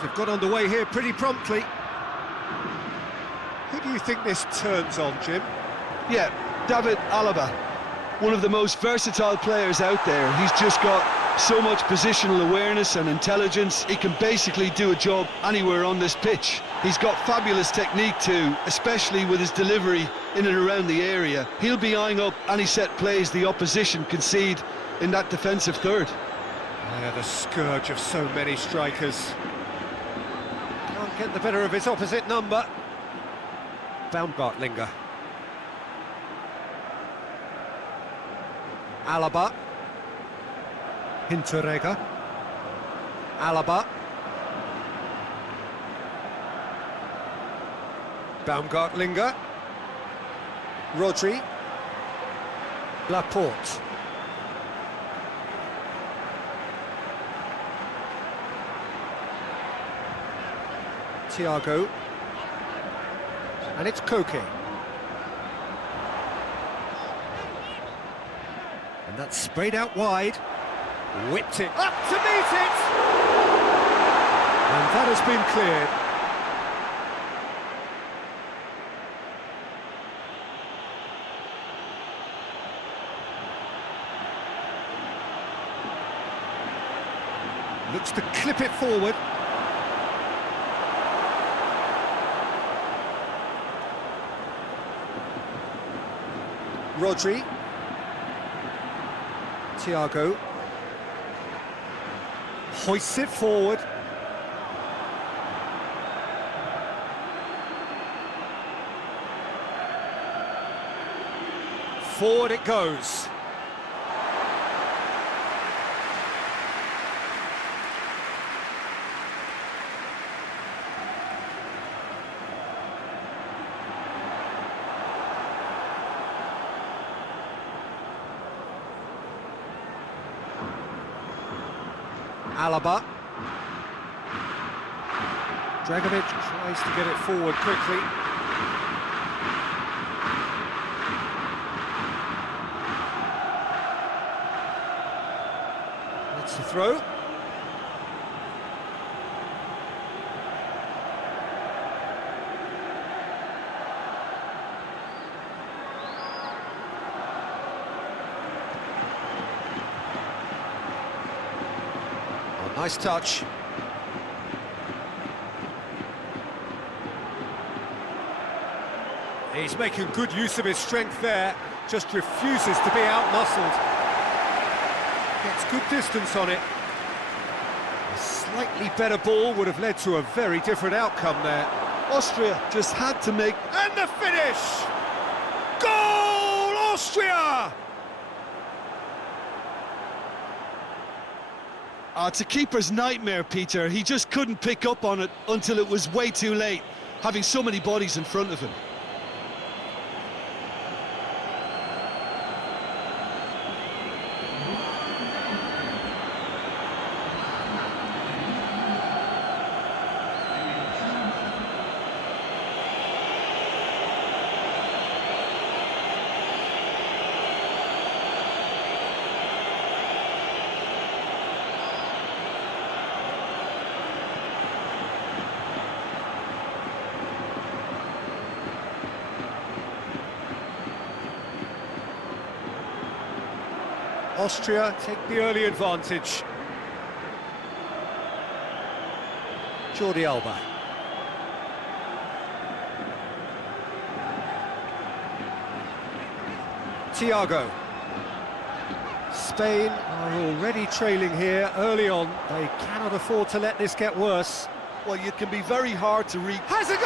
They've got underway here pretty promptly. Who do you think this turns on, Jim? Yeah, David Alaba, one of the most versatile players out there. He's just got so much positional awareness and intelligence. He can basically do a job anywhere on this pitch. He's got fabulous technique too, especially with his delivery in and around the area. He'll be eyeing up any set plays the opposition concede in that defensive third. Yeah, the scourge of so many strikers. Can't get the better of his opposite number. Baumgartlinger. Alaba. Hinteregger. Alaba. Baumgartlinger. Rodri. Laporte. Thiago. And it's Koke. And that's sprayed out wide. Whipped it up to meet it! And that has been cleared. Looks to clip it forward. Rodri. Thiago. Hoists it forward. Forward it goes. Alaba. Dragovic tries to get it forward quickly. That's the throw. Nice touch. He's making good use of his strength there, just refuses to be out-muscled. Gets good distance on it. A slightly better ball would have led to a very different outcome there. Austria just had to make... And the finish! Goal, Austria! It's a keeper's nightmare, Peter. He just couldn't pick up on it until it was way too late, having so many bodies in front of him. Austria take the early advantage. Jordi Alba. Thiago. Spain are already trailing here early on. They cannot afford to let this get worse. Well, it can be very hard to read. Has a goal!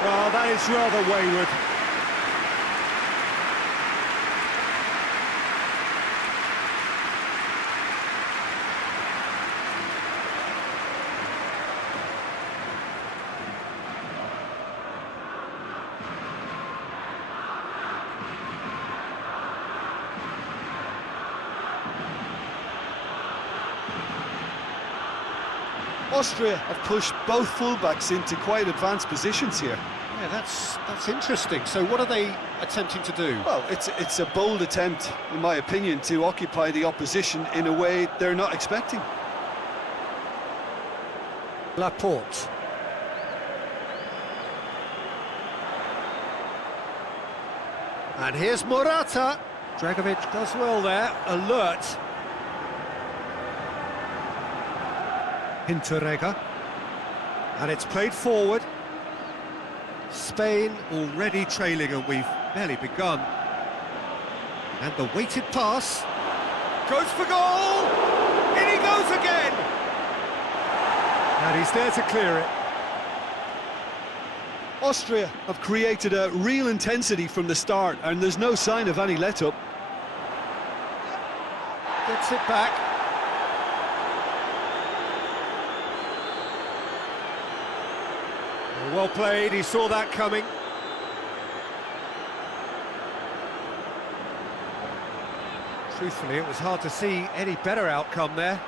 Oh, that is rather wayward. Austria have pushed both fullbacks into quite advanced positions here. Yeah, that's interesting. So what are they attempting to do? Well, it's a bold attempt, in my opinion, to occupy the opposition in a way they're not expecting. Laporte. And here's Morata. Dragovic does well there, alert. Hinteregger. And it's played forward. Spain already trailing and we've barely begun. And the weighted pass. Goes for goal! In he goes again! And he's there to clear it. Austria have created a real intensity from the start, and there's no sign of any let-up. Gets it back. Well played, he saw that coming. Truthfully, it was hard to see any better outcome there.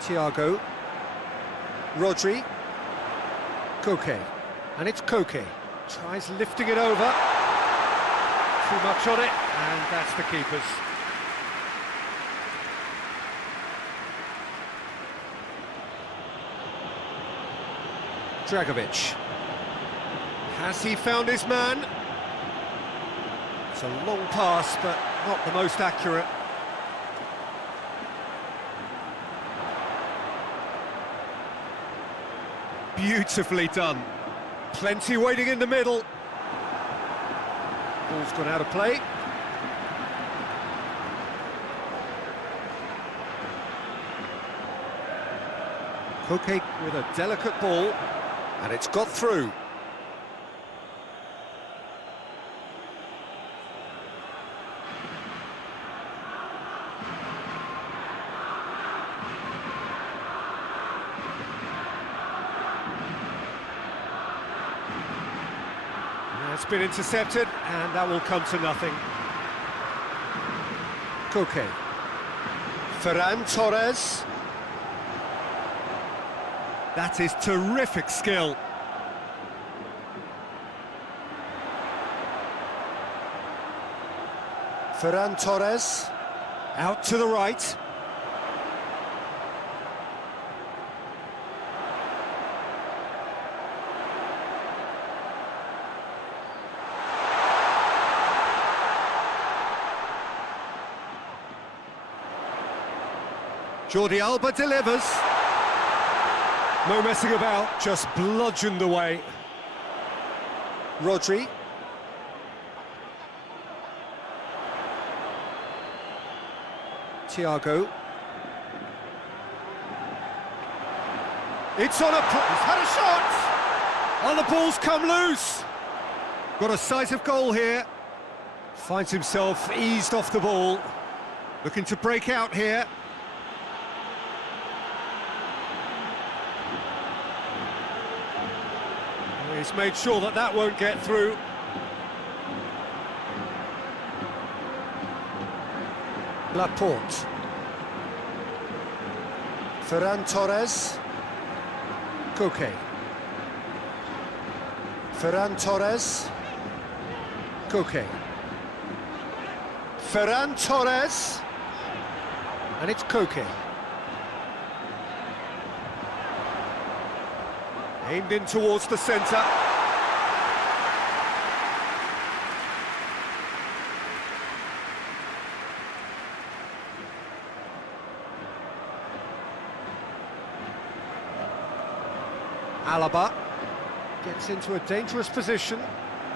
Thiago. Rodri. Koke. And it's Koke. Tries lifting it over. Too much on it, and that's the keeper's. Dragovic. Has he found his man? It's a long pass, but not the most accurate. Beautifully done. Plenty waiting in the middle. Ball's gone out of play. Koke with a delicate ball, and it's got through. It's been intercepted, and that will come to nothing. Koke. Ferran Torres. That is terrific skill. Ferran Torres. Out to the right. Jordi Alba delivers. No messing about, just bludgeoned away. Rodri. Thiago. It's on a... He's had a shot! And the ball's come loose! Got a sight of goal here. Finds himself eased off the ball. Looking to break out here. He's made sure that that won't get through. Laporte. Ferran Torres. Koke. Ferran Torres. Koke. Ferran Torres. And it's Koke. Aimed in towards the centre. Alaba gets into a dangerous position.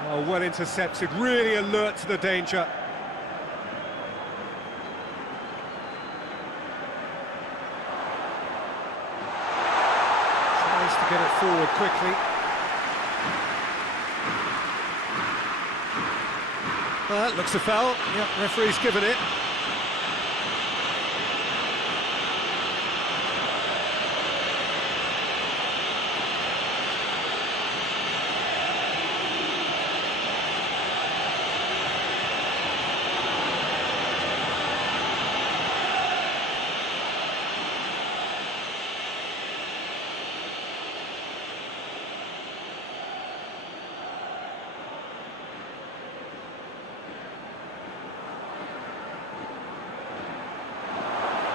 Oh, well intercepted, really alert to the danger. To get it forward quickly. That looks a foul. Yep, referee's given it.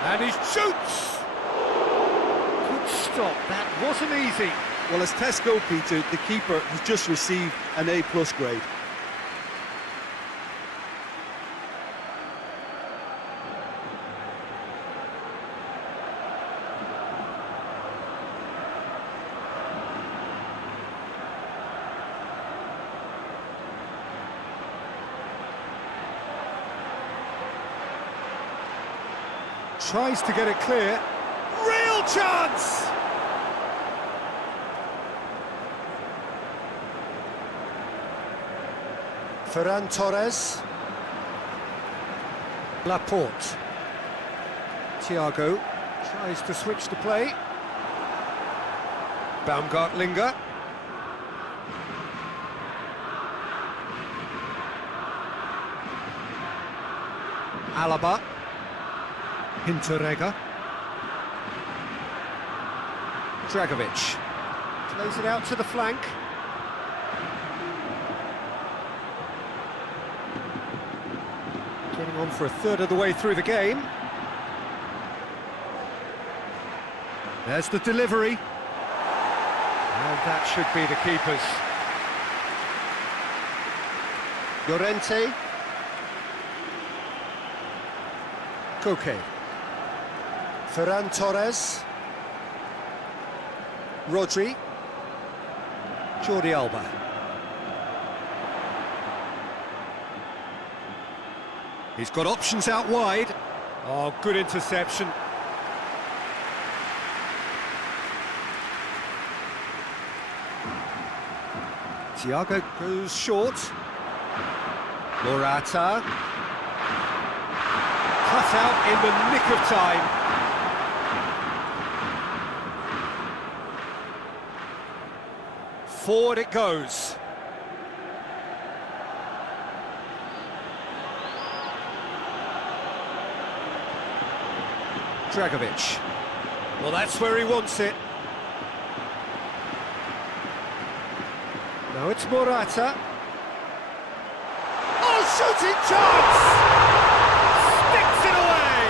And he shoots! Good stop, that wasn't easy. Well, as tests go, Peter, the keeper has just received an A+ grade. Tries to get it clear. Real chance! Ferran Torres. Laporte. Thiago tries to switch the play. Baumgartlinger. Alaba. Hinteregger. Dragovic. Plays it out to the flank. Getting on for a third of the way through the game. There's the delivery. And that should be the keeper's. Llorente. Koke. Ferran Torres. Rodri. Jordi Alba. He's got options out wide. Oh, good interception. Thiago goes short. Morata. Cut out in the nick of time. Forward it goes. Dragovic. Well, that's where he wants it. Now it's Morata. Oh, shooting chance! Sticks it away!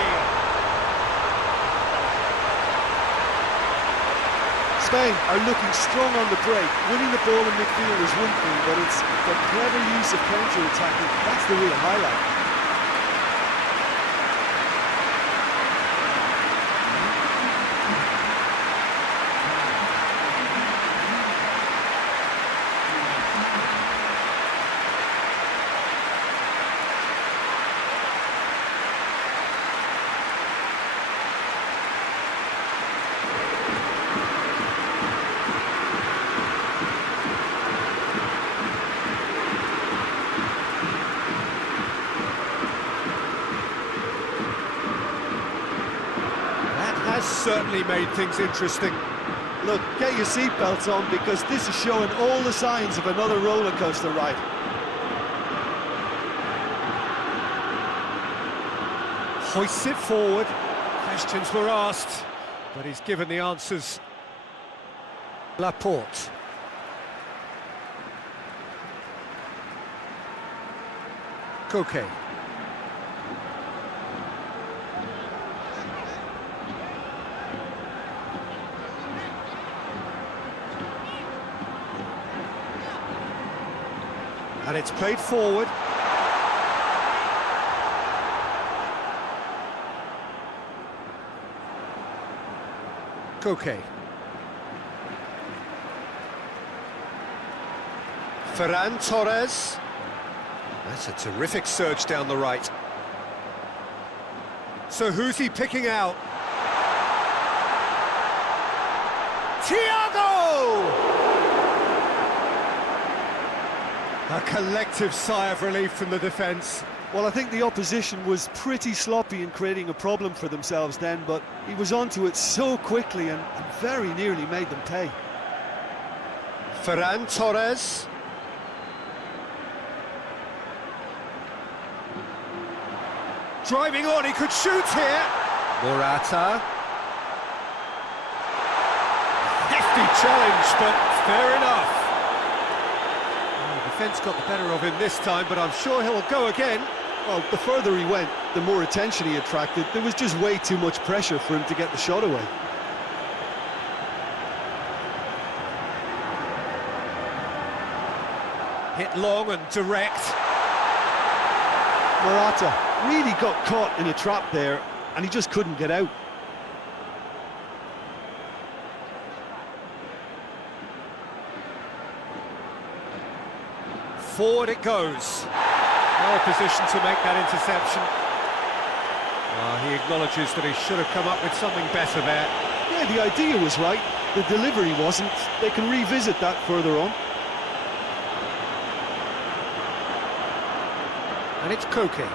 Spain are looking strong on the break. Winning the ball in midfield is one thing, but it's the clever use of counter-attacking. That's the real highlight. Certainly made things interesting. Look, get your seatbelts on because this is showing all the signs of another roller coaster ride. Hoists it forward. Questions were asked, but he's given the answers. Laporte. Koke. And it's played forward. Koke. Ferran Torres. That's a terrific surge down the right. So who's he picking out? Thiago! A collective sigh of relief from the defence. Well, I think the opposition was pretty sloppy in creating a problem for themselves then, but he was onto it so quickly and very nearly made them pay. Ferran Torres. Driving on, he could shoot here. Morata. Hefty challenge, but fair enough. The defence got the better of him this time, but I'm sure he'll go again. Well, the further he went, the more attention he attracted. There was just way too much pressure for him to get the shot away. Hit long and direct. Morata really got caught in a trap there, and he just couldn't get out. Forward it goes. Well positioned to make that interception. He acknowledges that he should have come up with something better there. Yeah, the idea was right, the delivery wasn't. They can revisit that further on. And it's Koke.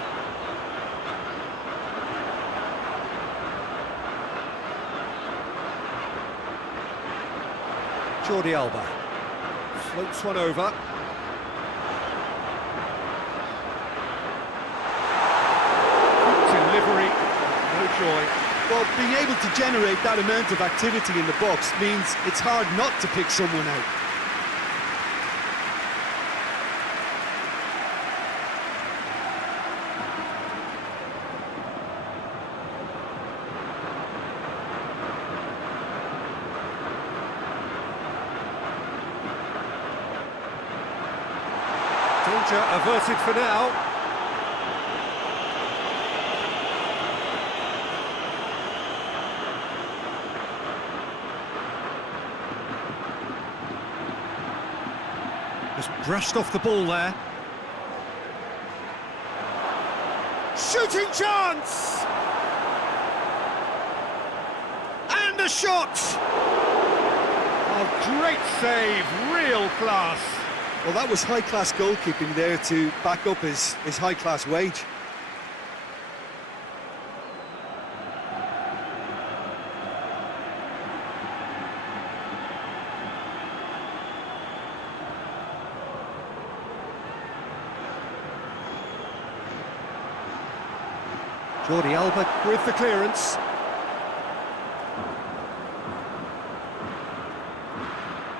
Jordi Alba floats one over. Delivery, no joy. Well, being able to generate that amount of activity in the box means it's hard not to pick someone out. Danger averted for now. Just brushed off the ball there. Shooting chance! And a shot! Oh, great save, real class. Well, that was high-class goalkeeping there to back up his high-class wage. Jordi Alba with the clearance.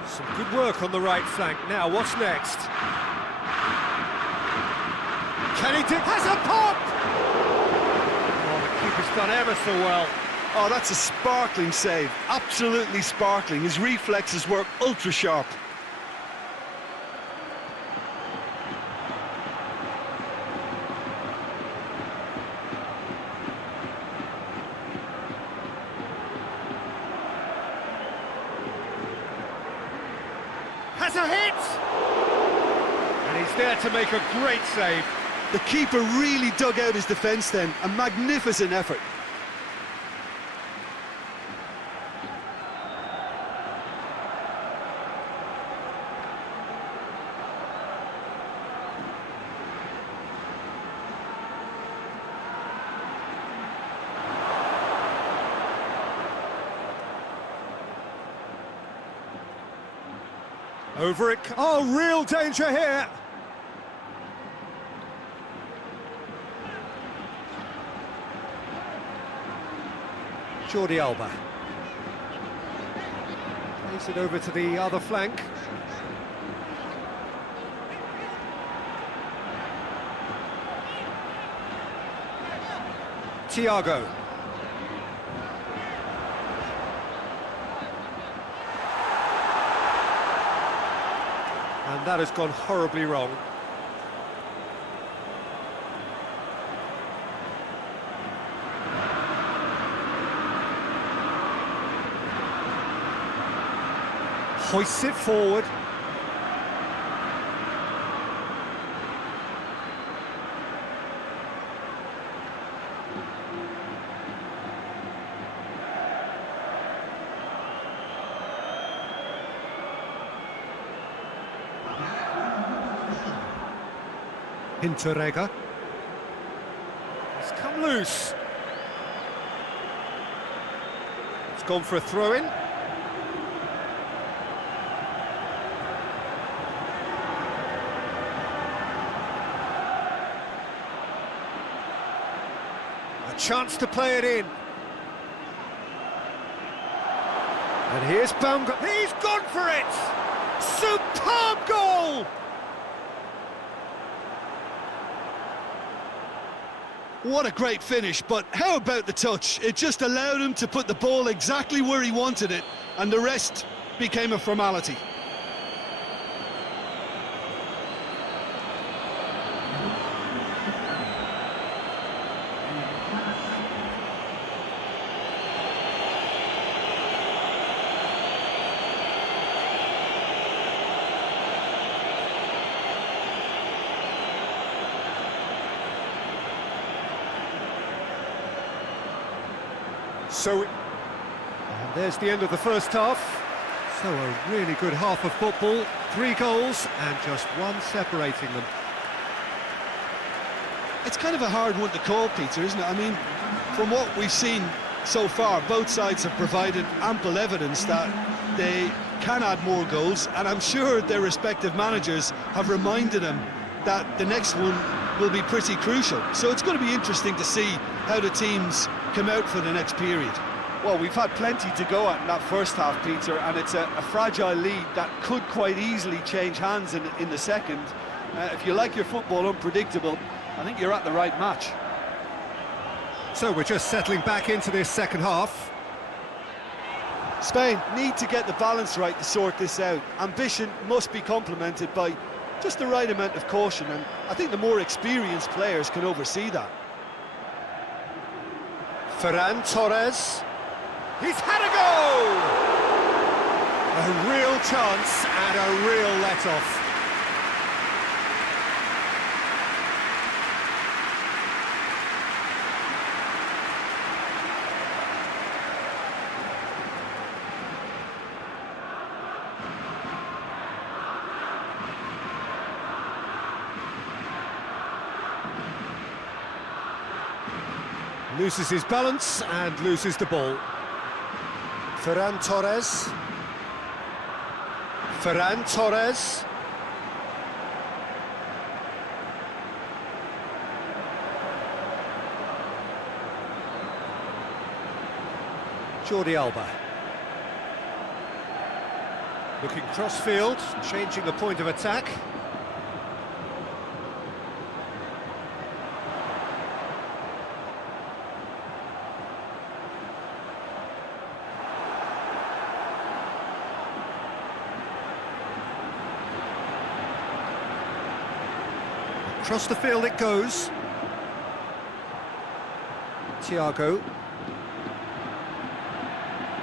Some good work on the right flank. Now, what's next? Can he has a pop! Oh, the keeper's done ever so well. Oh, that's a sparkling save. Absolutely sparkling. His reflexes were ultra-sharp. Has a hit! And he's there to make a great save. The keeper really dug out his defence then. A magnificent effort. Over it. Oh, real danger here. Jordi Alba. Plays it over to the other flank. Thiago. And that has gone horribly wrong. Hoists it forward. Hinteregger. It's come loose. It's gone for a throw-in. A chance to play it in. And here's Baumgart. He's gone for it! Superb goal! What a great finish, but how about the touch? It just allowed him to put the ball exactly where he wanted it, and the rest became a formality. So, and there's the end of the first half. So a really good half of football, 3 goals and just one separating them. It's kind of a hard one to call, Peter, isn't it? I mean, from what we've seen so far, both sides have provided ample evidence that they can add more goals, and I'm sure their respective managers have reminded them that the next one will be pretty crucial. So it's going to be interesting to see how the teams come out for the next period. Well, we've had plenty to go at in that first half, Peter, and it's a fragile lead that could quite easily change hands in the second. If you like your football unpredictable, I think you're at the right match. So we're just settling back into this second half. Spain need to get the balance right to sort this out. Ambition must be complemented by just the right amount of caution, and I think the more experienced players can oversee that. Ferran Torres. He's had a go! A real chance and a real let-off. Loses his balance and loses the ball. Ferran Torres. Ferran Torres. Jordi Alba. Looking cross-field, changing the point of attack. Across the field it goes. Thiago.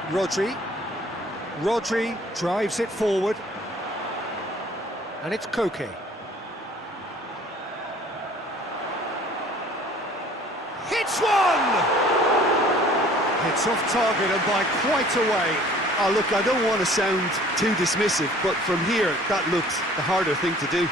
Rodri drives it forward. And it's KOTA. Hits one! Hits off target and by quite a way. Oh, look, I don't want to sound too dismissive, but from here, that looked the harder thing to do.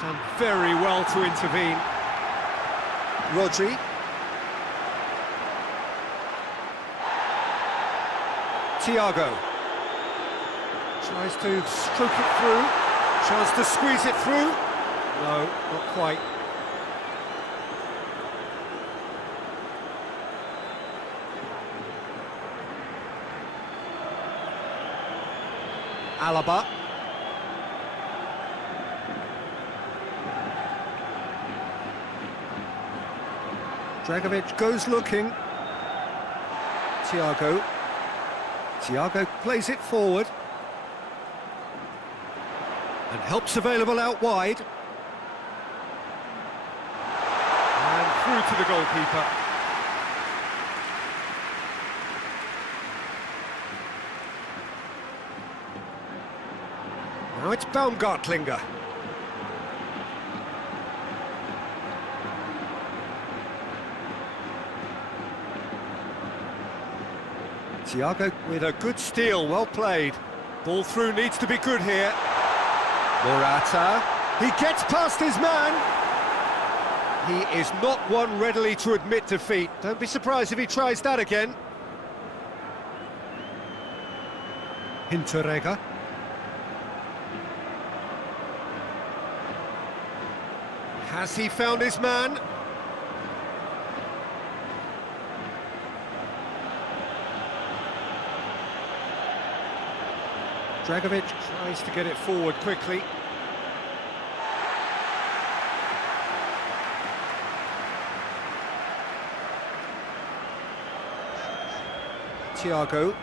Done very well to intervene. Rodri. Thiago. Tries to stroke it through. Chance to squeeze it through. No, not quite. Alaba. Dragovic goes looking. Thiago. Thiago plays it forward. And help's available out wide. And through to the goalkeeper. Now it's Baumgartlinger. Thiago with a good steal, well played. Ball through needs to be good here. Morata, he gets past his man. He is not one readily to admit defeat. Don't be surprised if he tries that again. Hinteregger. Has he found his man? Dragovic tries to get it forward quickly. Thiago.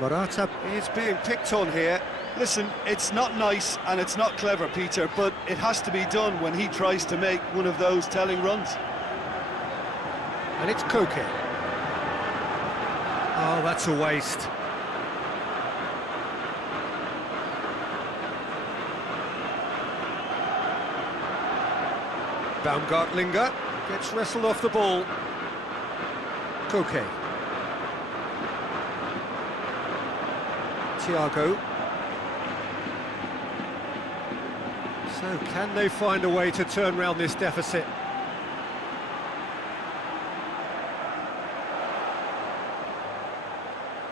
Morata is being picked on here. Listen, it's not nice and it's not clever, Peter, but it has to be done when he tries to make one of those telling runs. And it's Koke. Oh, that's a waste. Baumgartlinger gets wrestled off the ball. Koke. Thiago. So can they find a way to turn round this deficit?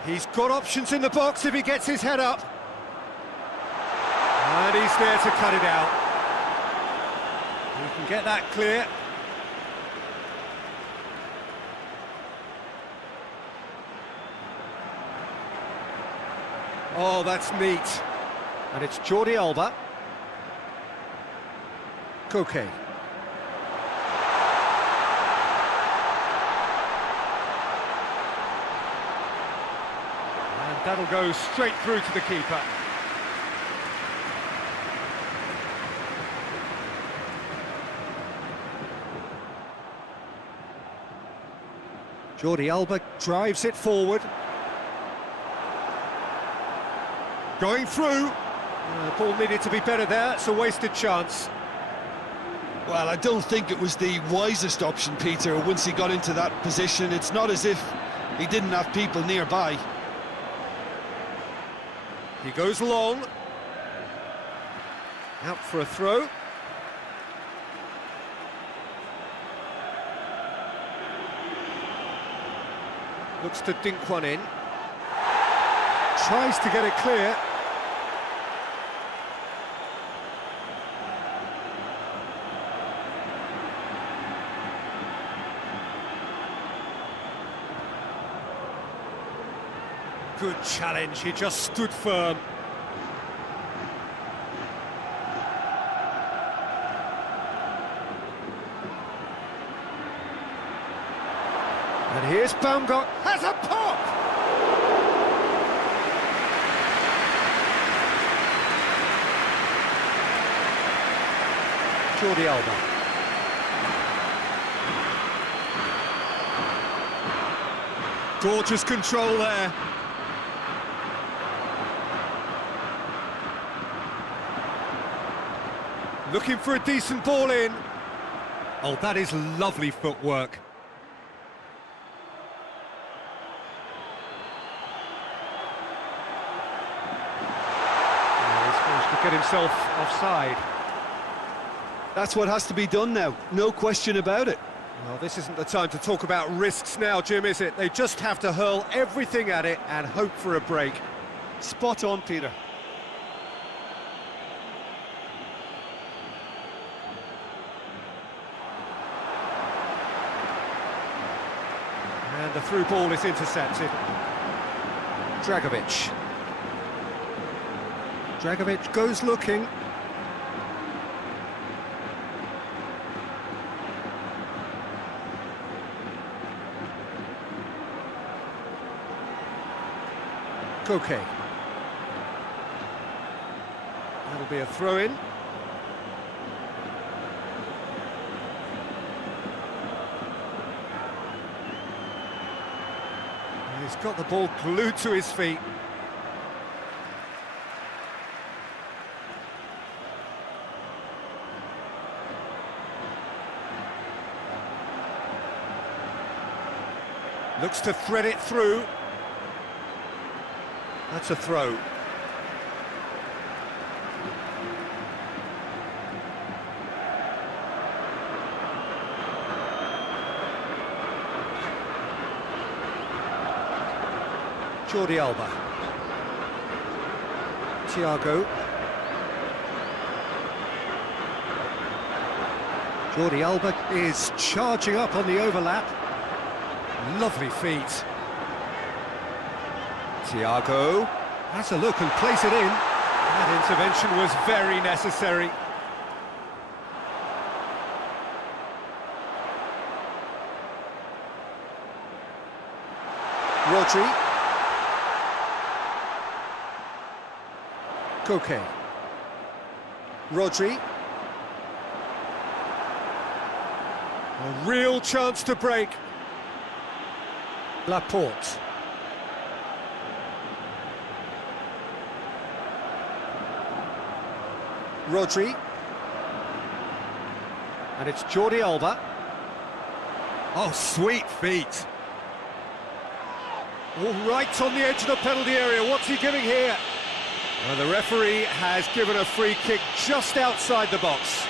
He's got options in the box if he gets his head up. And he's there to cut it out. He can get that clear. Oh, that's neat. And it's Jordi Alba. Koke. And that'll go straight through to the keeper. Jordi Alba drives it forward. Going through. The ball needed to be better there. It's a wasted chance. Well, I don't think it was the wisest option, Peter, once he got into that position. It's not as if he didn't have people nearby. He goes long. Out for a throw. Looks to dink one in. Tries to get it clear. Good challenge, he just stood firm. And here's Baumgart, has a pop! Jordi Alba. Gorgeous control there. Looking for a decent ball in. Oh, that is lovely footwork. He's managed to get himself offside. That's what has to be done now, no question about it. Well, this isn't the time to talk about risks now, Jim, is it? They just have to hurl everything at it and hope for a break. Spot on, Peter. And the through ball is intercepted. Dragovic. Dragovic goes looking. Koke. That'll be a throw-in. He's got the ball glued to his feet. Looks to thread it through. That's a throw. Jordi Alba. Thiago. Jordi Alba is charging up on the overlap. Lovely feet. Thiago has a look and plays it in. That intervention was very necessary. Rodri. Koke. Rodri. A real chance to break. Laporte. Rodri. And it's Jordi Alba. Oh, sweet feet. All right on the edge of the penalty area. What's he giving here? Well, the referee has given a free kick just outside the box.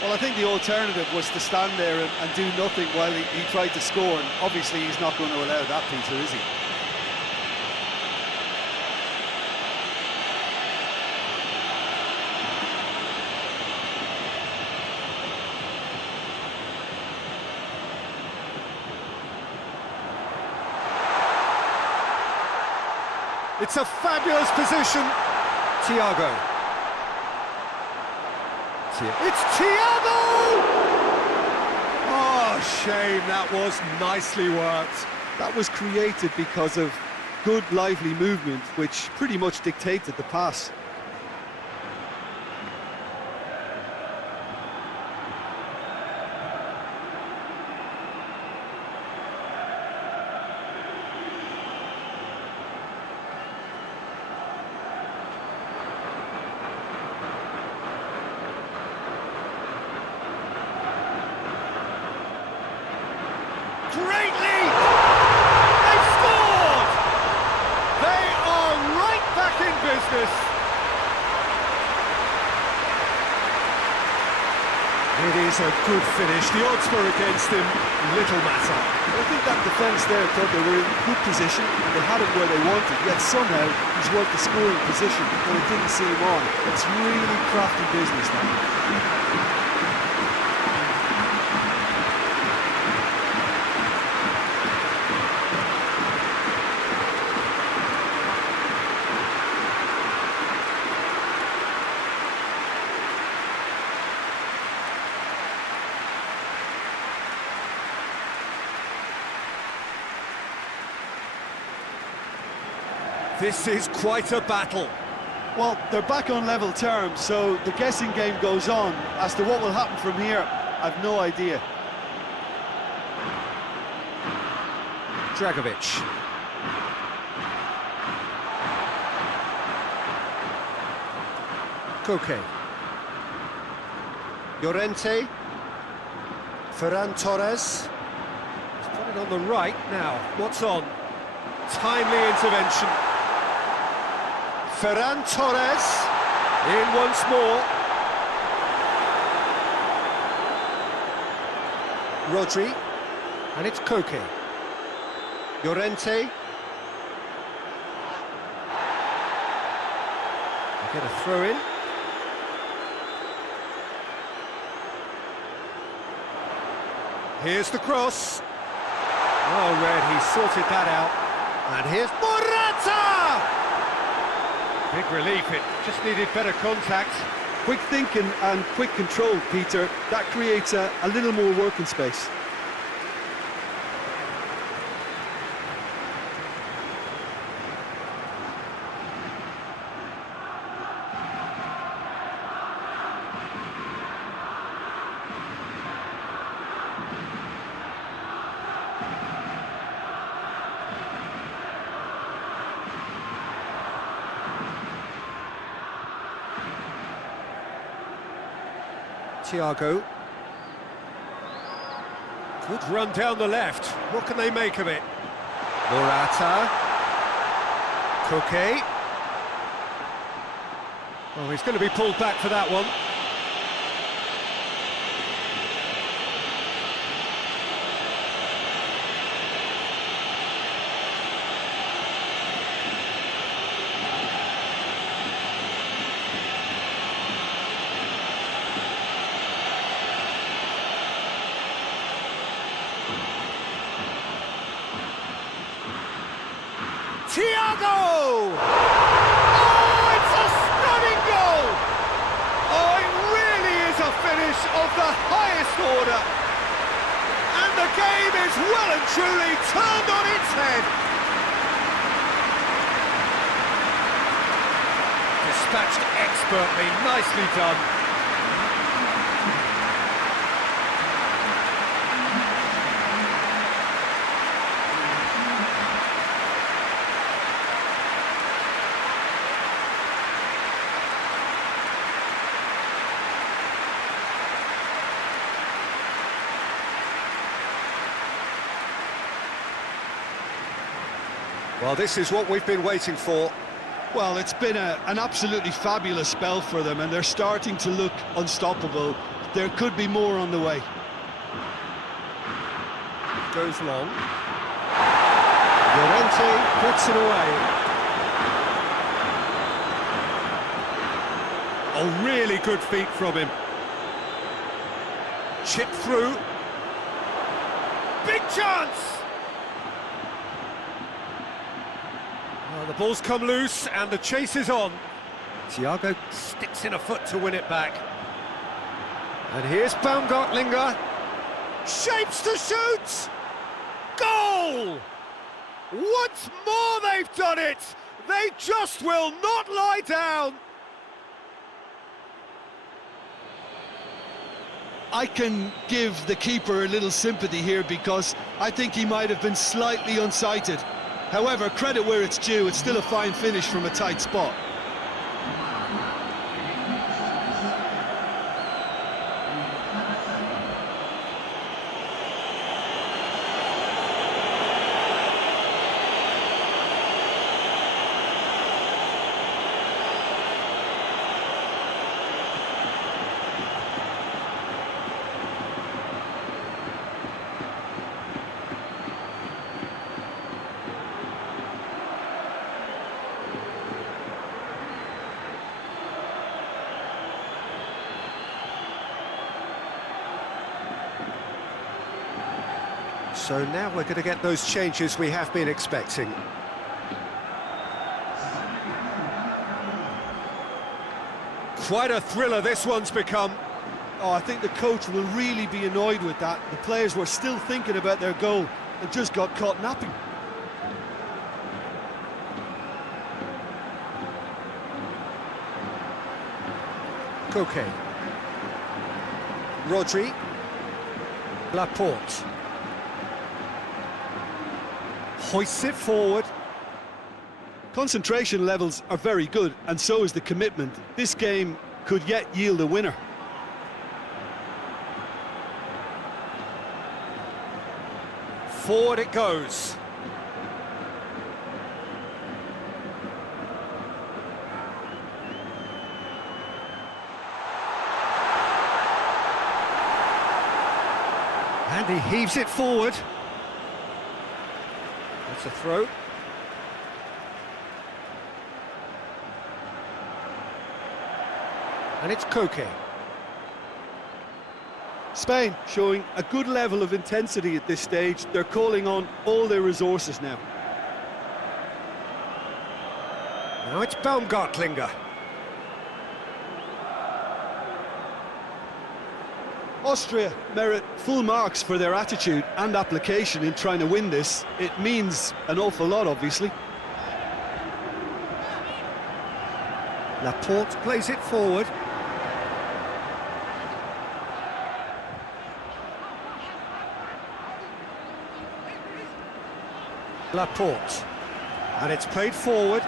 Well, I think the alternative was to stand there and do nothing while he tried to score, and obviously he's not going to allow that, Peter, is he? It's a fabulous position. Thiago. It's Thiago! Oh, shame, that was nicely worked. That was created because of good, lively movement, which pretty much dictated the pass. Great lead! They've scored! They are right back in business. It is a good finish. The odds were against him. Little matter. I think that defence there thought they were in good position and they had it where they wanted, yet somehow he's worked the scoring position and it didn't seem on. It's really crafty business now. This is quite a battle. Well, they're back on level terms, so the guessing game goes on. As to what will happen from here, I've no idea. Dragovic. Koke. Llorente. Ferran Torres. He's put it on the right now. What's on? Timely intervention. Ferran Torres in once more. Rodri, and it's Koke. Llorente. Get a throw in. Here's the cross. Oh, Red, he sorted that out. And here's Morata! Big relief, it just needed better contact. Quick thinking and quick control, Peter. That creates a little more working space. Thiago. Good run down the left. What can they make of it? Morata. Koke. Oh, he's going to be pulled back for that one. Thiago! Oh, it's a stunning goal! Oh, it really is a finish of the highest order. And the game is well and truly turned on its head. Dispatched expertly, nicely done. Well, this is what we've been waiting for. Well, it's been an absolutely fabulous spell for them, and they're starting to look unstoppable. There could be more on the way. Goes long. Llorente puts it away. Oh, really good feet from him. Chip through. Big chance! Well, the ball's come loose and the chase is on. Thiago sticks in a foot to win it back. And here's Baumgartlinger. Shapes to shoot! Goal! Once more they've done it! They just will not lie down! I can give the keeper a little sympathy here because I think he might have been slightly unsighted. However, credit where it's due, it's still a fine finish from a tight spot. So now we're going to get those changes we have been expecting. Quite a thriller this one's become. Oh, I think the coach will really be annoyed with that. The players were still thinking about their goal and just got caught napping. Koke. Rodri. Laporte. Hoists it forward. Concentration levels are very good, and so is the commitment. This game could yet yield a winner. Forward it goes. And he heaves it forward. That's a throw. And it's Koke. Spain showing a good level of intensity at this stage. They're calling on all their resources now. Now it's Baumgartlinger. Austria merit full marks for their attitude and application in trying to win this. It means an awful lot, obviously. Laporte plays it forward. Laporte. And it's played forward.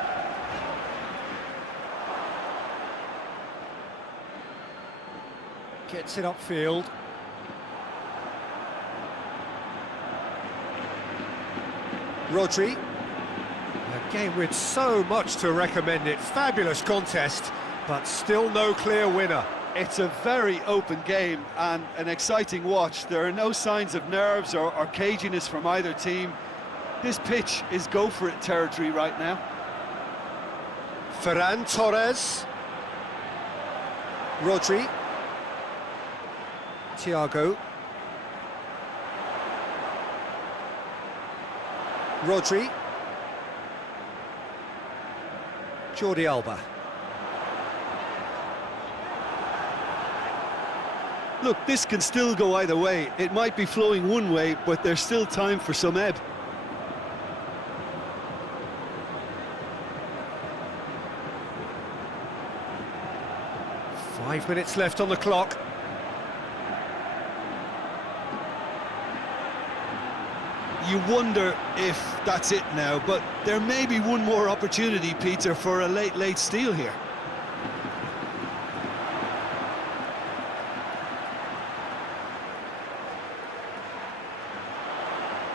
Gets it upfield. Rodri. A game with so much to recommend it. Fabulous contest, but still no clear winner. It's a very open game and an exciting watch. There are no signs of nerves or caginess from either team. This pitch is go-for-it territory right now. Ferran Torres. Rodri. Thiago. Rodri. Jordi Alba. Look, this can still go either way. It might be flowing one way, but there's still time for some ebb. Five minutes left on the clock. You wonder if that's it now, but there may be one more opportunity, Peter, for a late steal here.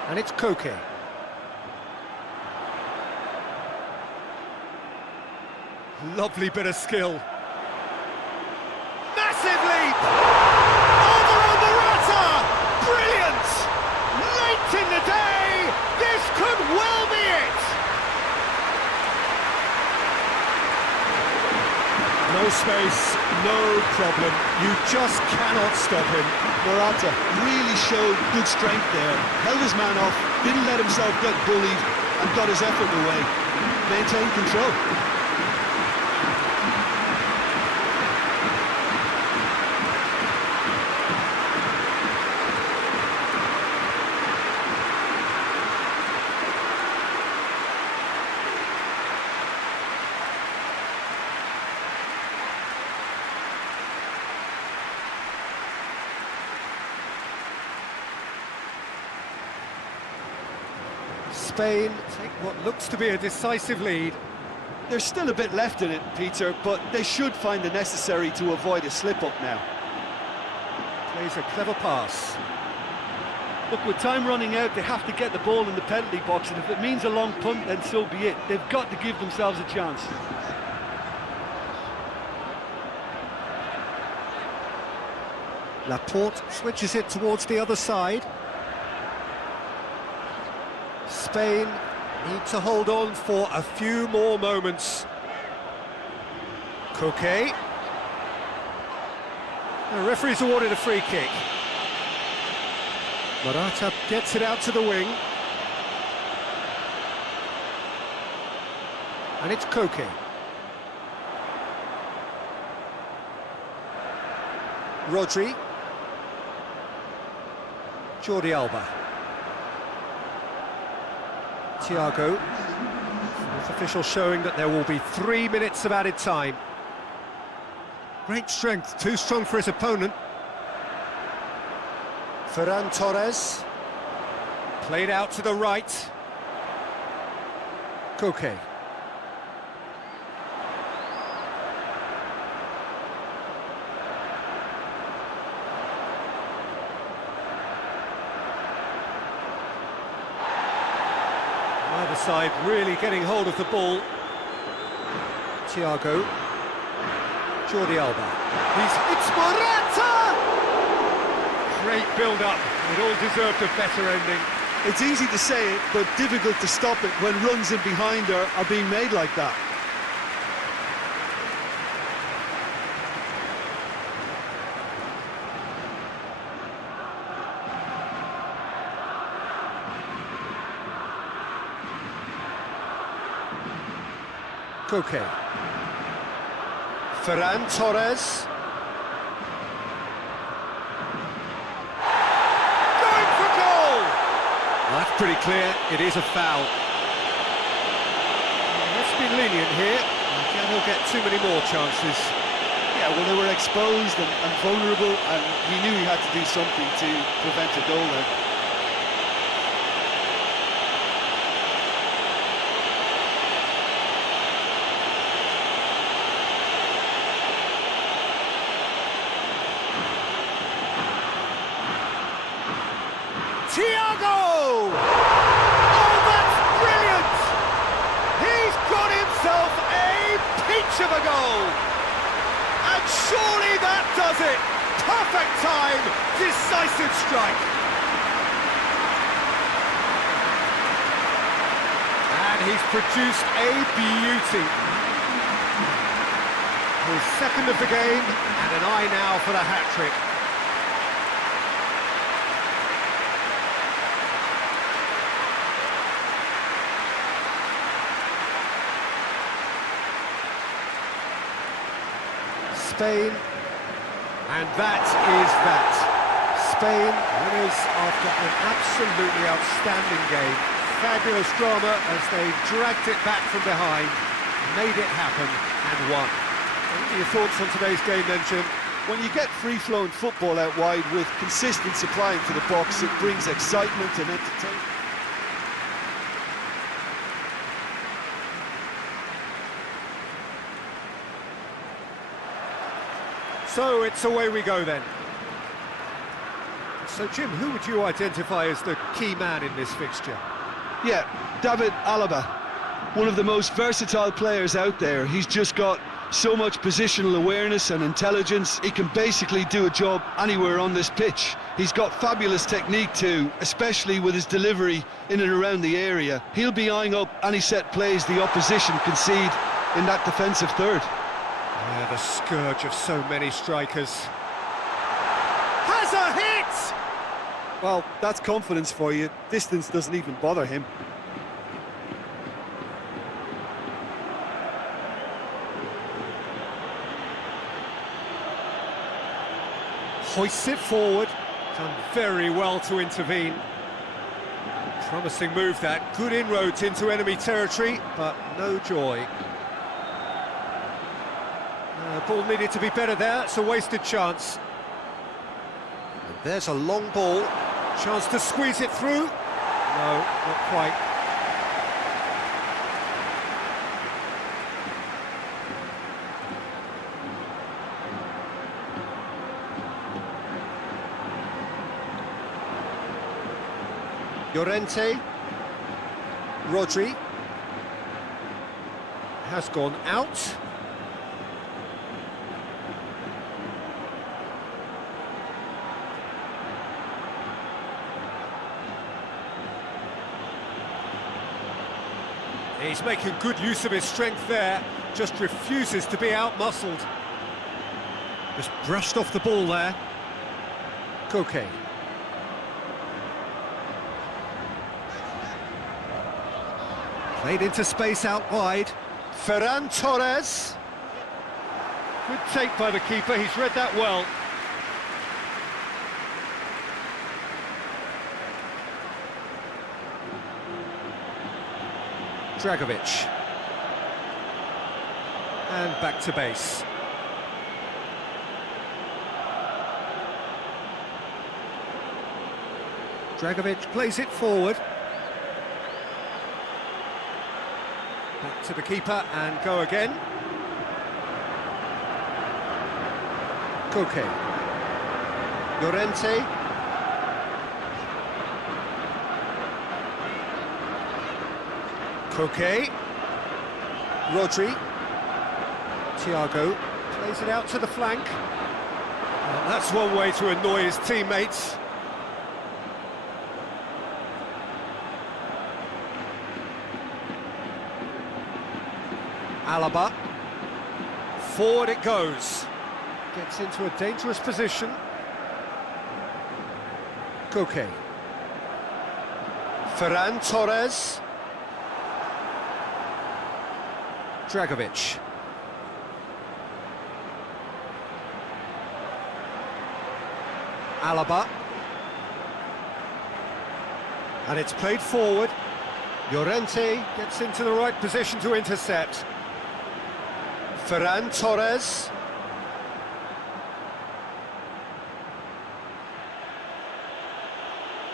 And it's Koke. Lovely bit of skill. Massive leap! Over on Morata! Brilliant! Late in the day, this could well be it! No space, no problem. You just cannot stop him. Morata really showed good strength there, held his man off, didn't let himself get bullied, and got his effort away. Maintained control. Spain take what looks to be a decisive lead. There's still a bit left in it, Peter, but they should find the necessary to avoid a slip-up now. Plays a clever pass. Look, with time running out, they have to get the ball in the penalty box, and if it means a long punt, then so be it. They've got to give themselves a chance. Laporte switches it towards the other side. Spain need to hold on for a few more moments. Koke. The referee's awarded a free kick. Morata gets it out to the wing. And it's Koke. Rodri. Jordi Alba. Thiago. Fourth official showing that there will be 3 minutes of added time. Great strength, too strong for his opponent. Ferran Torres. Played out to the right. Koke. Either side really getting hold of the ball. Thiago. Jordi Alba. It's Morata! Great build-up. It all deserved a better ending. It's easy to say it, but difficult to stop it when runs in behind are being made like that. Koke. Ferran Torres. Going for goal! Well, that's pretty clear, it is a foul. Let's be lenient here. Again, he'll get too many more chances. Yeah, well, they were exposed and vulnerable, and he knew he had to do something to prevent a goal there. Thiago! Oh, that's brilliant! He's got himself a peach of a goal! And surely that does it! Perfect time, decisive strike! And he's produced a beauty. His second of the game, and an eye now for the hat-trick. Spain, and that is that. Spain winners after an absolutely outstanding game. Fabulous drama as they dragged it back from behind, made it happen and won. What are your thoughts on today's game then, Jim? When you get free-flowing football out wide with consistent supplying to the box, it brings excitement and entertainment. So it's away we go then. So Jim, who would you identify as the key man in this fixture? Yeah, David Alaba, one of the most versatile players out there. He's just got so much positional awareness and intelligence. He can basically do a job anywhere on this pitch. He's got fabulous technique too, especially with his delivery in and around the area. He'll be eyeing up any set plays the opposition concede in that defensive third. Yeah, the scourge of so many strikers. Has a hit! Well, that's confidence for you. Distance doesn't even bother him. Hoists it forward. Done very well to intervene. Promising move that. Good inroads into enemy territory, but no joy. Ball needed to be better there. It's a wasted chance. And there's a long ball. Chance to squeeze it through. No, not quite. Llorente. Rodri. Has gone out. He's making good use of his strength there, just refuses to be out-muscled. Just brushed off the ball there. Koke. Played into space out wide. Ferran Torres. Good take by the keeper, he's read that well. Dragovic. And back to base. Dragovic plays it forward. Back to the keeper and go again. Koke. Llorente. Koke. Rodri. Thiago plays it out to the flank. Well, that's one way to annoy his teammates. Alaba. Forward it goes. Gets into a dangerous position. Koke. Ferran Torres. Dragovic. Alaba. And it's played forward. Llorente gets into the right position to intercept. Ferran Torres.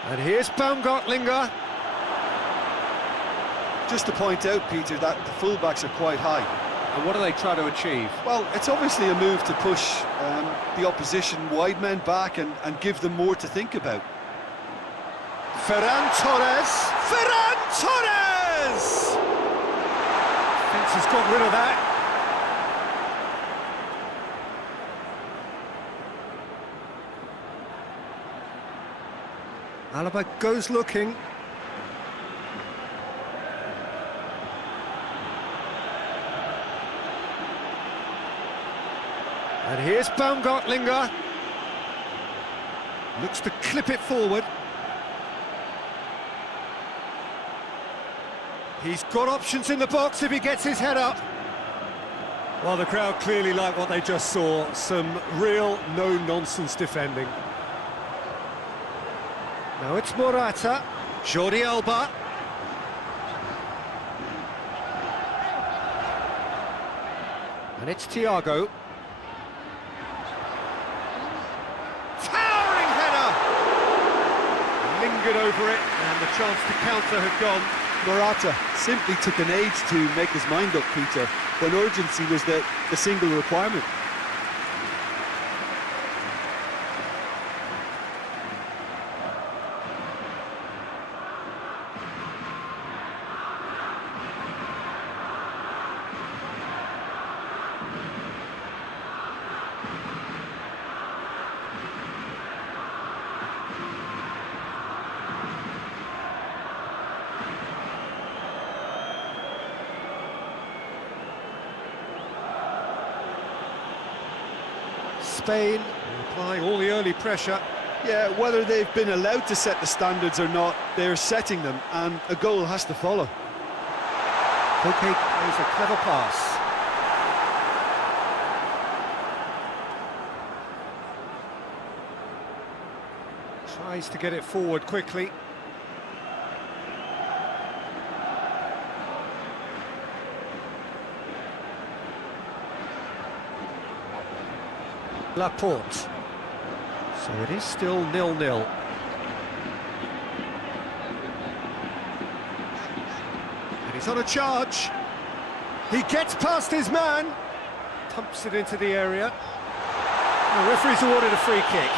And here's Baumgartlinger. Just to point out, Peter, that the fullbacks are quite high. And what do they try to achieve? Well, it's obviously a move to push the opposition wide men back and give them more to think about. Ferran Torres! Ferran Torres! Fence has got rid of that. Alaba goes looking. And here's Baumgartlinger. Looks to clip it forward. He's got options in the box if he gets his head up. Well, the crowd clearly like what they just saw. Some real no-nonsense defending. Now it's Morata. Jordi Alba. And it's Thiago. Towering header! Lingered over it, and the chance to counter had gone. Morata simply took an age to make his mind up, Peter, when urgency was the single requirement. Spain applying all the early pressure. Yeah, whether they've been allowed to set the standards or not, they're setting them, and a goal has to follow. Koke plays a clever pass. Tries to get it forward quickly. Laporte. So it is still 0-0. And he's on a charge. He gets past his man. Pumps it into the area. The referee's awarded a free kick.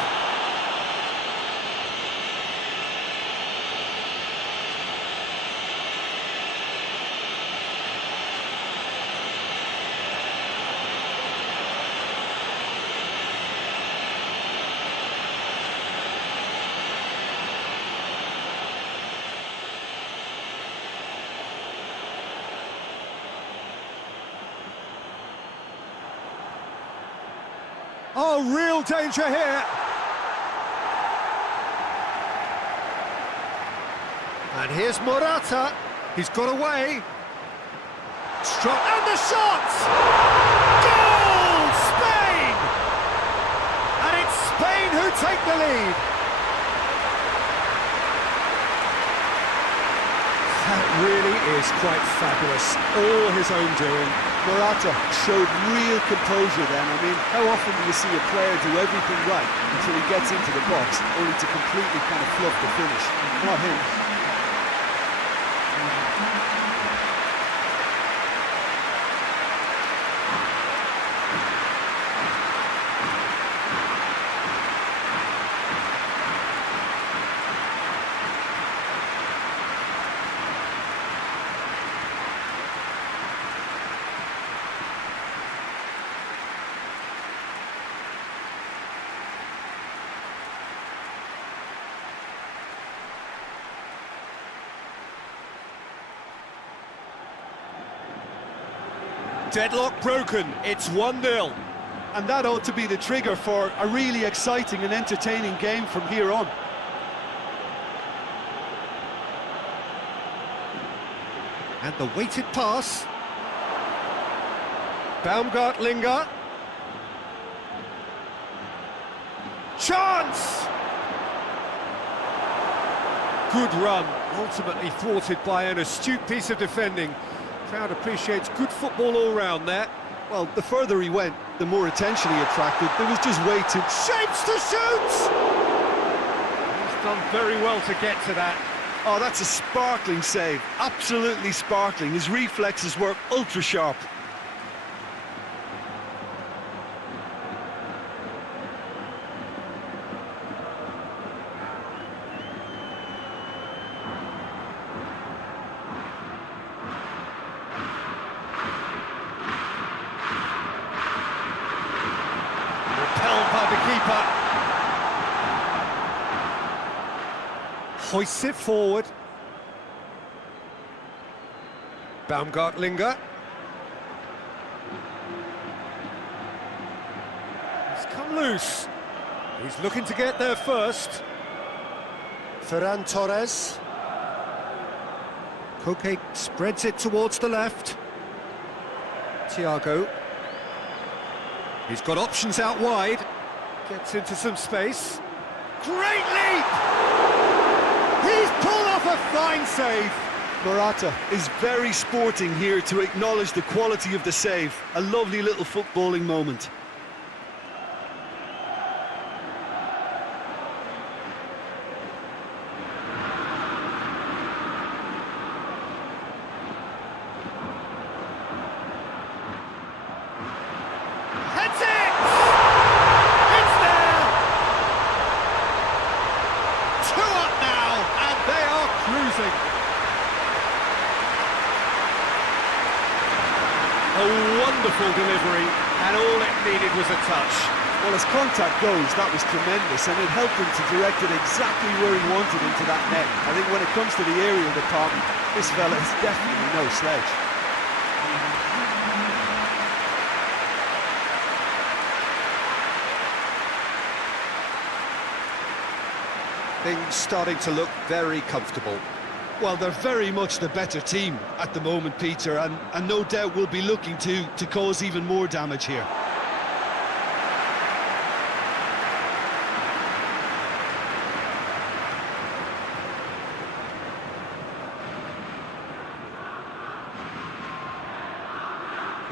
Oh, real danger here. And here's Morata. He's got away. Strong, and the shot! Goal! Spain! And it's Spain who take the lead. That really is quite fabulous. All his own doing. Morata showed real composure then. I mean, how often do you see a player do everything right until he gets into the box, only to completely kind of fluff the finish? Not him. Deadlock broken, it's 1-0. And that ought to be the trigger for a really exciting and entertaining game from here on. And the weighted pass. Baumgartlinger. Chance! Good run, ultimately thwarted by an astute piece of defending. Crowd appreciates good football all round there. Well, the further he went, the more attention he attracted. There was just way too... Shapes to shoot! He's done very well to get to that. Oh, that's a sparkling save. Absolutely sparkling. His reflexes were ultra sharp. Hoists it forward. Baumgartlinger. He's come loose. He's looking to get there first. Ferran Torres. Koke spreads it towards the left. Thiago. He's got options out wide. Gets into some space. Great leap! He's pulled off a fine save. Morata is very sporting here to acknowledge the quality of the save. A lovely little footballing moment. Heads it! It's there! 2 up now, and they are cruising. A wonderful delivery, and all it needed was a touch. Well, as contact goes, that was tremendous, and it helped him to direct it exactly where he wanted into that net. I think when it comes to the aerial department, this fella is definitely no sledge. Things starting to look very comfortable. Well, they're very much the better team at the moment, Peter, and no doubt will be looking to cause even more damage here.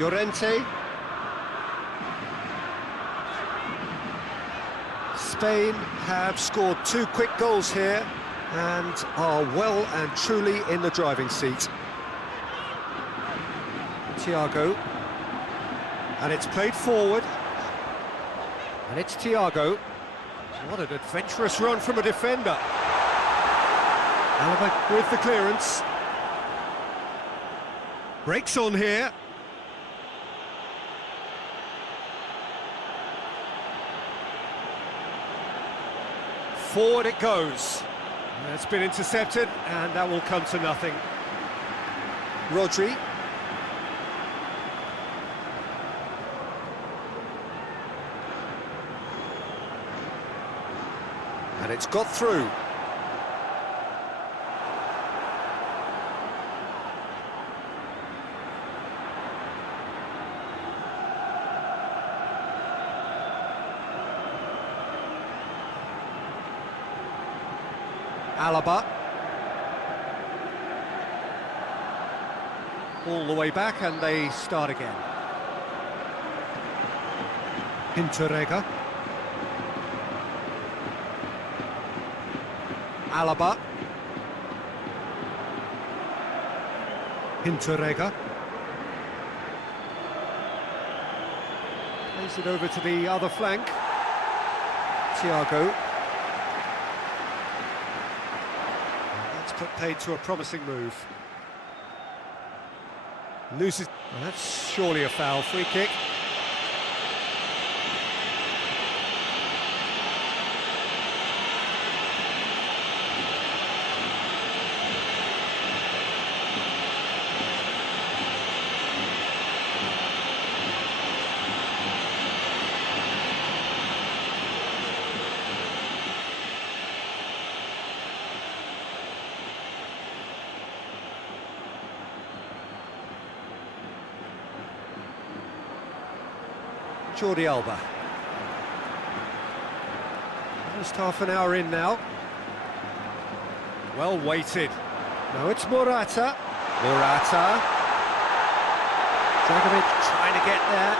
Llorente. Spain have scored 2 quick goals here and are well and truly in the driving seat. Thiago. And it's played forward. And it's Thiago. What an adventurous run from a defender. Alaba with the clearance. Breaks on here. Forward it goes. It's been intercepted, and that will come to nothing. Rodri. And it's got through. Alaba. All the way back, and they start again. Hinteregger. Alaba. Hinteregger. Plays it over to the other flank. Thiago. Put paid to a promising move. Loses. Well, that's surely a foul. Free kick. Jordi Alba. Almost half an hour in now. Well weighted. Now it's Morata. Morata. Dragovic trying to get there.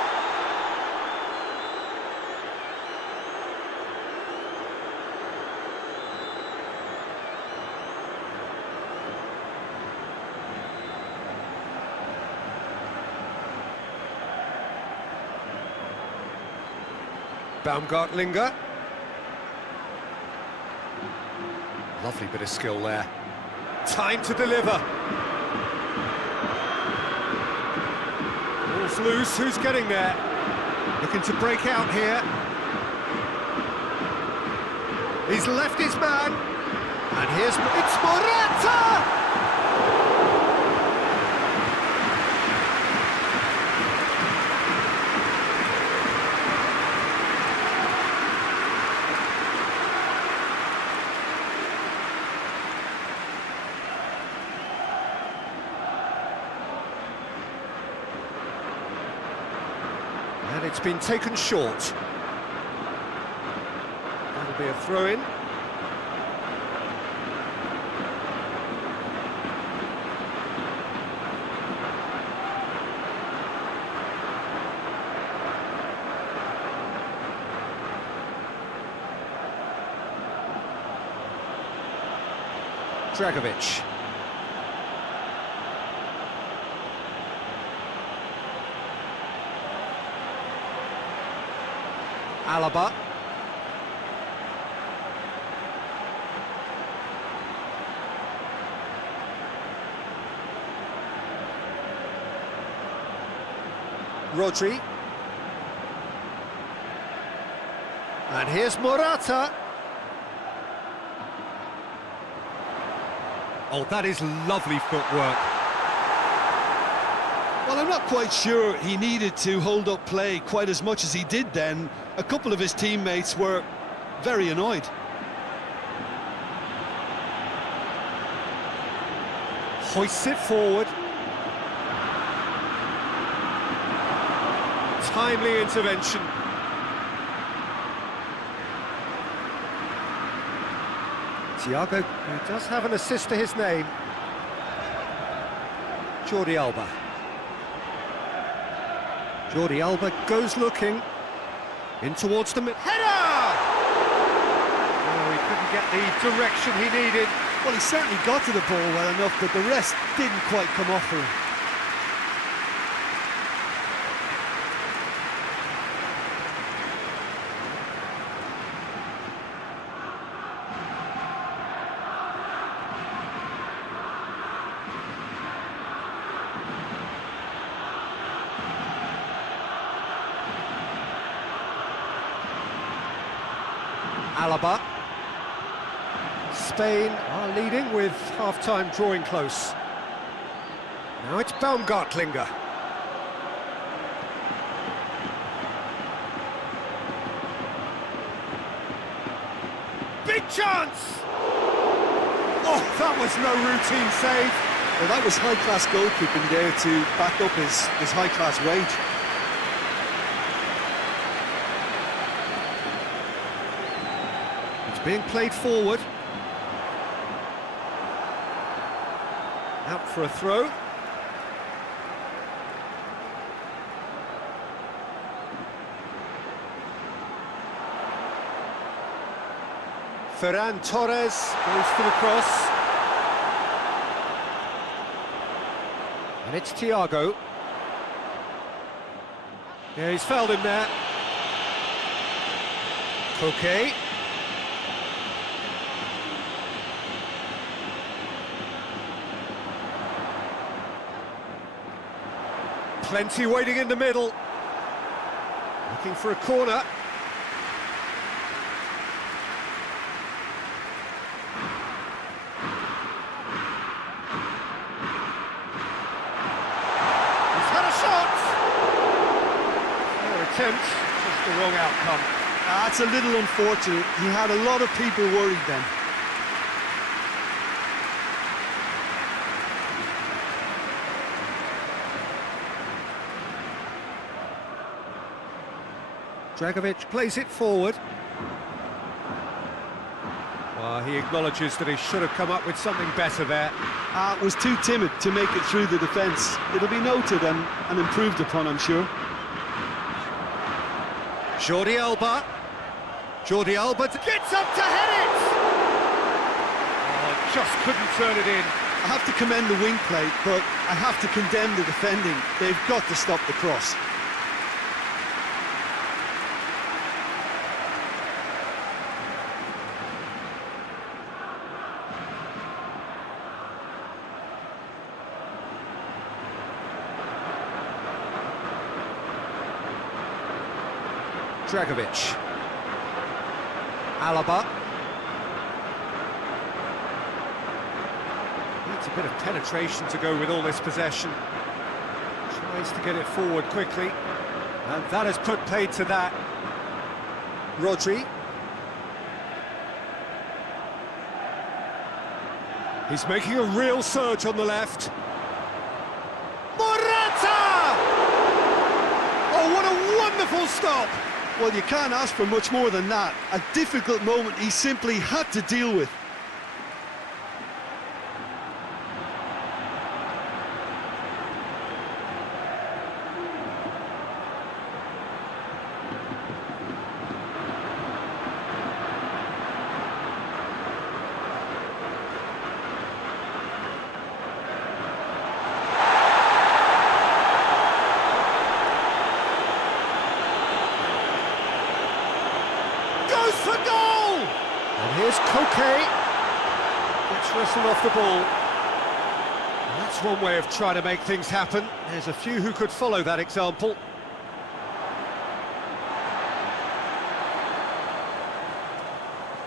Baumgartlinger. Lovely bit of skill there. Time to deliver. Ball's loose, who's getting there? Looking to break out here. He's left his man. And it's Morata! And it's been taken short. That'll be a throw-in. Dragovic. Alaba. Rodri. And here's Morata. Oh, that is lovely footwork. Well, I'm not quite sure he needed to hold up play quite as much as he did then. A couple of his teammates were very annoyed. Hoists it forward. Timely intervention. Thiago, who does have an assist to his name. Jordi Alba. Jordi Alba goes looking. In towards the mid. Header! Oh, he couldn't get the direction he needed. Well, he certainly got to the ball well enough, but the rest didn't quite come off for him. Alaba. Spain are leading with half-time drawing close. Now it's Baumgartlinger. Big chance! Oh, that was no routine save. Well, that was high-class goalkeeping there to back up his high-class wage. Being played forward. Out for a throw. Ferran Torres goes for the cross. And it's Thiago. Yeah, he's fouled him there. PAKE. Plenty waiting in the middle. Looking for a corner. He's had a shot. Fair attempt, just the wrong outcome. That's a little unfortunate. He had a lot of people worried then. Dragovic plays it forward. Well, he acknowledges that he should have come up with something better there. Was too timid to make it through the defence. It'll be noted and improved upon, I'm sure. Jordi Alba. Jordi Alba gets up to head it! Oh, just couldn't turn it in. I have to commend the wing play, but I have to condemn the defending. They've got to stop the cross. Dragovic. Alaba. Needs a bit of penetration to go with all this possession. Tries to get it forward quickly. And that has put paid to that. Rodri. He's making a real surge on the left. Morata! Oh, what a wonderful full stop. Well, you can't ask for much more than that. A difficult moment he simply had to deal with. For goal! And here's KOTA. Gets wrestled off the ball. And that's one way of trying to make things happen. There's a few who could follow that example.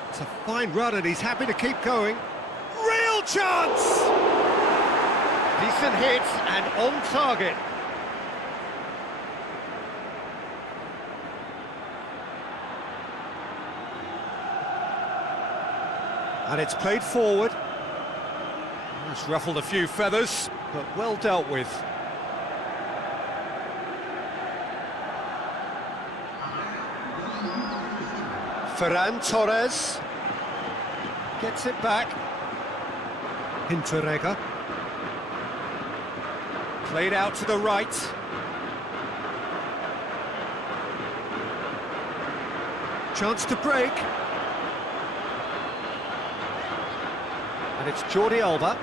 It's a fine run and he's happy to keep going. Real chance! Decent hit and on target. And it's played forward. It's ruffled a few feathers, but well dealt with. Ferran Torres gets it back. Hinteregger. Played out to the right. Chance to break. And it's Jordi Alba.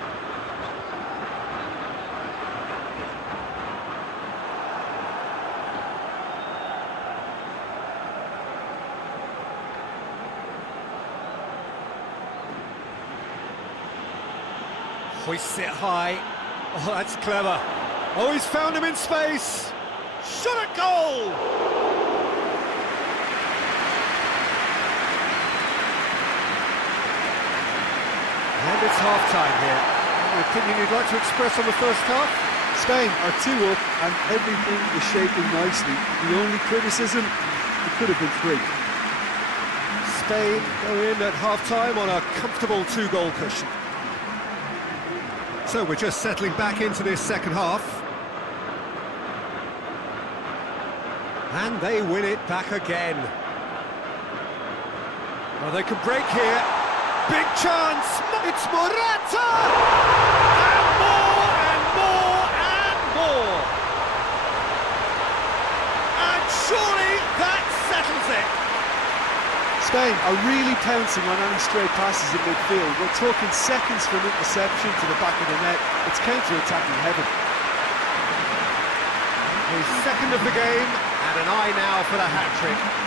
Hoists it high. Oh, that's clever. Oh, he's found him in space. Shot at goal! And it's half-time here. Any opinion you'd like to express on the first half? Spain are 2 up and everything is shaping nicely. The only criticism, it could have been 3. Spain go in at half-time on a comfortable 2-goal cushion. So we're just settling back into this second half. And they win it back again. Well, they can break here. Big chance! It's Morata! And more, and more, and more! And surely that settles it! Spain are really pouncing on any stray passes in midfield. We're talking seconds from interception to the back of the net. It's counter-attacking heaven. His second of the game, and an eye now for the hat-trick.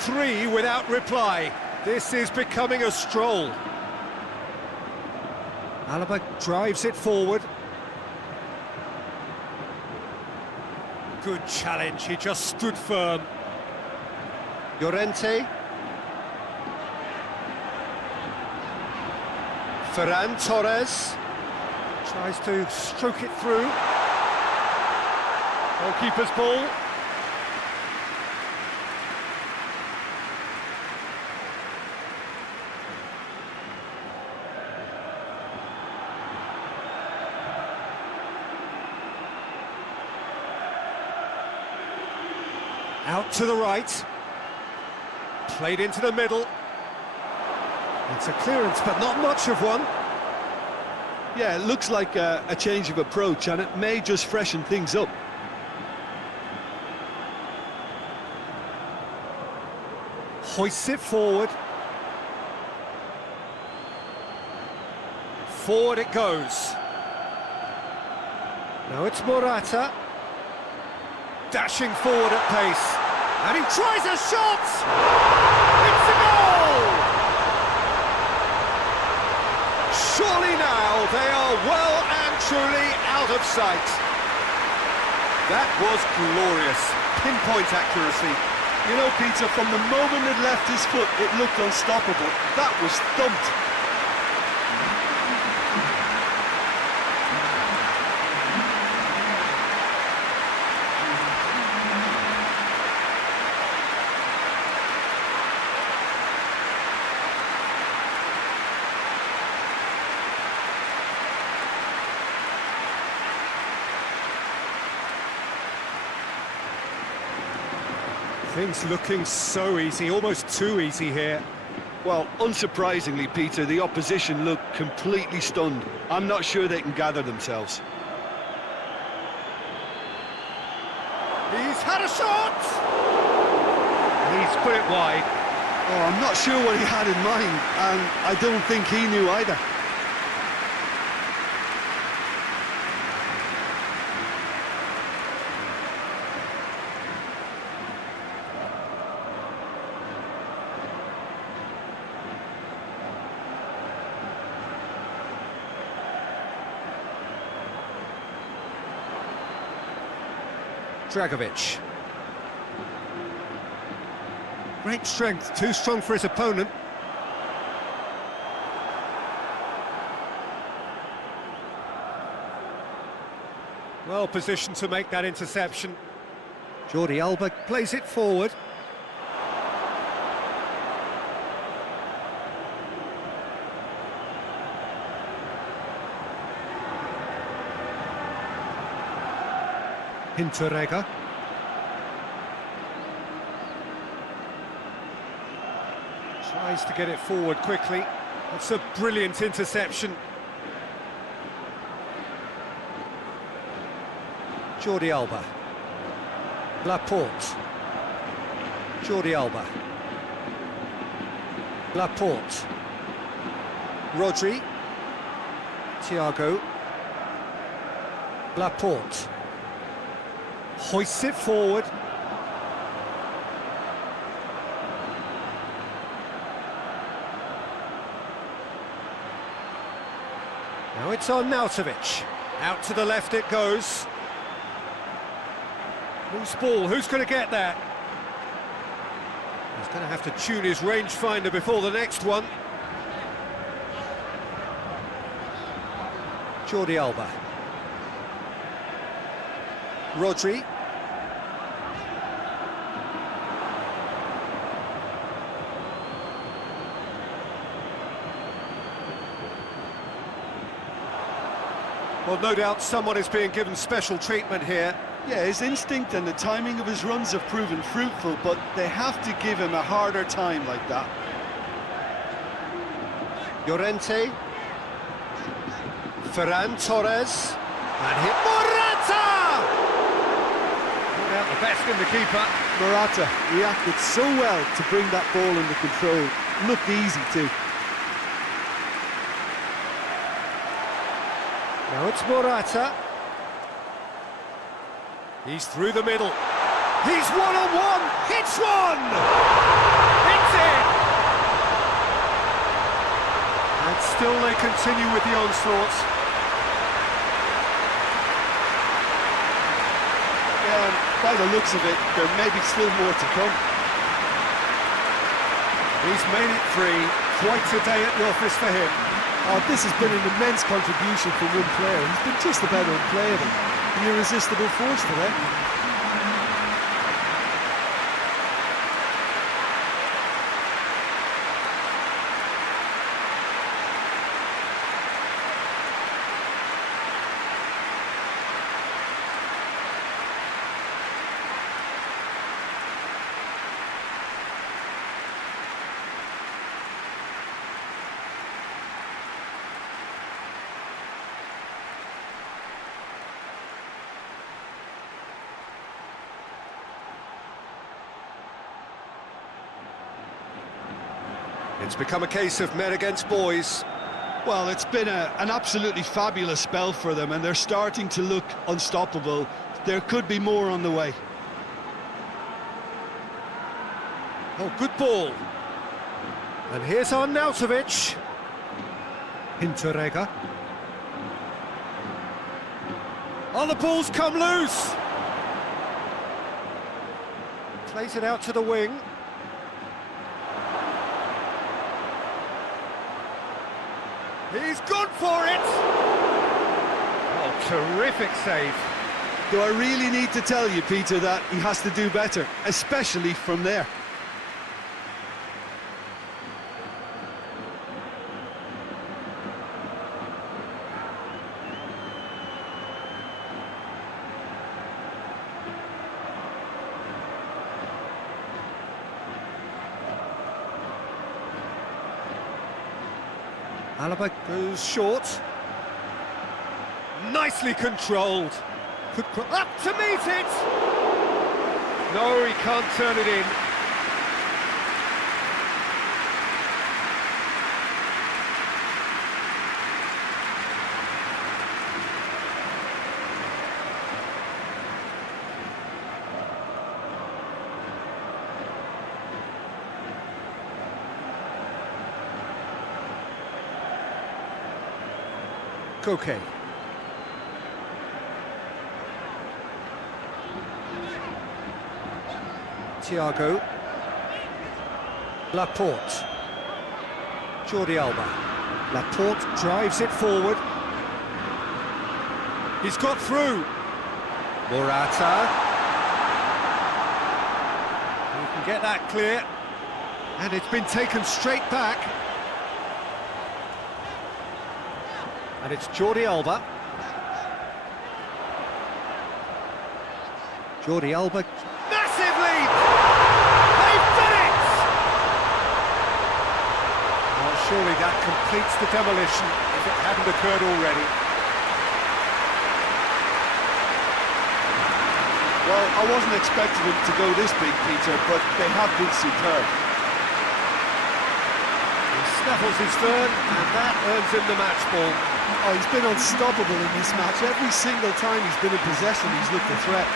Three without reply. This is becoming a stroll. Alaba drives it forward. Good challenge, he just stood firm. Llorente. Ferran Torres. Tries to stroke it through. Goalkeeper's ball. Out to the right, played into the middle. It's a clearance, but not much of one. Yeah, it looks like a change of approach, and it may just freshen things up. Hoists it forward. Forward it goes. Now it's Morata. Dashing forward at pace, and he tries a shot! It's a goal! Surely now they are well and truly out of sight. That was glorious, pinpoint accuracy. You know, Peter, from the moment it left his foot, it looked unstoppable. That was thumped. Things looking so easy, almost too easy here. Well, unsurprisingly, Peter, the opposition look completely stunned. I'm not sure they can gather themselves. He's had a shot! He's put it wide. Oh, I'm not sure what he had in mind, and I don't think he knew either. Dragovic. Great strength, too strong for his opponent. Well positioned to make that interception. Jordi Alba plays it forward. Hinteregger. Tries to get it forward quickly. That's a brilliant interception. Jordi Alba. Laporte. Jordi Alba. Laporte. Rodri. Thiago. Laporte. Hoists it forward. Now it's on Nautovic. Out to the left it goes. Loose ball, who's going to get that? He's going to have to tune his rangefinder before the next one. Jordi Alba. Rodri. Well, no doubt someone is being given special treatment here. Yeah, his instinct and the timing of his runs have proven fruitful, but they have to give him a harder time like that. Llorente. Ferran Torres. And hit Morata! Not out the best in the keeper. Morata reacted so well to bring that ball under control. Looked easy too. Now it's Morata. He's through the middle. He's one-on-one! Hits one! It's in! And still they continue with the onslaughts. Yeah, by the looks of it, there may be still more to come. He's made it free. Quite a day at the office for him. Oh, this has been an immense contribution from one player. He's been just about unplayable. The irresistible force today. It's become a case of men against boys. Well, it's been an absolutely fabulous spell for them, and they're starting to look unstoppable. There could be more on the way. Oh, good ball. And here's Arnautovic. Hinteregger. Oh, the ball's come loose. Plays it out to the wing. He's gone for it! Oh, terrific save. Do I really need to tell you, Peter, that he has to do better, especially from there? Alaba goes short. Nicely controlled. Up to meet it! No, he can't turn it in. Koke. Thiago. Laporte. Jordi Alba. Laporte drives it forward. He's got through. Morata. He can get that clear. And it's been taken straight back. And it's Jordi Alba. Jordi Alba. Massive lead! They've done it! Well, surely that completes the demolition if it hadn't occurred already. Well, I wasn't expecting them to go this big, Peter, but they have been superb. He snaffles his third, and that earns him the match ball. Oh, he's been unstoppable in this match. Every single time he's been in possession, he's looked a threat.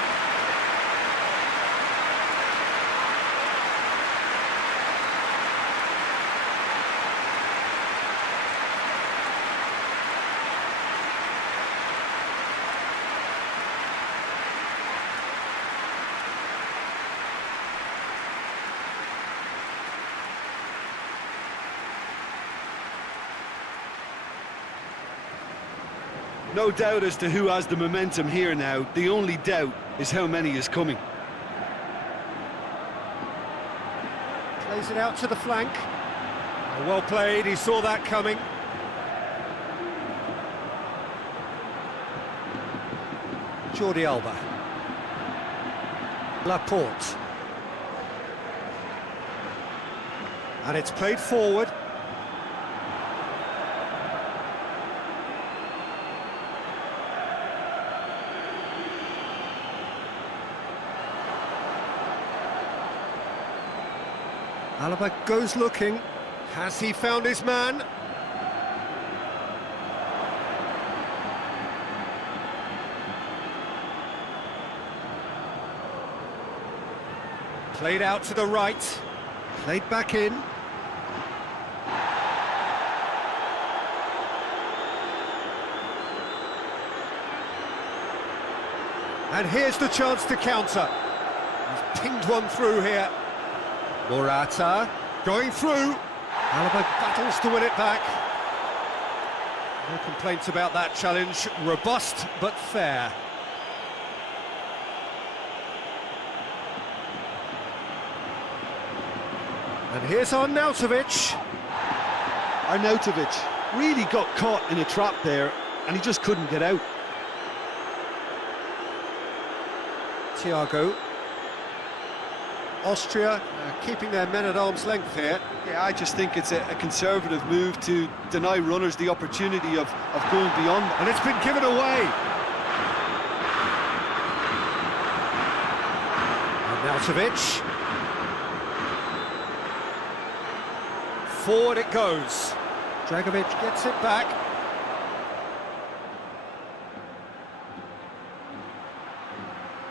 No doubt as to who has the momentum here now. The only doubt is how many is coming. Plays it out to the flank. Oh, well played, he saw that coming. Jordi Alba. Laporte. And it's played forward. Alaba goes looking. Has he found his man? Played out to the right. Played back in. And here's the chance to counter. He's pinged one through here. Morata going through. Alaba battles to win it back. No complaints about that challenge. Robust but fair. And here's Arnautovic. Arnautovic really got caught in a trap there, and he just couldn't get out. Thiago. Austria keeping their men at arm's length here. Yeah, I just think it's a conservative move to deny runners the opportunity of going beyond. And it's been given away. Arnautovic. Forward it goes. Dragovic gets it back.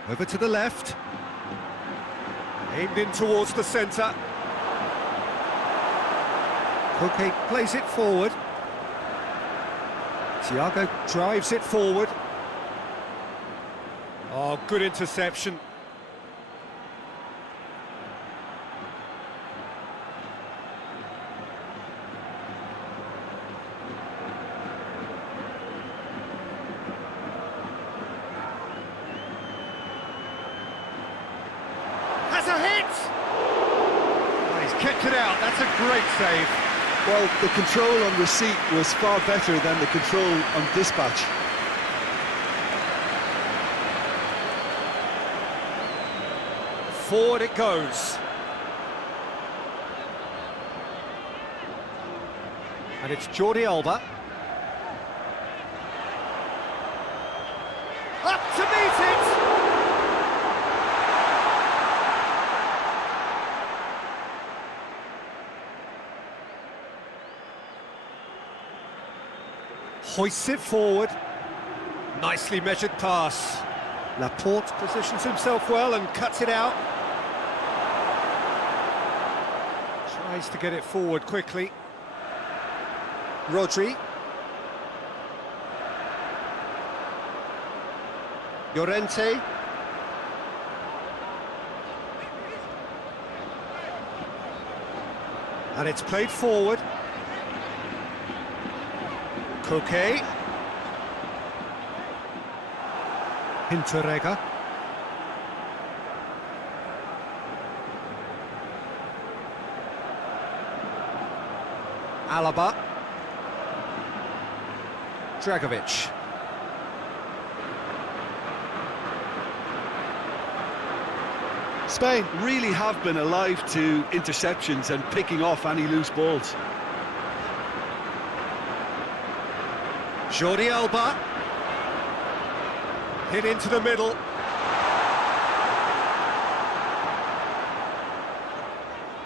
Over to the left. Aimed in towards the centre. Koke plays it forward. Thiago drives it forward. Oh, good interception. Has a hit! Oh, he's kept it out, that's a great save. Well, the control on receipt was far better than the control on dispatch. Forward it goes. And it's Jordi Alba. Up to meet it! Hoists it forward. Nicely measured pass. Laporte positions himself well and cuts it out. Tries to get it forward quickly. Rodri. Llorente. And it's played forward. Koke. Hinteregger. Alaba. Dragovic. Spain really have been alive to interceptions and picking off any loose balls. Jordi Alba. Hit into the middle.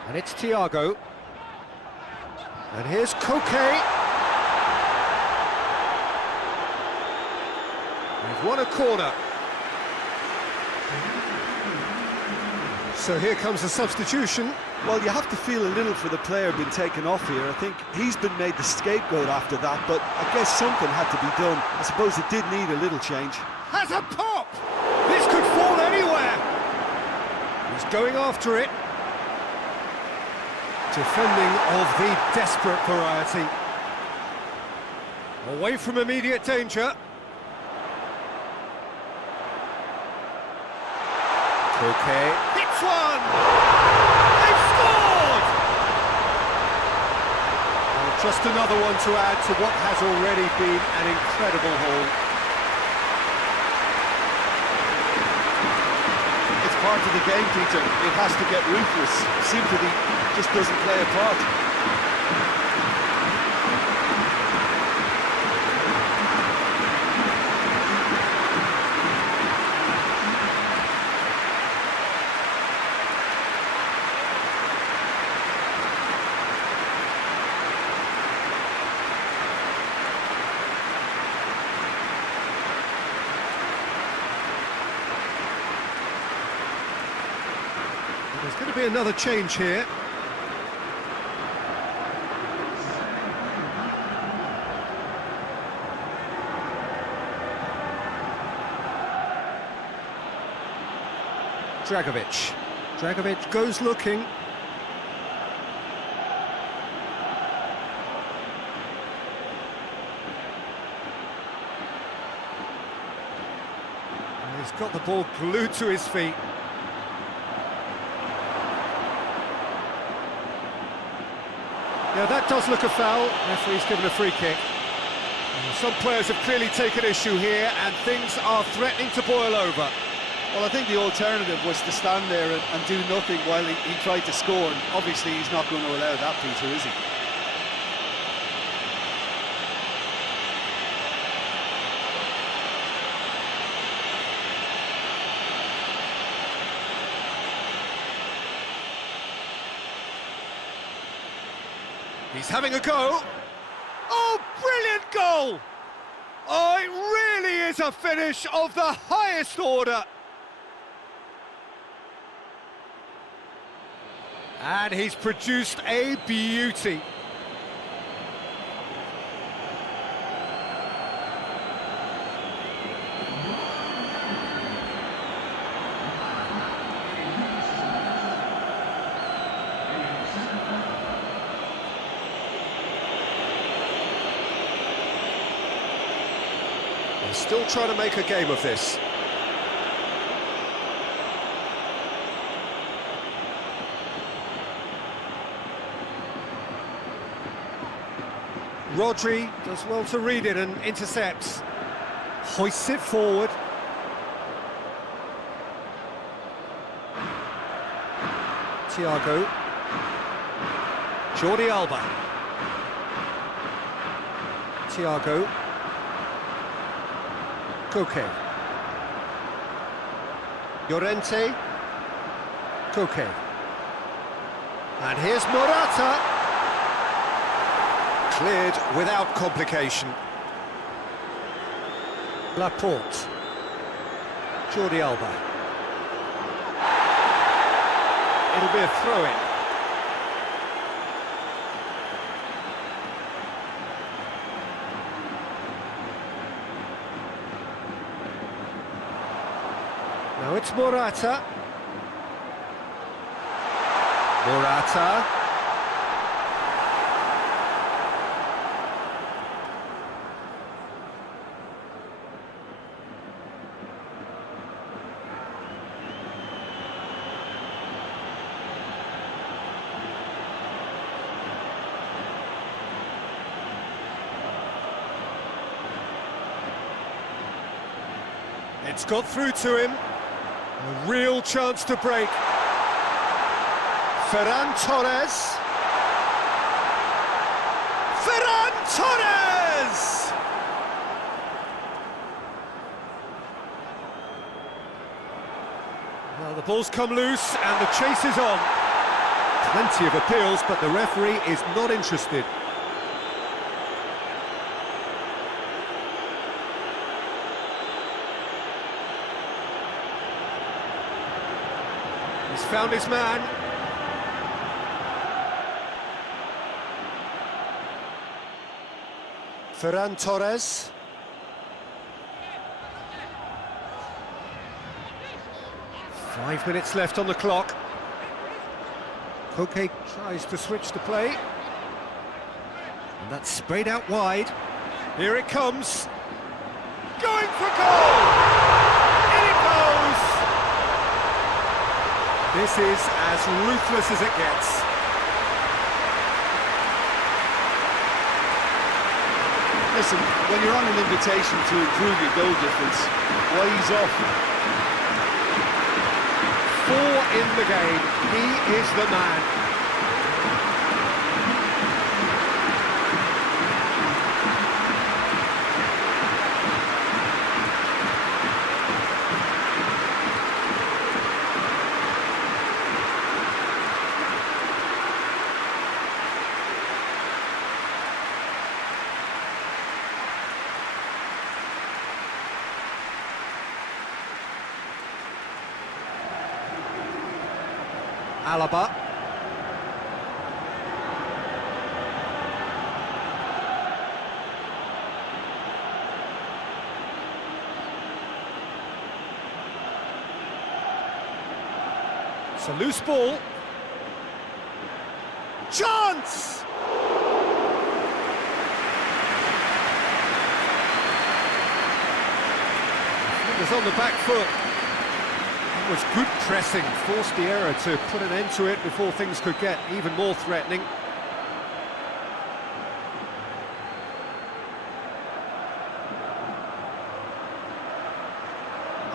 And it's Thiago. And here's Koke. They've won a corner. So here comes a substitution. Well, you have to feel a little for the player being taken off here. I think he's been made the scapegoat after that, but I guess something had to be done. I suppose it did need a little change. Has a pop! This could fall anywhere! He's going after it. Defending of the desperate variety. Away from immediate danger. Okay, hits one! They've scored! Well, just another one to add to what has already been an incredible haul. It's part of the game, Peter. It has to get ruthless. Sympathy just doesn't play a part. There's going to be another change here. Dragovic. Dragovic goes looking. And he's got the ball glued to his feet. Yeah, that does look a foul. Referee's given a free kick. Some players have clearly taken issue here, and things are threatening to boil over. Well, I think the alternative was to stand there and do nothing while he tried to score, and obviously he's not going to allow that, Peter, is he? He's having a go. Oh, brilliant goal! Oh, it really is a finish of the highest order. And he's produced a beauty. They're still trying to make a game of this. Rodri does well to read it and intercepts. Hoists it forward. Thiago. Jordi Alba. Thiago. Koke. Llorente. Koke. And here's Morata. Cleared without complication. Laporte. Jordi Alba. It'll be a throw-in. Now it's Morata. Morata. It's got through to him. A real chance to break. Ferran Torres. Ferran Torres! Well, the ball's come loose and the chase is on. Plenty of appeals, but the referee is not interested. He's found his man. Ferran Torres. Five minutes left on the clock. Koke tries to switch the play. And that's sprayed out wide. Here it comes. Going for goal! In it goes! This is as ruthless as it gets. Listen, when you're on an invitation to improve your goal difference, why he's off? 4 in the game. He is the man. Alaba. It's a loose ball. Chance! Fingers on the back foot. Was good pressing, forced the error to put an end to it before things could get even more threatening.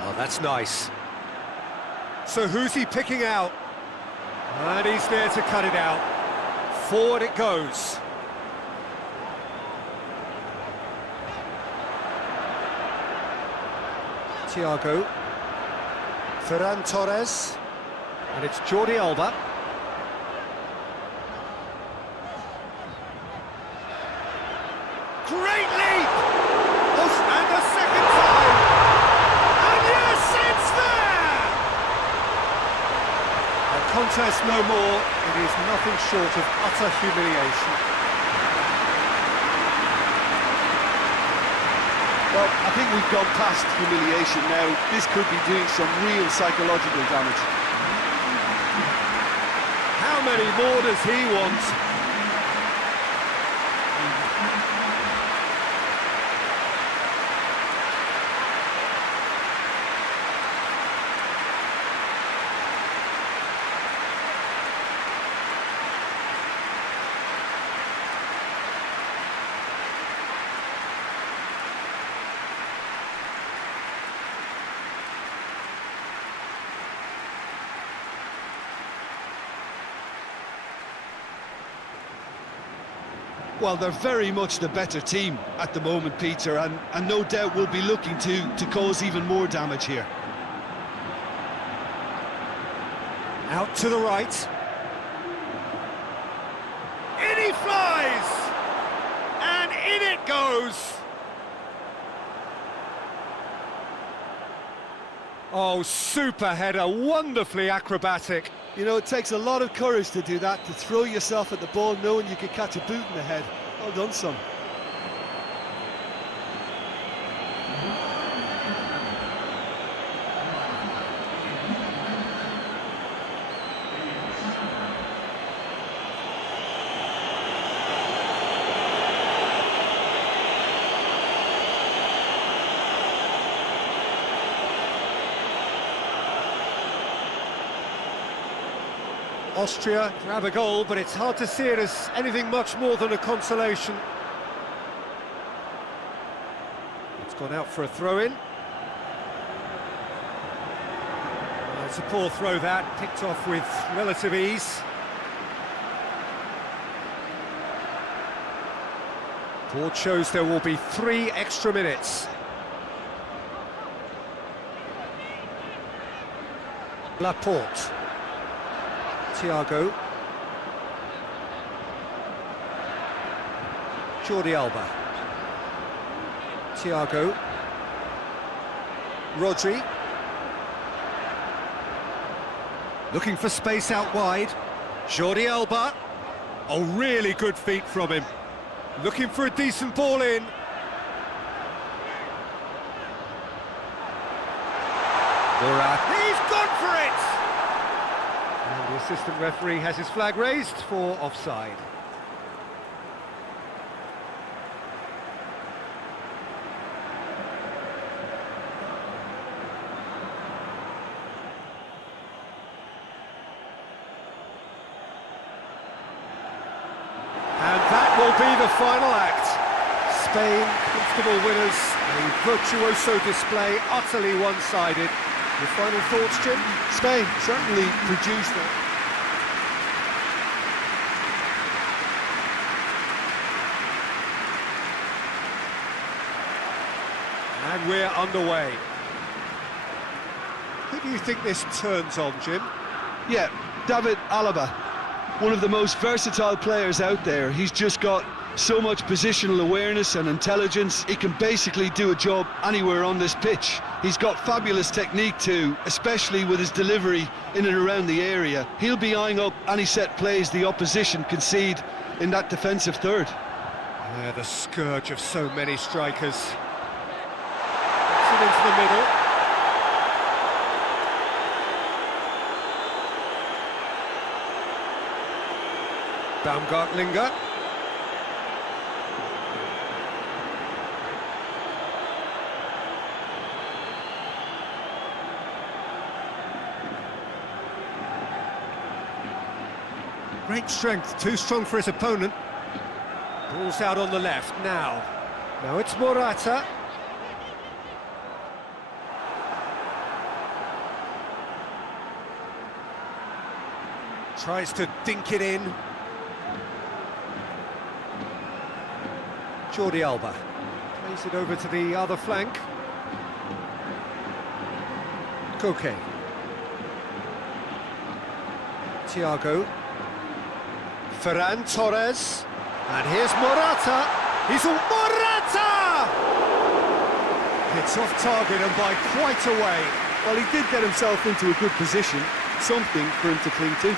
Oh, that's nice. So who's he picking out? And he's there to cut it out. Forward it goes. Thiago. Ferran Torres, and it's Jordi Alba. Great leap! And the second time! And yes, it's there! A contest no more, it is nothing short of utter humiliation. Well, I think we've gone past humiliation now. This could be doing some real psychological damage. How many more does he want? Well, they're very much the better team at the moment, Peter, and no doubt will be looking to cause even more damage here. Out to the right. In he flies! And in it goes! Oh, super header, wonderfully acrobatic. You know, it takes a lot of courage to do that, to throw yourself at the ball knowing you could catch a boot in the head. Well done, son. Austria grab a goal, but it's hard to see it as anything much more than a consolation. It's gone out for a throw-in. It's a poor throw that, picked off with relative ease. Board shows there will be 3 extra minutes. Laporte. Thiago. Jordi Alba. Thiago. Rodri. Looking for space out wide. Jordi Alba. Oh, really good feet from him. Looking for a decent ball in. MURAH. He's gone for it! And the assistant referee has his flag raised for offside. And that will be the final act. Spain, comfortable winners, a virtuoso display, utterly one-sided. Your final thoughts, Jim? Spain certainly produced it. And we're underway. Who do you think this turns on, Jim? Yeah, David Alaba, one of the most versatile players out there. He's just got so much positional awareness and intelligence. He can basically do a job anywhere on this pitch. He's got fabulous technique too, especially with his delivery in and around the area. He'll be eyeing up any set plays the opposition concede in that defensive third. Yeah, the scourge of so many strikers. Gets it into the middle. Baumgartlinger. Great strength, too strong for his opponent. Ball's out on the left now. Now it's Morata. Tries to dink it in. Jordi Alba plays it over to the other flank. Koke. Thiago. Ferran Torres. And here's Morata. He's all Morata! It's off target and by quite a way. Well, he did get himself into a good position, something for him to cling to.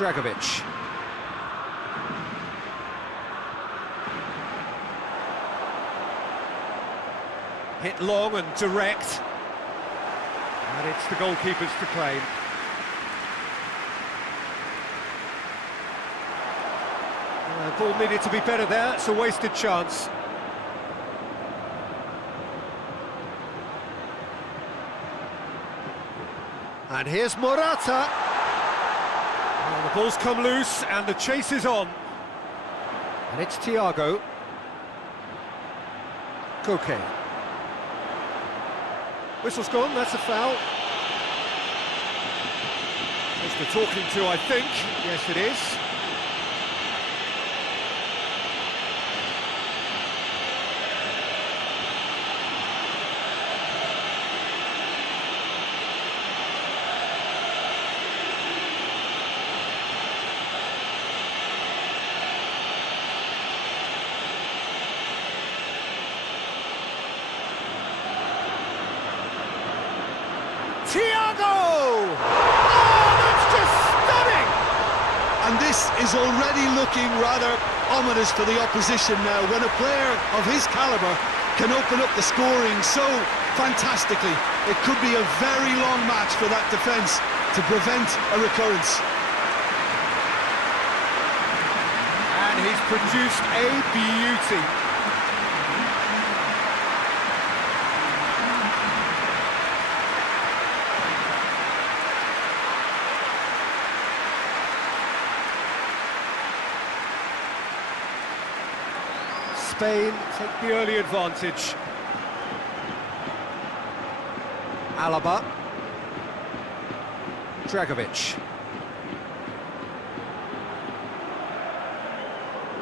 Dragovic. Hit long and direct. And it's the goalkeepers to claim. Ball needed to be better there, it's a wasted chance. And here's Morata. ball's come loose and the chase is on. And it's Thiago. Koke. Whistle's gone, that's a foul. That's the talking to, I think. Yes, it is. Thiago! Oh, that's just stunning! And this is already looking rather ominous for the opposition now, when a player of his calibre can open up the scoring so fantastically. It could be a very long match for that defence to prevent a recurrence. And he's produced a beauty. Spain take the early advantage. Alaba. Dragovic.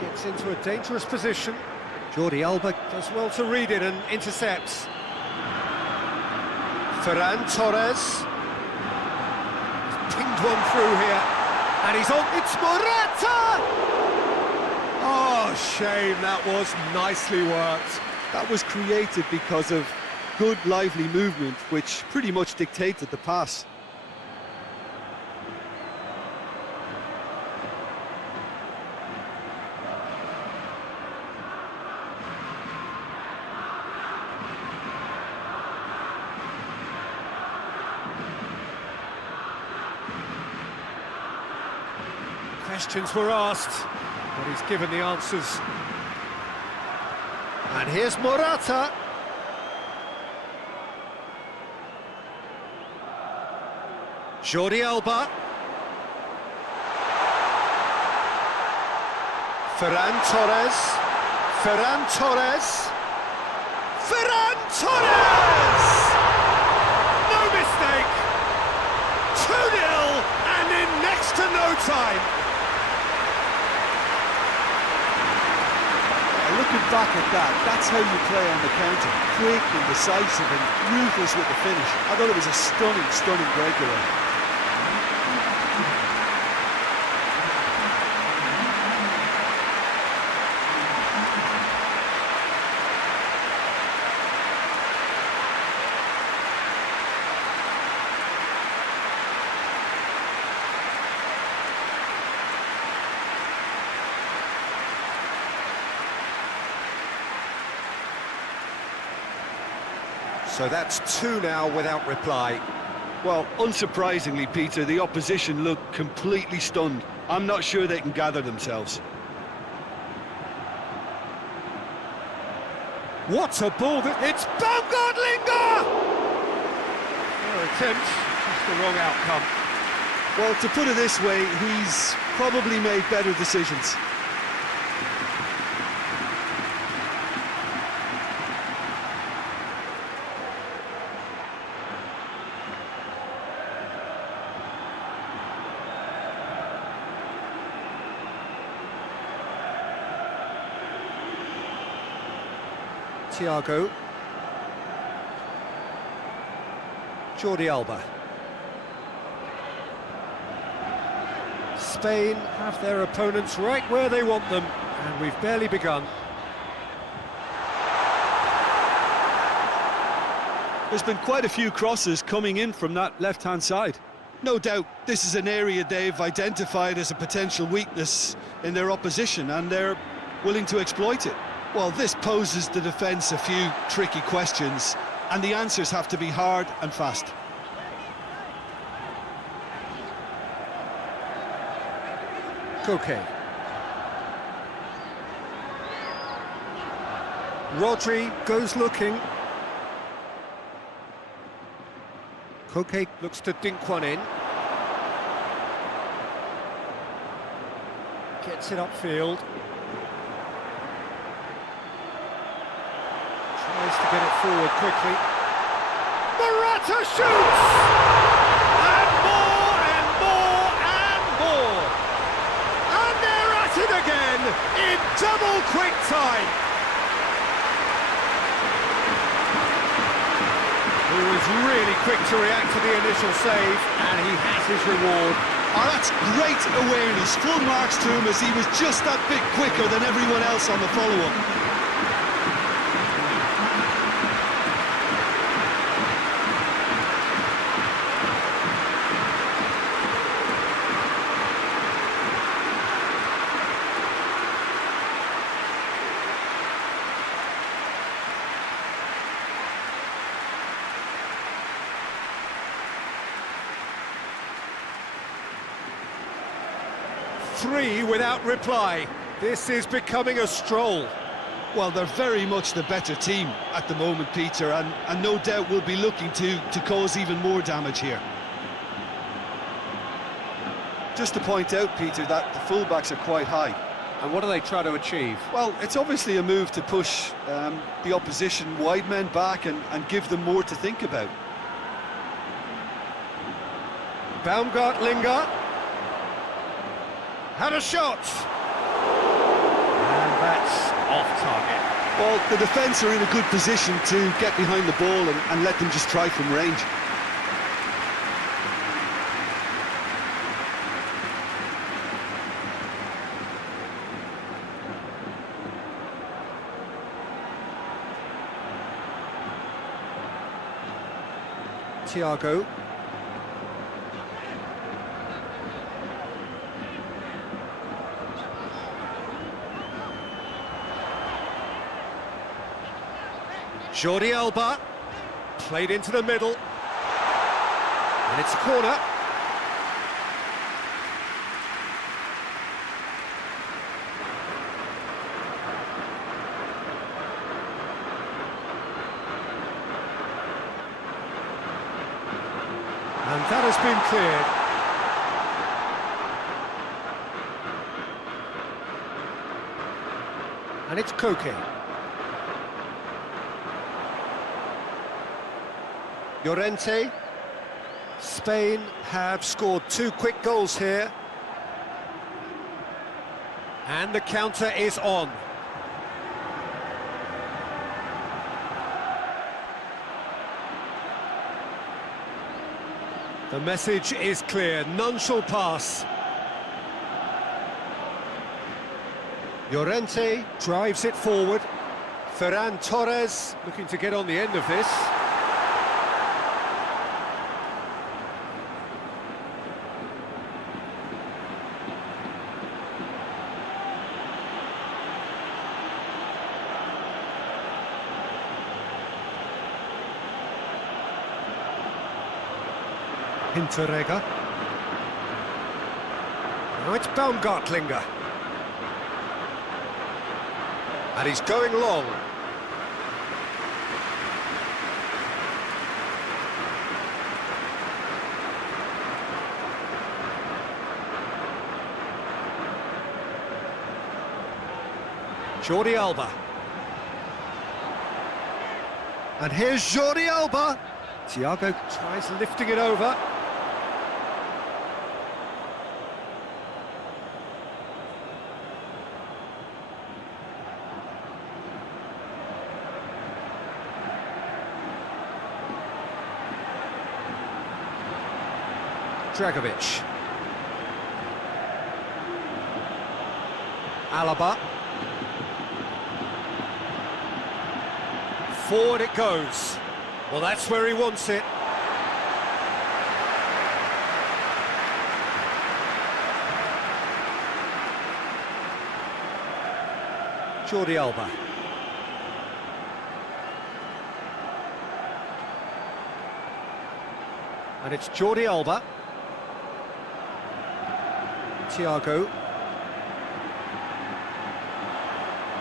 Gets into a dangerous position. Jordi Alba does well to read it and intercepts. Ferran Torres. He's pinged one through here. And he's on. It's Morata! Oh, shame, that was nicely worked. That was created because of good, lively movement, which pretty much dictated the pass. Questions were asked, but he's given the answers. And here's Morata. Jordi Alba. Ferran Torres. Ferran Torres. Ferran Torres! No mistake! 2-0 and in next to no time. Looking back at that, that's how you play on the counter. Quick and decisive and ruthless with the finish. I thought it was a stunning, stunning breakaway. So that's 2 now without reply. Well, unsurprisingly, Peter, the opposition look completely stunned. I'm not sure they can gather themselves. What a ball that... It's Baumgartlinger! Fair attempt, just the wrong outcome. Well, to put it this way, he's probably made better decisions. Thiago. Jordi Alba. Spain have their opponents right where they want them, and we've barely begun. There's been quite a few crosses coming in from that left-hand side. No doubt this is an area they've identified as a potential weakness in their opposition, and they're willing to exploit it. Well, this poses the defence a few tricky questions, and the answers have to be hard and fast. Koke. Rodri goes looking. Koke looks to dink one in. Gets it upfield. Tries to get it forward quickly. Morata shoots! And more and more and more! And they're at it again in double quick time! He was really quick to react to the initial save, and he has his reward. Oh, that's great awareness. Full marks to him as he was just that bit quicker than everyone else on the follow-up. Three without reply. This is becoming a stroll. Well, they're very much the better team at the moment, Peter, and no doubt will be looking to cause even more damage here. Just to point out, Peter, that the fullbacks are quite high. And what do they try to achieve? Well, it's obviously a move to push the opposition wide men back and give them more to think about. Baumgartlinger had a shot, and that's off target. Well, the defence are in a good position to get behind the ball and let them just try from range. Thiago. Jordi Alba, played into the middle, and it's a corner. And that has been cleared. And it's Koke. Llorente. Spain have scored 2 quick goals here. And the counter is on. The message is clear, none shall pass. Llorente drives it forward. Ferran Torres looking to get on the end of this. Hinteregger. Now it's Baumgartlinger. And he's going long. Jordi Alba. And here's Jordi Alba. Thiago tries lifting it over. Dragovic. Alaba. Forward it goes. Well, that's where he wants it. Jordi Alba. And it's Jordi Alba. Thiago.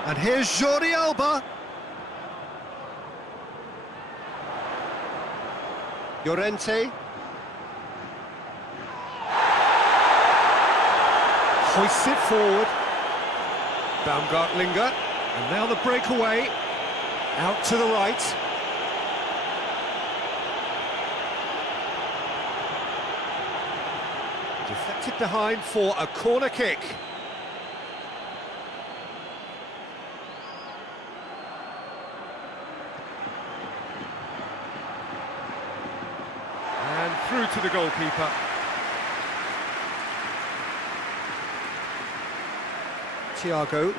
And here's Jordi Alba. Llorente. Hoists it forward. Baumgartlinger, and now the breakaway, out to the right. Deflected behind for a corner kick. And through to the goalkeeper. Thiago.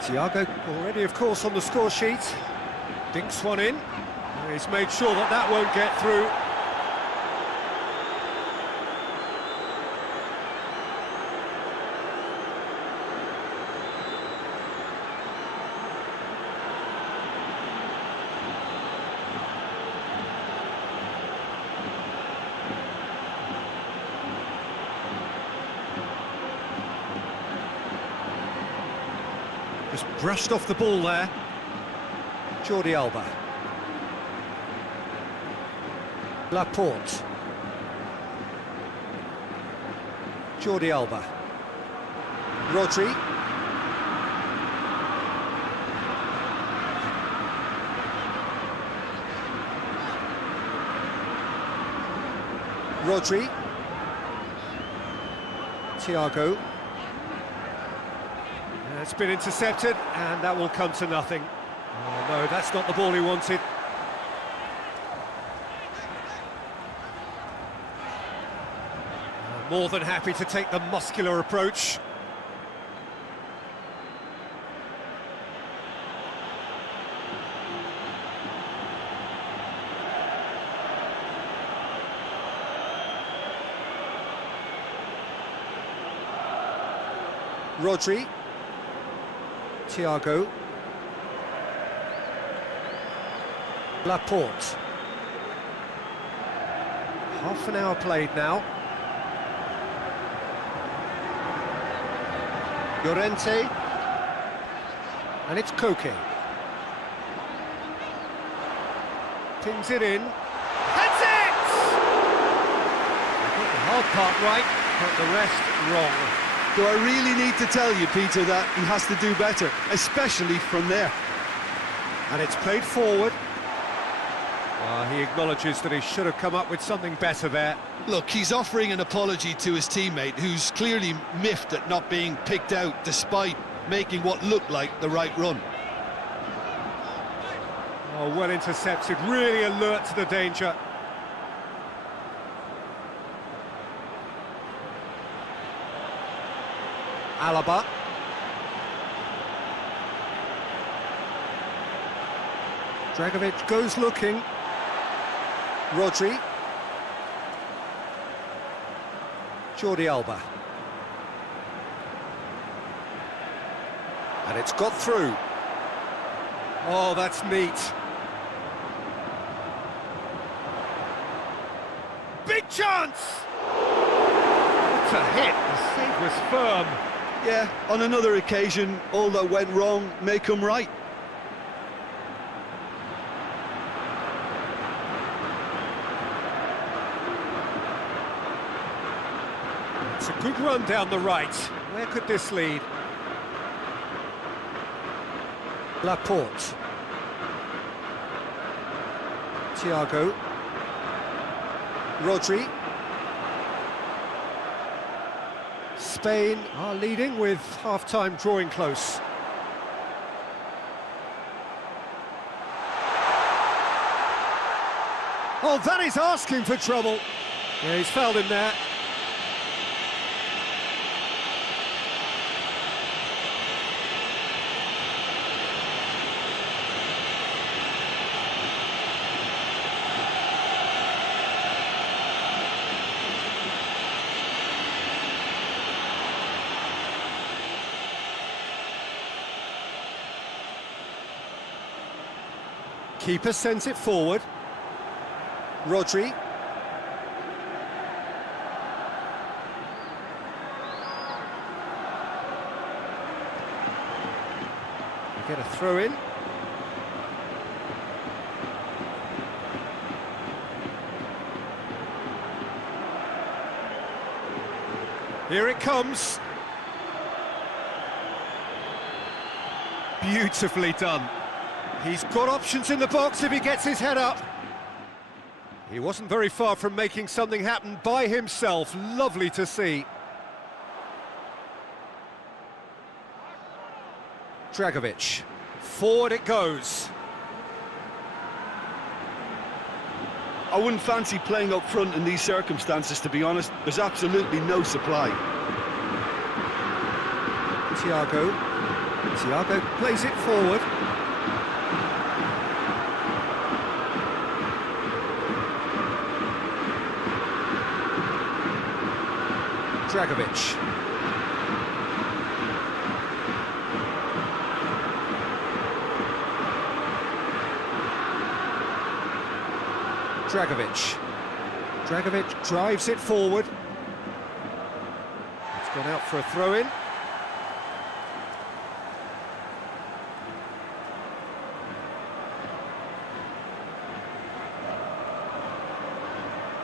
Thiago already, of course, on the score sheet. Dinks one in. He's made sure that that won't get through. Just brushed off the ball there. Jordi Alba. Laporte. Jordi Alba. Rodri. Rodri. Thiago. It's been intercepted, and that will come to nothing. Oh, no, that's not the ball he wanted. More than happy to take the muscular approach. Rodri. Thiago. Laporte. Half an hour played now. Llorente. And it's Koke. Pings it in. That's it! They got the hard part right, but the rest wrong. Do I really need to tell you, Peter, that he has to do better, especially from there? And it's played forward. He acknowledges that he should have come up with something better there. Look, he's offering an apology to his teammate, who's clearly miffed at not being picked out despite making what looked like the right run. Oh, well intercepted, really alert to the danger. Alaba. Dragovic goes looking. Rodri. Jordi Alba. And it's got through. Oh, that's neat. Big chance! What a hit, the save was firm. Yeah, on another occasion, all that went wrong may come right. It's a good run down the right. Where could this lead? Laporte. Thiago. Rodri. Spain are leading with half-time drawing close. Oh, that is asking for trouble. Yeah, he's fouled him there. Keeper sends it forward. Rodri. They get a throw in. Here it comes. Beautifully done. He's got options in the box if he gets his head up. He wasn't very far from making something happen by himself. Lovely to see. Dragovic. Forward it goes. I wouldn't fancy playing up front in these circumstances, to be honest. There's absolutely no supply. Thiago plays it forward. Dragovic. Dragovic drives it forward. It's gone out for a throw-in.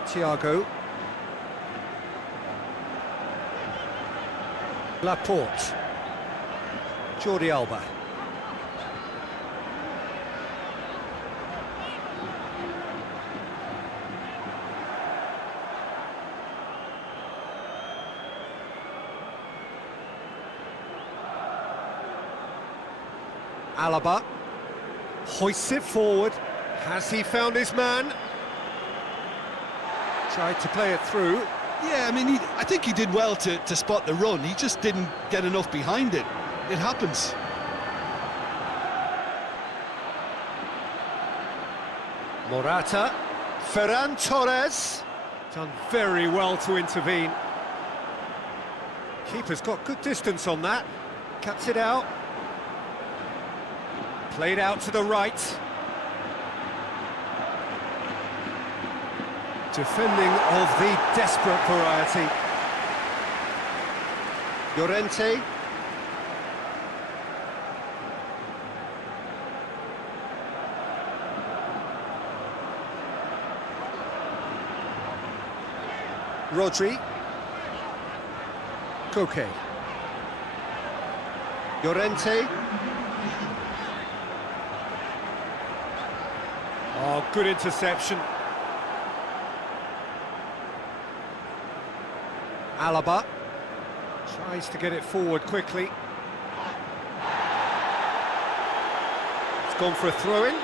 Thiago. Laporte. Jordi Alba. Alaba hoists it forward. Has he found his man? Tried to play it through. Yeah, I mean, I think he did well to spot the run. He just didn't get enough behind it. It happens. Morata. Ferran Torres. Done very well to intervene. Keeper's got good distance on that. Cuts it out. Played out to the right. Defending of the desperate variety. Llorente. Rodri. Koke. Llorente. Oh, good interception. Alaba tries to get it forward quickly. It's gone for a throw-in.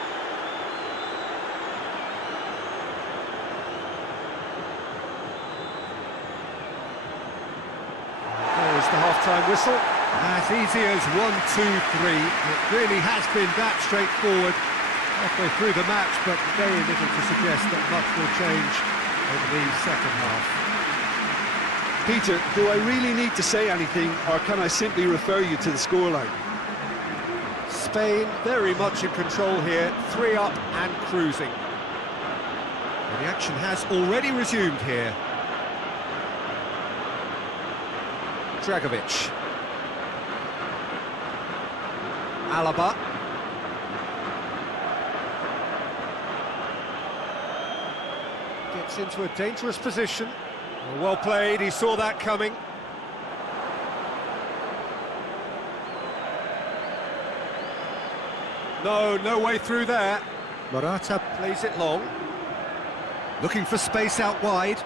There is the half-time whistle. As easy as 1, 2, 3. It really has been that straightforward halfway through the match, but very little to suggest that much will change over the second half. Peter, do I really need to say anything, or can I simply refer you to the scoreline? Spain very much in control here, 3 up and cruising. And the action has already resumed here. Dragovic. Alaba. Gets into a dangerous position. Well played, he saw that coming. No way through there. Morata plays it long. Looking for space out wide.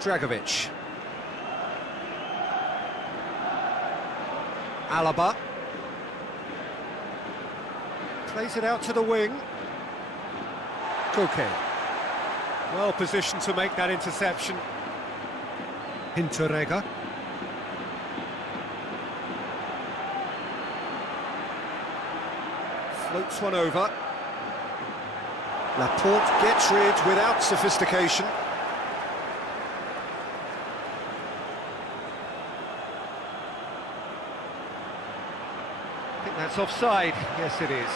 Dragovic. Alaba. Plays it out to the wing. Koke. Well positioned to make that interception. Hinterega. Floats one over. Laporte gets rid without sophistication. I think that's offside. Yes, it is.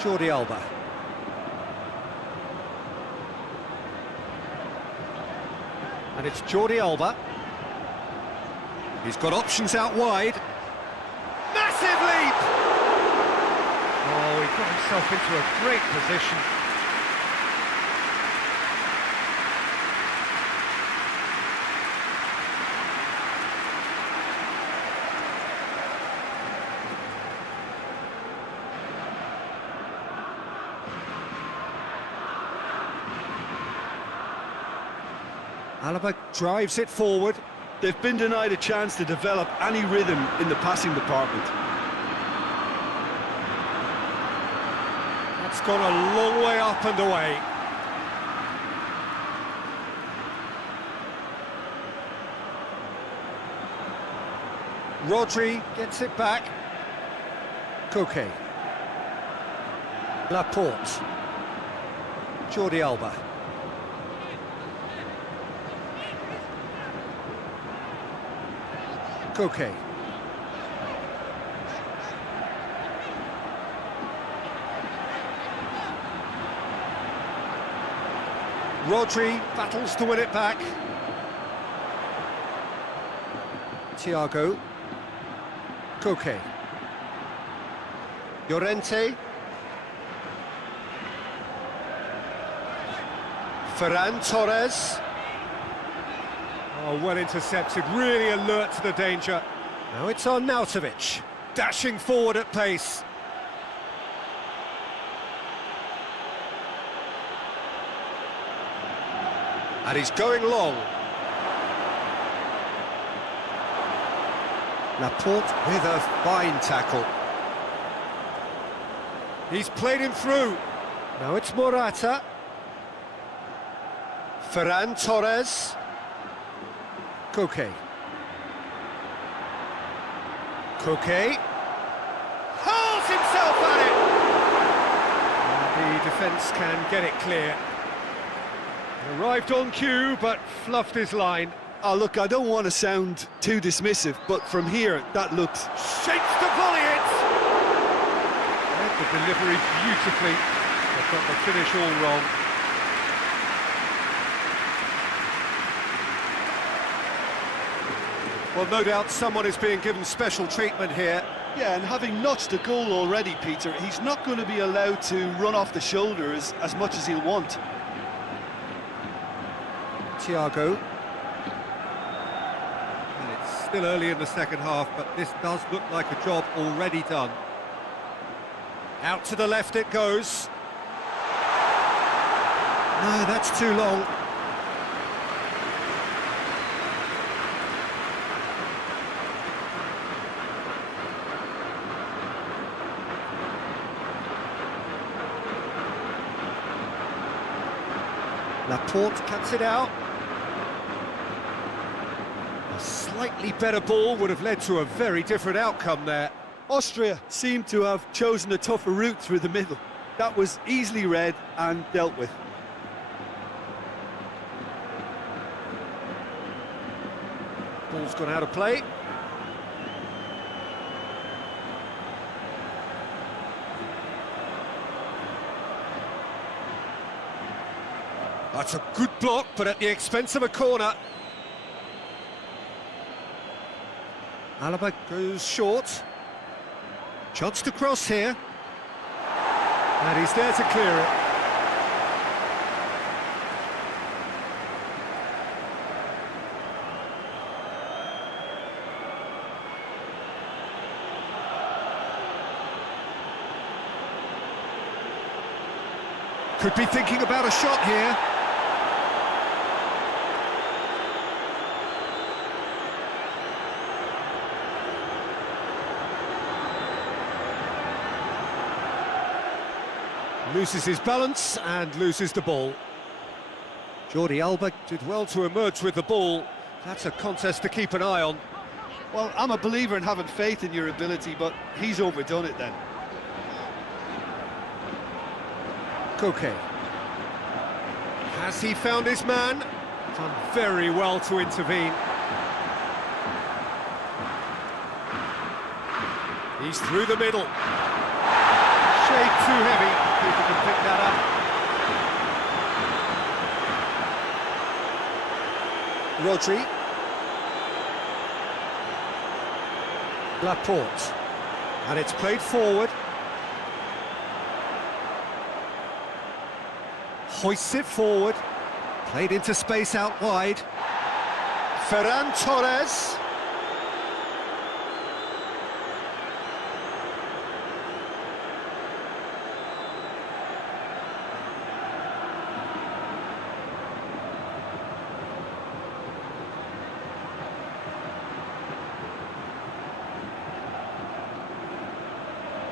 Jordi Alba. And it's Jordi Alba. He's got options out wide. Massive leap! Oh, he got himself into a great position. Alaba drives it forward. They've been denied a chance to develop any rhythm in the passing department. That's gone a long way up and away. Rodri gets it back. Koke. Laporte. Jordi Alba. Koke. Rodri battles to win it back. Thiago. Koke. Llorente. Ferran Torres. Oh, well intercepted, really alert to the danger. Now it's on Arnautovic, dashing forward at pace. And he's going long. Laporte with a fine tackle. He's played him through. Now it's Morata. Ferran Torres. Koke. Koke. Hurls himself at it! And the defence can get it clear. Arrived on cue, but fluffed his line. Oh, look, I don't want to sound too dismissive, but from here, that looks... Shapes to volley it! Read the delivery beautifully. They've got the finish all wrong. Well, no doubt someone is being given special treatment here. Yeah, and having notched a goal already, Peter, he's not going to be allowed to run off the shoulders as much as he'll want. Thiago. And it's still early in the second half, but this does look like a job already done. Out to the left it goes. No, that's too long. Laporte cuts it out. A slightly better ball would have led to a very different outcome there. Austria seemed to have chosen a tougher route through the middle. That was easily read and dealt with. Ball's gone out of play. That's a good block, but at the expense of a corner. Alaba goes short. Chance to cross here. And he's there to clear it. Could be thinking about a shot here. Loses his balance and loses the ball. Jordi Alba did well to emerge with the ball. That's a contest to keep an eye on. Well, I'm a believer in having faith in your ability, but he's overdone it then. Koke. Has he found his man? Done very well to intervene. He's through the middle. stayed too heavy. People can pick that up. Rodri. Laporte. And it's played forward. Hoists it forward. Played into space out wide. Ferran Torres.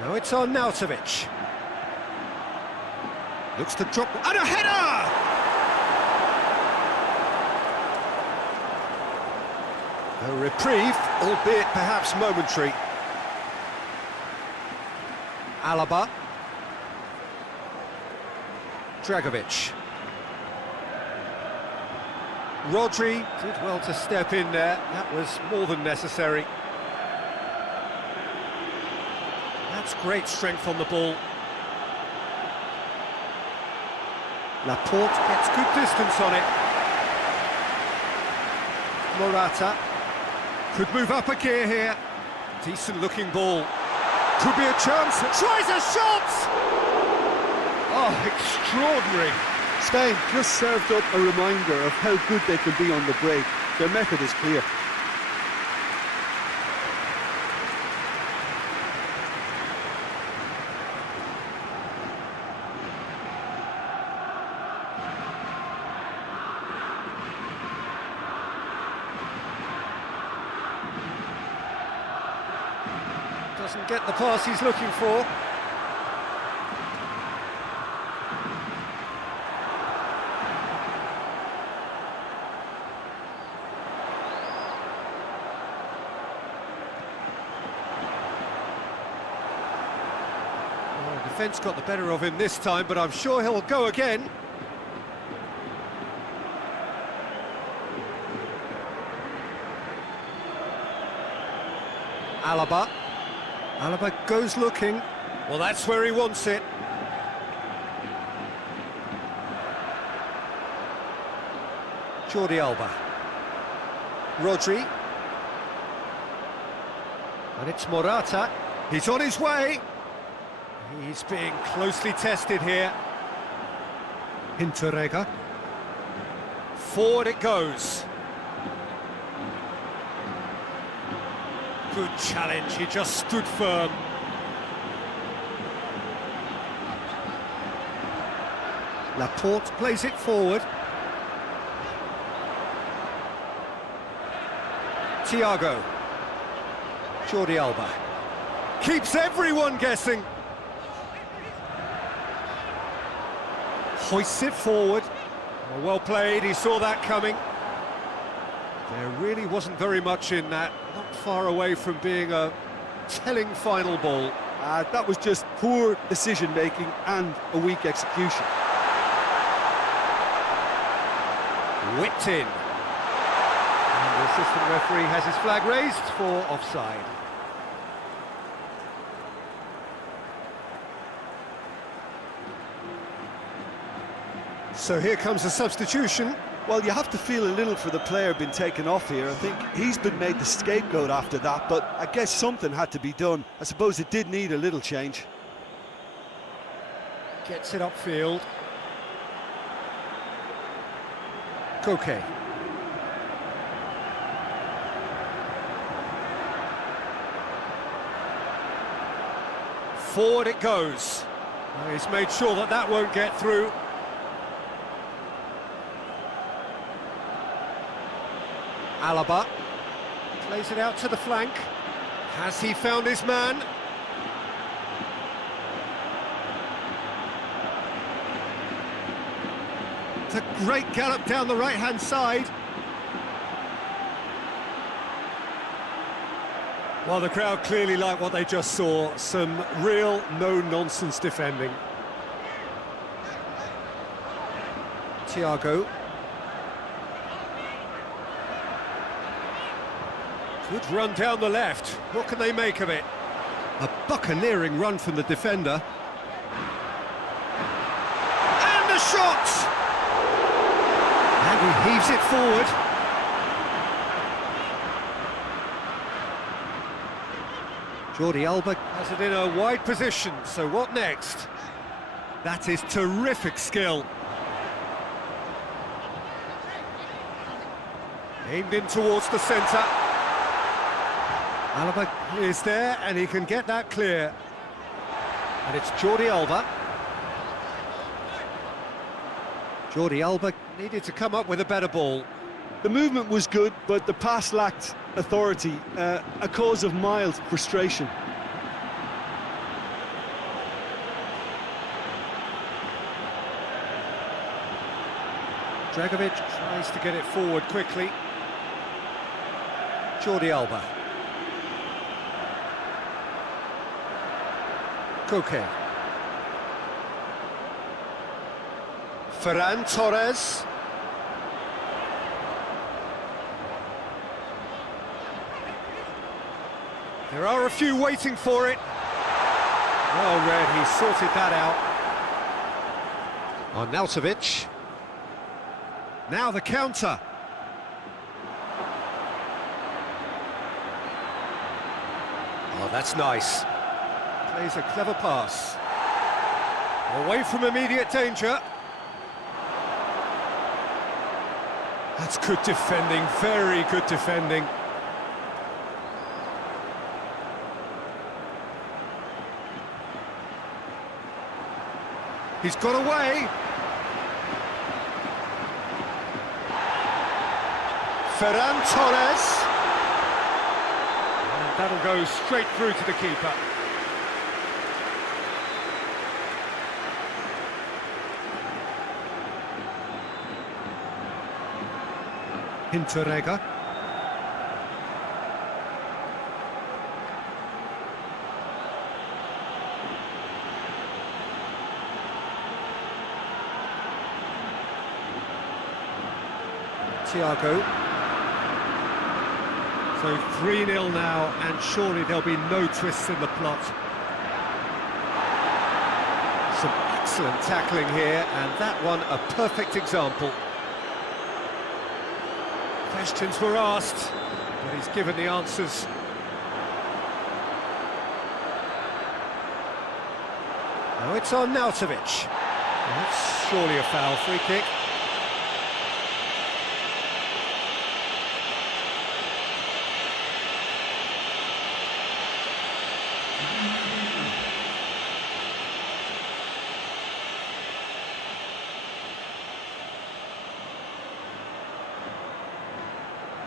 Now it's on Nautovic. Looks to drop, and a header! A reprieve, albeit perhaps momentary. Alaba. Dragovic. Rodri did well to step in there. That was more than necessary. That's great strength on the ball. Laporte gets good distance on it. Morata could move up a gear here. Decent looking ball. Could be a chance. Tries a shot! Oh, extraordinary. Spain just served up a reminder of how good they can be on the break. Their method is clear. Doesn't get the pass he's looking for. Well, defence got the better of him this time, but I'm sure he'll go again. Alaba. Alaba goes looking. Well, that's where he wants it. Jordi Alba. Rodri. And it's Morata. He's on his way. He's being closely tested here. Hinterega. Forward it goes. Good challenge, he just stood firm. Laporte plays it forward. Thiago. Jordi Alba. Keeps everyone guessing. Hoists it forward. Well played, he saw that coming. There really wasn't very much in that, not far away from being a telling final ball. That was just poor decision-making and a weak execution. Whipped in. And the assistant referee has his flag raised for offside. So here comes a substitution. Well, you have to feel a little for the player being taken off here. I think he's been made the scapegoat after that, but I guess something had to be done. I suppose it did need a little change. Gets it upfield. Koke. Forward it goes. He's made sure that that won't get through. Alaba plays it out to the flank. Has he found his man? It's a great gallop down the right-hand side. Well, the crowd clearly like what they just saw. Some real no-nonsense defending. Thiago. Good run down the left. What can they make of it? A buccaneering run from the defender. shot! And he heaves it forward. Jordi Alba has it in a wide position, so what next? That is terrific skill. Aimed in towards the centre. Alba is there and he can get that clear. And it's Jordi Alba. Jordi Alba needed to come up with a better ball. The movement was good, but the pass lacked authority, a cause of mild frustration. Dragovic tries to get it forward quickly. Jordi Alba. Koke. Ferran Torres. There are a few waiting for it. Well read, he sorted that out. Arnautovic. Now the counter. Oh, that's nice. Plays a clever pass. Away from immediate danger. That's good defending, very good defending. He's got away. Ferran Torres. And that'll go straight through to the keeper. Hinteregger. Thiago. So 3-0 now, and surely there'll be no twists in the plot. Some excellent tackling here, and that one a perfect example. Questions were asked, but he's given the answers. Now it's on Arnautovic. That's surely a foul, free kick.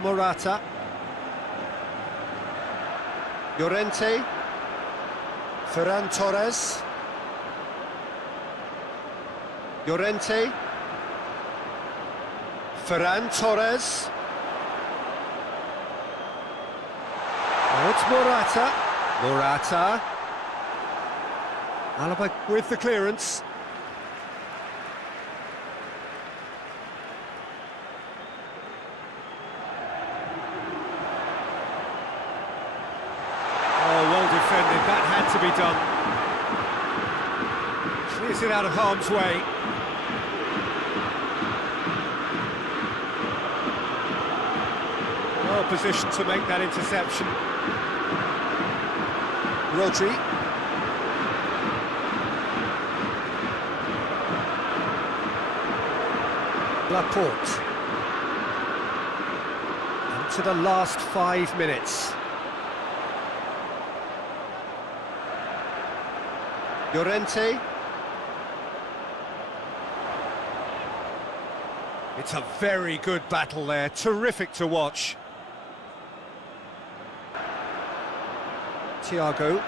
Morata. Llorente. Ferran Torres. Llorente. Ferran Torres. Now it's Morata. Morata. Alaba with the clearance. Defended, that had to be done. Clears it out of harm's way. Well positioned to make that interception. Rodri. Laporte. Into the last 5 minutes. Llorente. It's a very good battle there, terrific to watch. Thiago.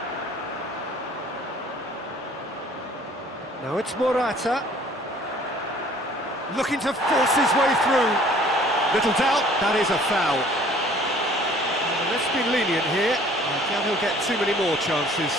Now it's Morata. Looking to force his way through. Little doubt, that is a foul. Let's be lenient here. I doubt he'll get too many more chances.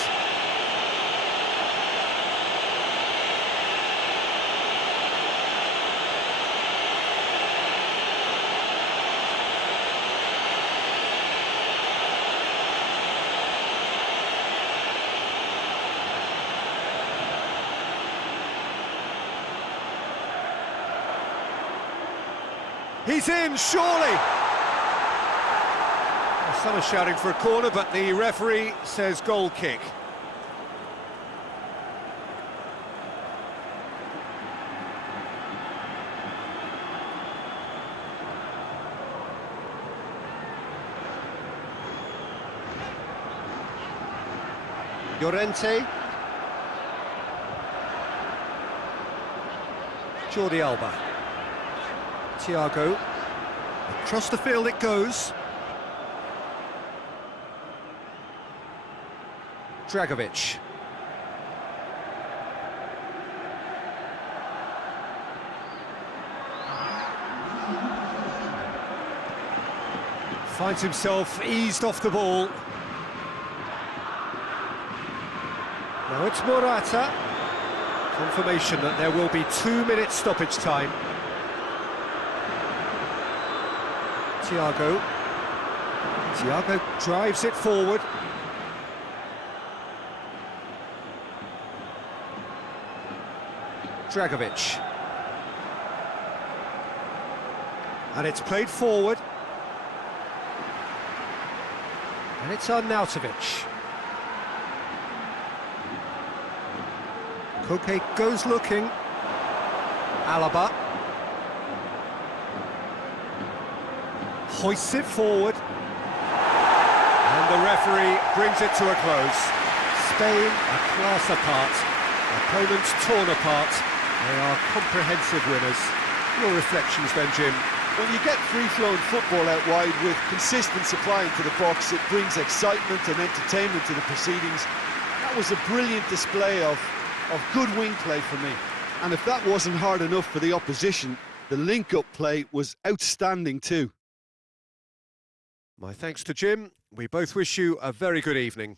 He's in, surely! Well, some are shouting for a corner, but the referee says goal kick. Llorente. Jordi Alba. Thiago. Across the field it goes. Dragovic. Finds himself eased off the ball. Now it's Morata. Confirmation that there will be 2 minutes stoppage time. Thiago. Thiago drives it forward. Dragovic. And it's played forward. And it's Arnautovic. Koke goes looking. Alaba. Hoists it forward. And the referee brings it to a close. Spain a class apart. Opponents torn apart. They are comprehensive winners. Your reflections then, Jim? When you get free-flowing football out wide with consistent supplying to the box, it brings excitement and entertainment to the proceedings. That was a brilliant display of good wing play for me. And if that wasn't hard enough for the opposition, the link-up play was outstanding too. My thanks to Jim. We both wish you a very good evening.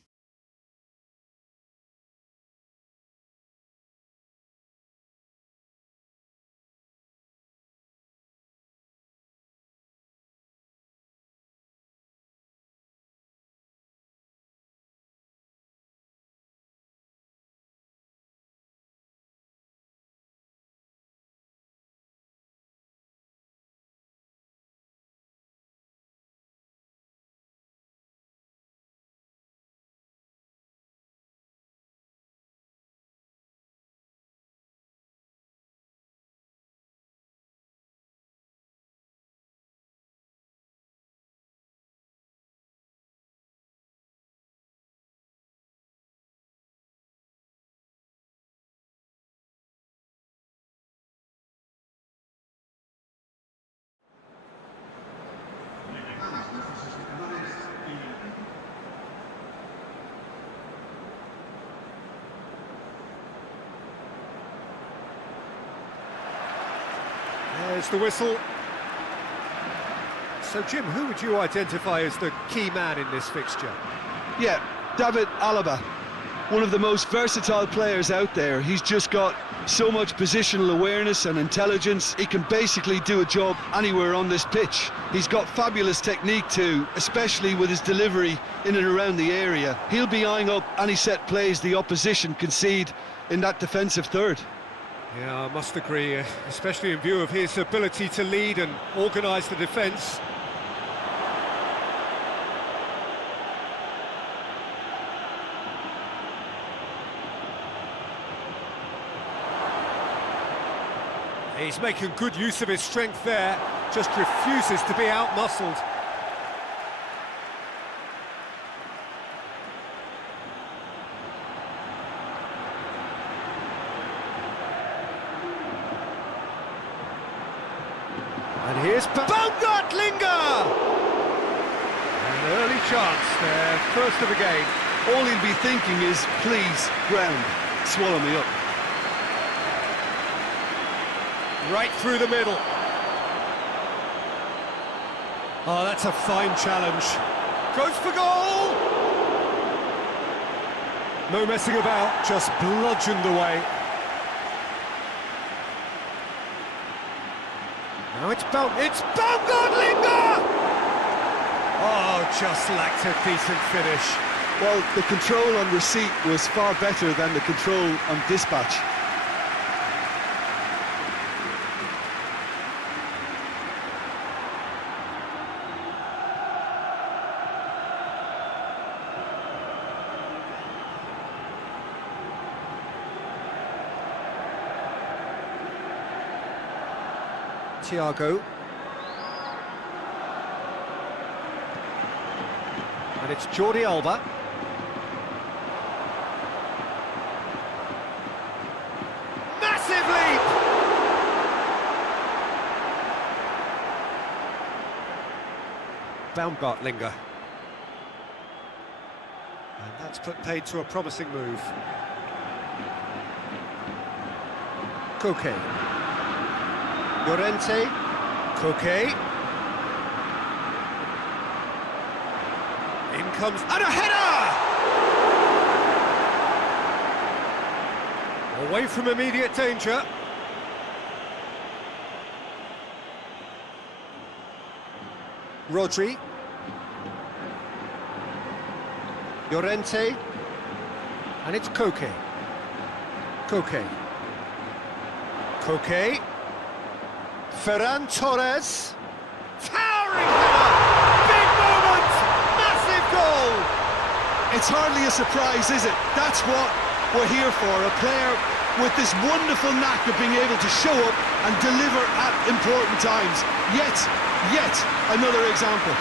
There's the whistle. So, Jim, who would you identify as the key man in this fixture? Yeah, David Alaba, one of the most versatile players out there. He's just got so much positional awareness and intelligence. He can basically do a job anywhere on this pitch. He's got fabulous technique too, especially with his delivery in and around the area. He'll be eyeing up any set plays the opposition concede in that defensive third. Yeah, I must agree, especially in view of his ability to lead and organise the defence. He's making good use of his strength there, just refuses to be out-muscled. And here's Baumgartlinger! An early chance there, first of the game. All he'll be thinking is, please, ground, swallow me up. Right through the middle. Oh, that's a fine challenge. Goes for goal! No messing about, just bludgeoned away. Now it's Baumgartlinger! Oh, just lacked a decent finish. Well, the control on receipt was far better than the control on dispatch. Thiago. And it's Jordi Alba. Massive leap! Baumgartlinger. And that's put paid to a promising move. Koke. Llorente. Koke. In comes... and a header! Away from immediate danger. Rodri. Llorente. And it's Koke. Koke. Koke. Ferran Torres. Towering header! Big moment! Massive goal! It's hardly a surprise, is it? That's what we're here for, a player with this wonderful knack of being able to show up and deliver at important times. Yet another example.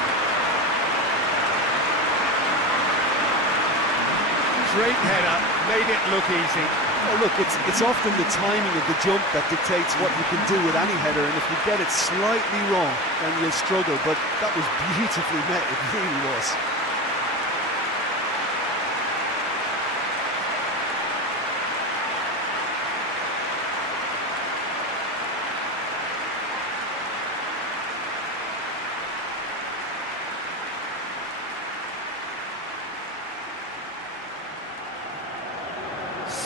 Great header, made it look easy. Well, look, it's often the timing of the jump that dictates what you can do with any header, and if you get it slightly wrong, then you'll struggle, but that was beautifully met, it really was.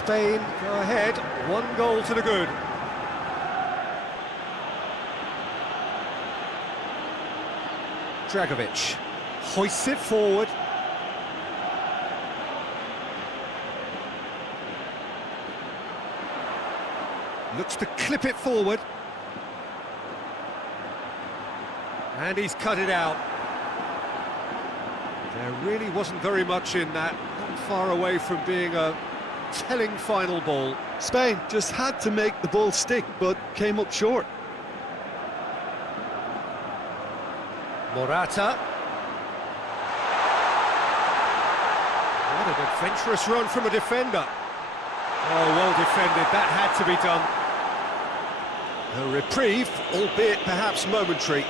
Spain go ahead, 1 goal to the good. Dragovic hoists it forward. Looks to clip it forward. And he's cut it out. There really wasn't very much in that, not far away from being a telling final ball. Spain just had to make the ball stick, but came up short. Morata. What an adventurous run from a defender. Oh, well defended, that had to be done. A reprieve, albeit perhaps momentary.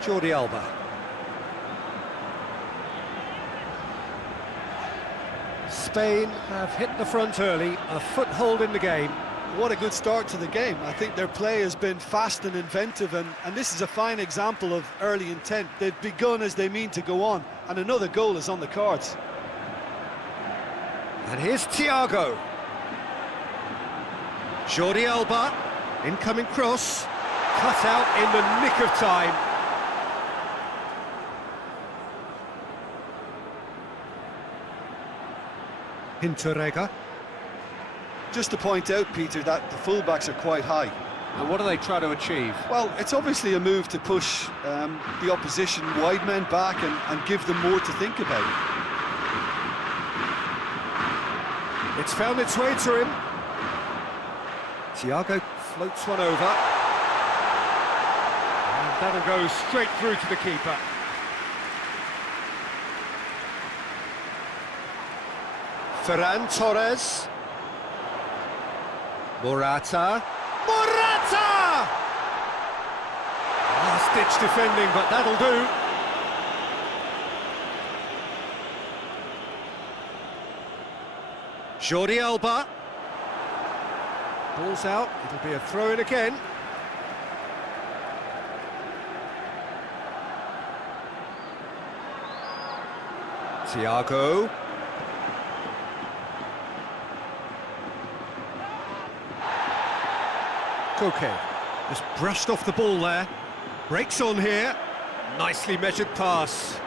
Jordi Alba. Spain have hit the front early, a foothold in the game. What a good start to the game. I think their play has been fast and inventive, and this is a fine example of early intent. They've begun as they mean to go on, and another goal is on the cards. And here's Thiago. Jordi Alba, incoming cross, cut out in the nick of time. Hinteregger. Just to point out, Peter, that the fullbacks are quite high. And what do they try to achieve? Well, it's obviously a move to push the opposition wide men back and give them more to think about. It's found its way to him. Thiago floats one over. And that'll go straight through to the keeper. Ferran Torres. Morata. Morata! Last-ditch defending, but that'll do. Jordi Alba. Ball's out, it'll be a throw-in again. Thiago. Koke just brushed off the ball there. Breaks on here. Nicely measured pass.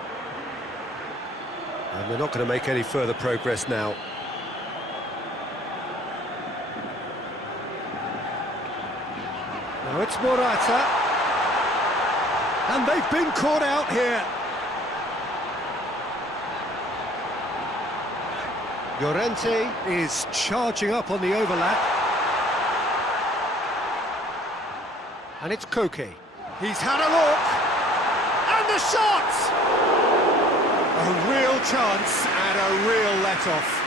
And they're not going to make any further progress now. Now it's Morata. And they've been caught out here. Llorente is charging up on the overlap. And it's Koke. He's had a look. And the shot! A real chance and a real let-off.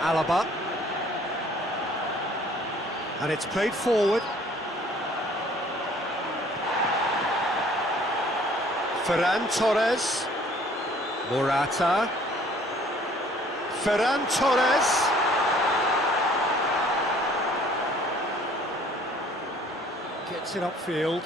Alaba, and it's played forward. Ferran Torres, Morata, Ferran Torres, gets it upfield.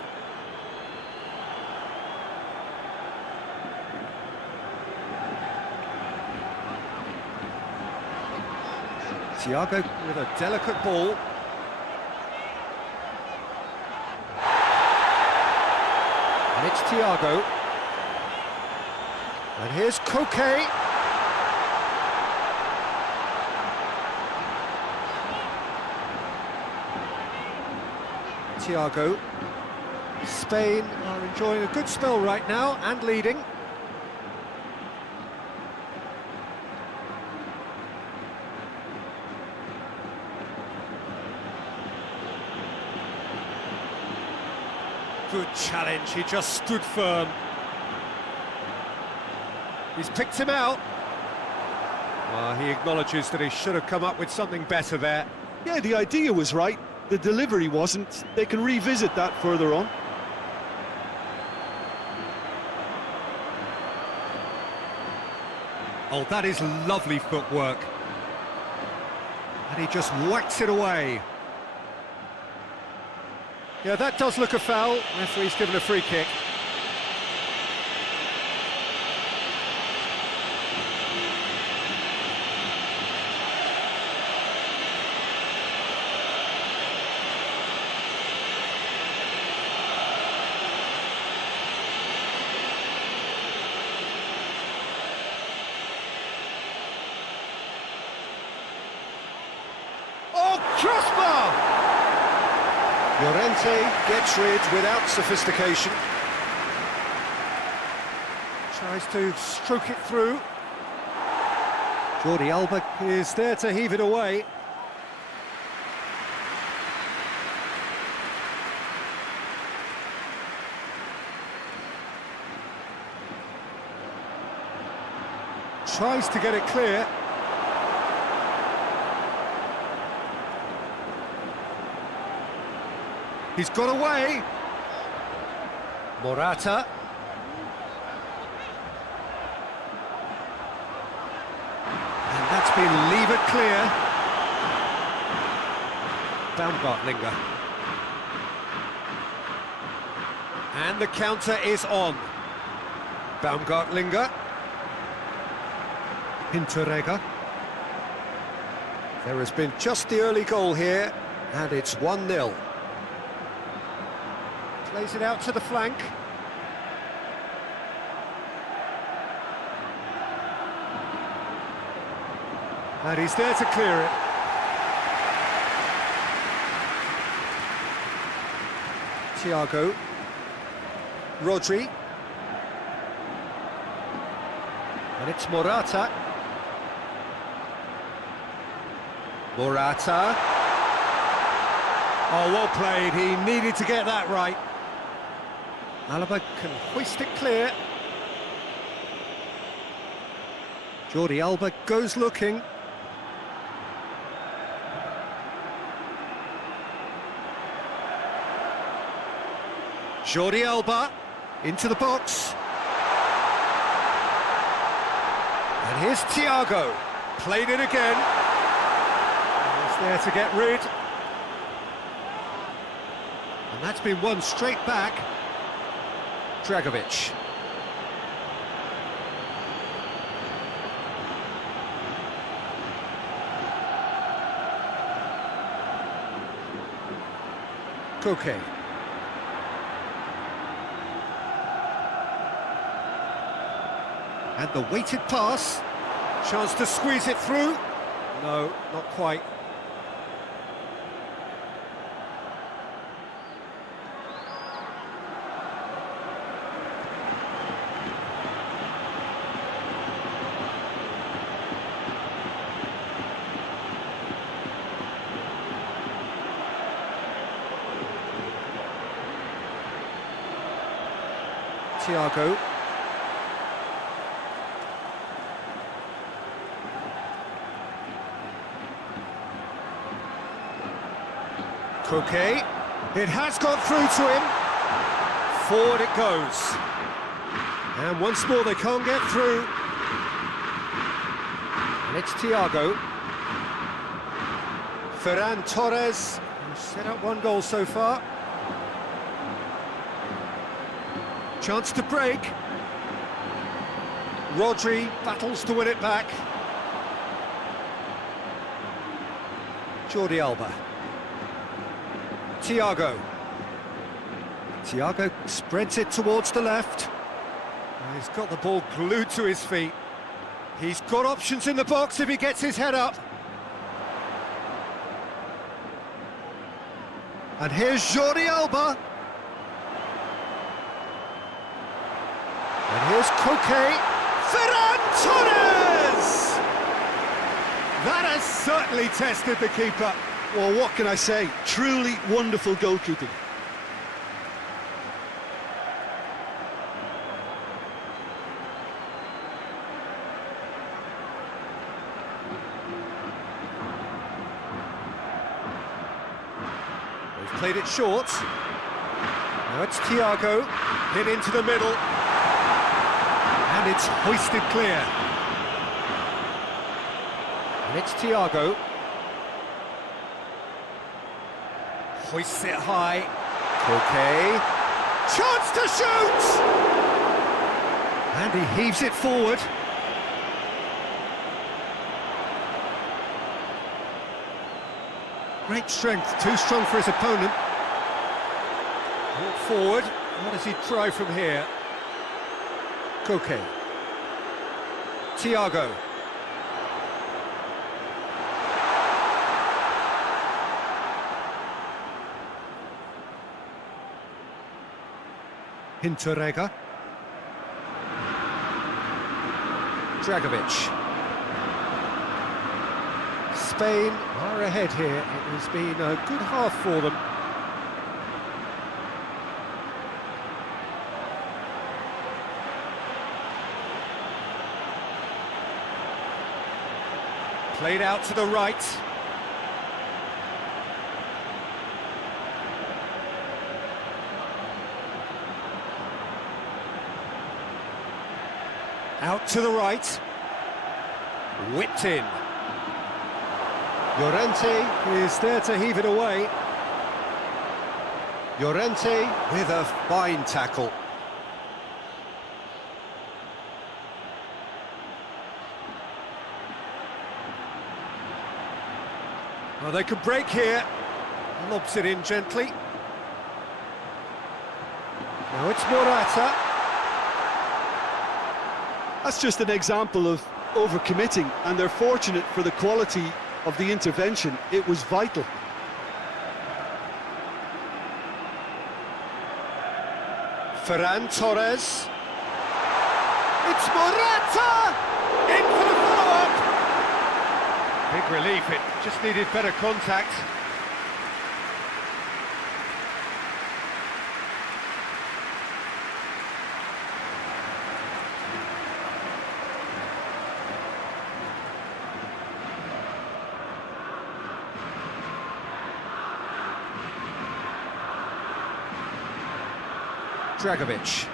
Thiago with a delicate ball. And it's Thiago. And here's Koke. Thiago. Spain are enjoying a good spell right now and leading. Good challenge, he just stood firm. He's picked him out. Well, he acknowledges that he should have come up with something better there. Yeah, the idea was right, the delivery wasn't. They can revisit that further on. Oh, that is lovely footwork. And he just whacks it away. Yeah, that does look a foul. Referee's given a free kick. Oh, crossbar! Llorente gets rid without sophistication. Tries to stroke it through. Jordi Alba is there to heave it away. Tries to get it clear. He's got away. Morata. And that's been levered clear. Baumgartlinger. And the counter is on. Baumgartlinger. Hinteregger. There has been just the early goal here, and it's 1-0. Plays it out to the flank. And he's there to clear it. Thiago. Rodri. And it's Morata. Morata. Oh, well played. He needed to get that right. Alaba can hoist it clear. Jordi Alba goes looking. Jordi Alba into the box. And here's Thiago. Played it again. He's there to get rid. And that's been won straight back. Dragovic. Koke. And the weighted pass. Chance to squeeze it through. No, not quite. Thiago. Koke. It has got through to him. Forward it goes. And once more they can't get through. And it's Thiago. Ferran Torres, who's set up one goal so far. Chance to break. Rodri battles to win it back. Jordi Alba. Thiago. Thiago spreads it towards the left. And he's got the ball glued to his feet. He's got options in the box if he gets his head up. And here's Jordi Alba. And here's Koke. Ferran Torres! That has certainly tested the keeper. Well, what can I say? Truly wonderful goalkeeping. They've played it short. Now it's Thiago, hit into the middle. And it's hoisted clear. And it's Thiago. Hoists it high. Koke. Chance to shoot! And he heaves it forward. Great strength, too strong for his opponent. Walk forward. What does he try from here? Koke. Thiago. Hinteregger. Dragovic. Spain are ahead here. It has been a good half for them. Played out to the right. Out to the right. Whipped in. Llorente is there to heave it away. Llorente with a fine tackle. Well, they could break here. Lobs it in gently. Now it's Morata. That's just an example of overcommitting, and they're fortunate for the quality of the intervention. It was vital. Ferran Torres. It's Morata! In for the follow-up! Big relief, it just needed better contact. Dragovic.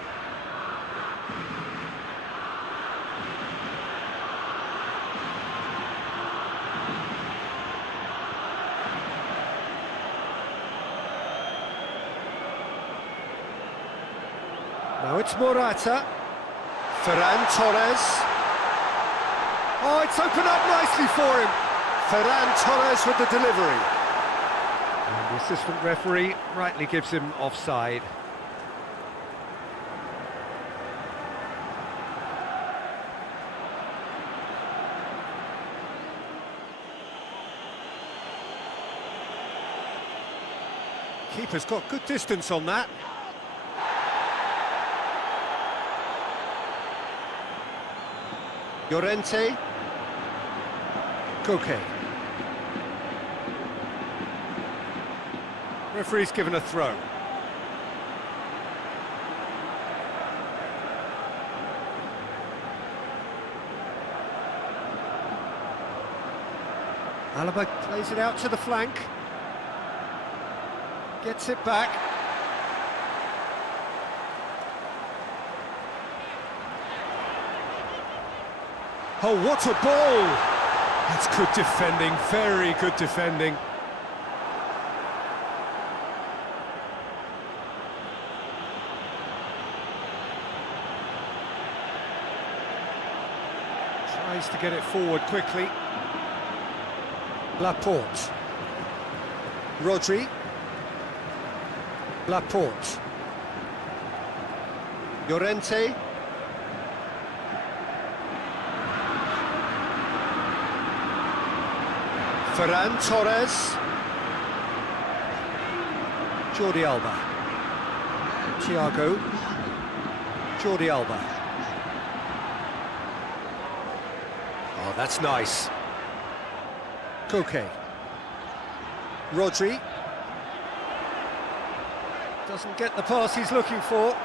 Now it's Morata. Ferran Torres. Oh, it's opened up nicely for him. Ferran Torres with the delivery. And the assistant referee rightly gives him offside. Keeper's got good distance on that. Llorente. Koke. Referee's given a throw. Alaba plays it out to the flank. Gets it back. Oh, what a ball! That's good defending, very good defending. Tries to get it forward quickly. Laporte. Rodri. Laporte. Llorente. Ferran Torres. Jordi Alba. Thiago. Jordi Alba. Oh, that's nice. Koke. Rodri. Doesn't get the pass he's looking for.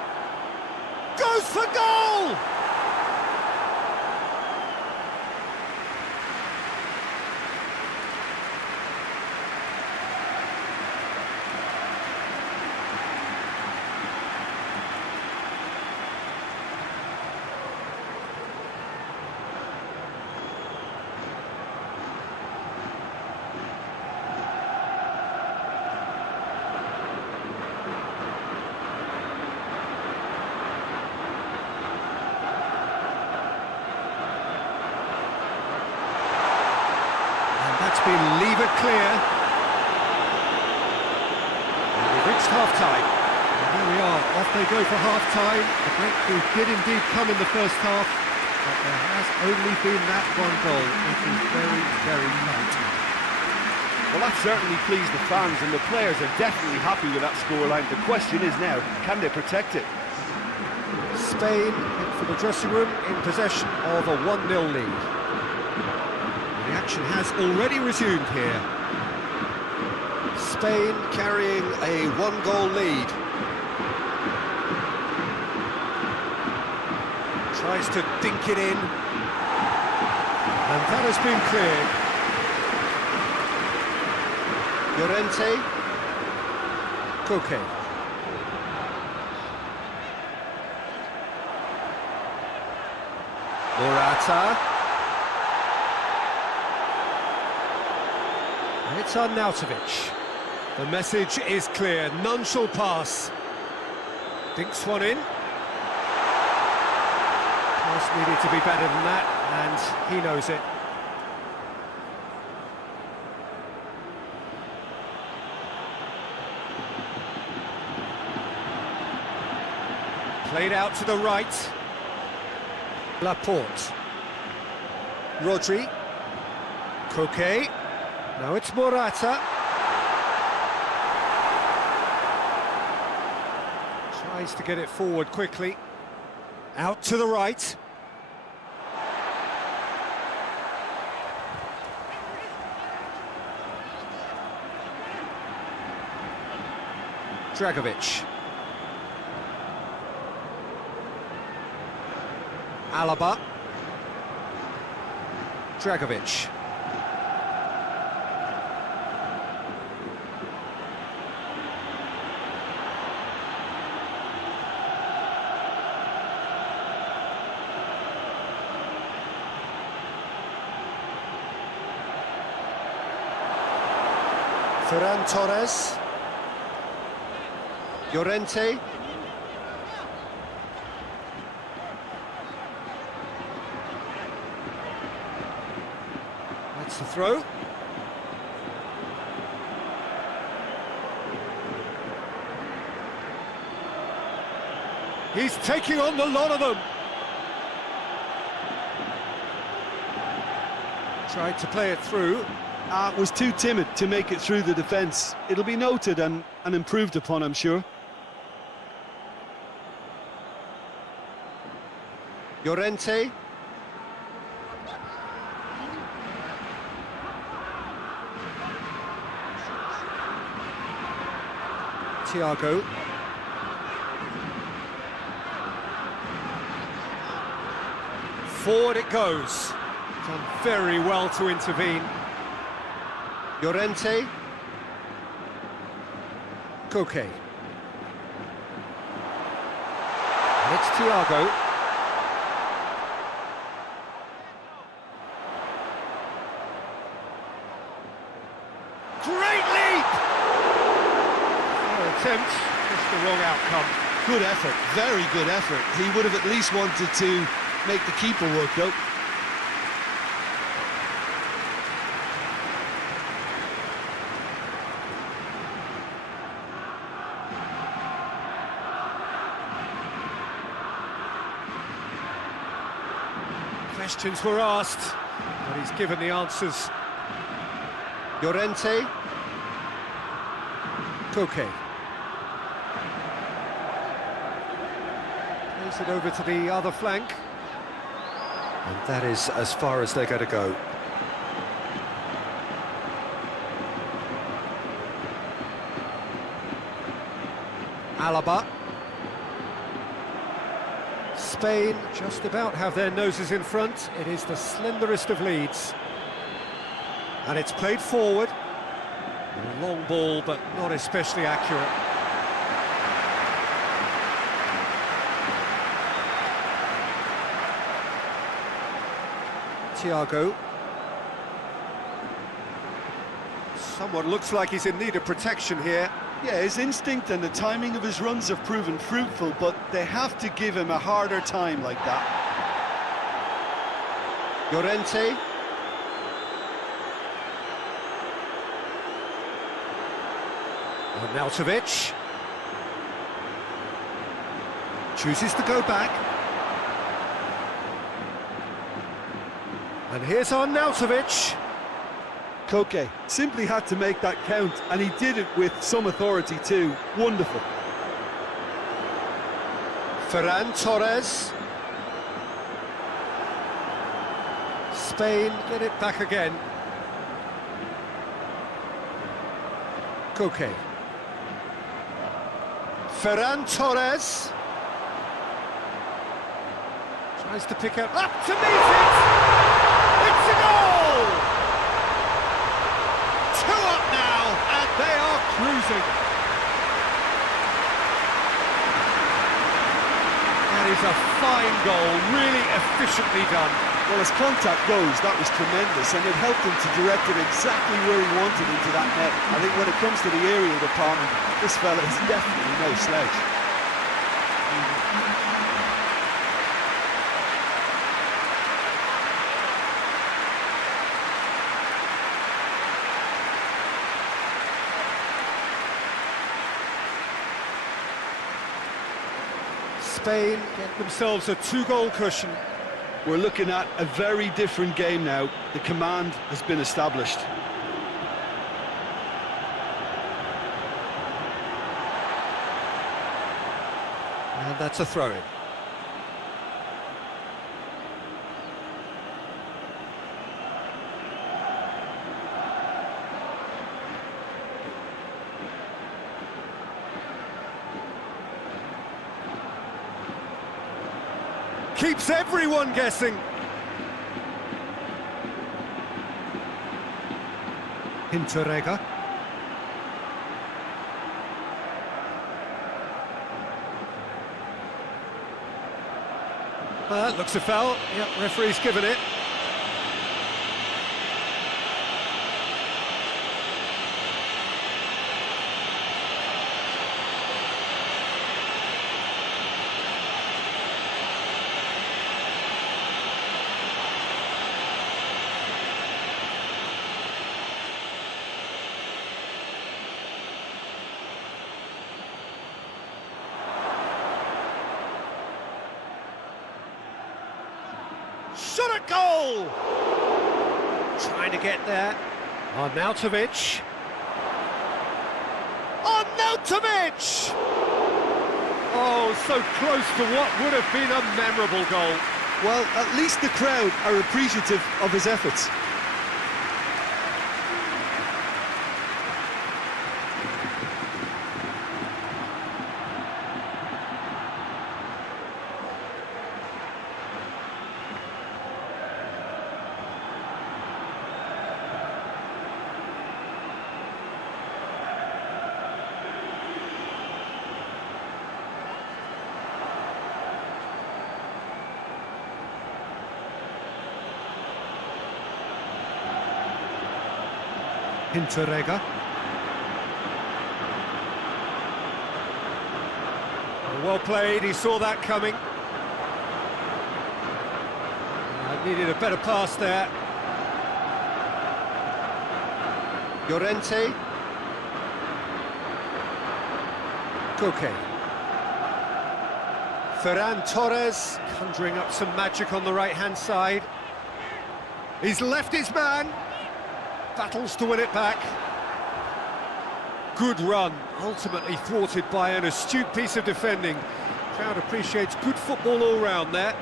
Goes for goal! Been levered clear. And we've reached half-time. And there we are, off they go for half-time. The breakthrough did indeed come in the first half, but there has only been that one goal. It is very, very tight. Well, that certainly pleased the fans, and the players are definitely happy with that scoreline. The question is now, can they protect it? Spain head for the dressing room in possession of a 1-0 lead. The action has already resumed here. Spain carrying a 1-goal lead. Tries to dink it in. And that has been cleared. Llorente. Koke. Morata. It's Arnautovic. The message is clear, none shall pass. Dinks one in. Pass needed to be better than that, and he knows it. Played out to the right. Laporte. Rodri. Koke. Now it's Morata. Tries to get it forward quickly. Out to the right. Dragovic. Alaba. Dragovic. Ferran Torres. Llorente. That's the throw. He's taking on the lot of them. Tried to play it through. Was too timid to make it through the defence. It'll be noted and improved upon, I'm sure. Llorente. Thiago. Forward it goes. Done very well to intervene. Llorente. Koke. And it's Thiago. Great leap! Fair attempt, just the wrong outcome. Good effort, very good effort. He would have at least wanted to make the keeper work, though. Questions were asked, but he's given the answers. Llorente. Koke. Plays it over to the other flank. And that is as far as they're going to go. Alaba. Spain just about have their noses in front. It is the slenderest of leads. And it's played forward. A long ball, but not especially accurate. Thiago. Someone looks like he's in need of protection here. Yeah, his instinct and the timing of his runs have proven fruitful, but they have to give him a harder time like that. Llorente. Arnautovic. Chooses to go back. And here's Arnautovic. Koke simply had to make that count, and he did it with some authority too. Wonderful. Ferran Torres. Spain get it back again. Koke. Ferran Torres. Tries to pick up to meet it! It's a goal! 2 up now, and they are cruising. That is a fine goal, really efficiently done. Well, as contact goes, that was tremendous, and it helped him to direct it exactly where he wanted into that net. I think when it comes to the aerial department, this fella is definitely no slouch. Spain get themselves a 2-goal cushion. We're looking at a very different game now. The command has been established. And that's a throw-in. Keeps everyone guessing. Hinteregger. Looks a foul. Yep, referee's given it. shot at goal! Trying to get there. Arnautovic. Arnautovic! Oh, so close to what would have been a memorable goal. Well, at least the crowd are appreciative of his efforts. Hinteregger. Well played, he saw that coming. Needed a better pass there. Llorente. Koke. Ferran Torres conjuring up some magic on the right-hand side. He's left his man. Battles to win it back. Good run, ultimately thwarted by an astute piece of defending. Crowd appreciates good football all round there.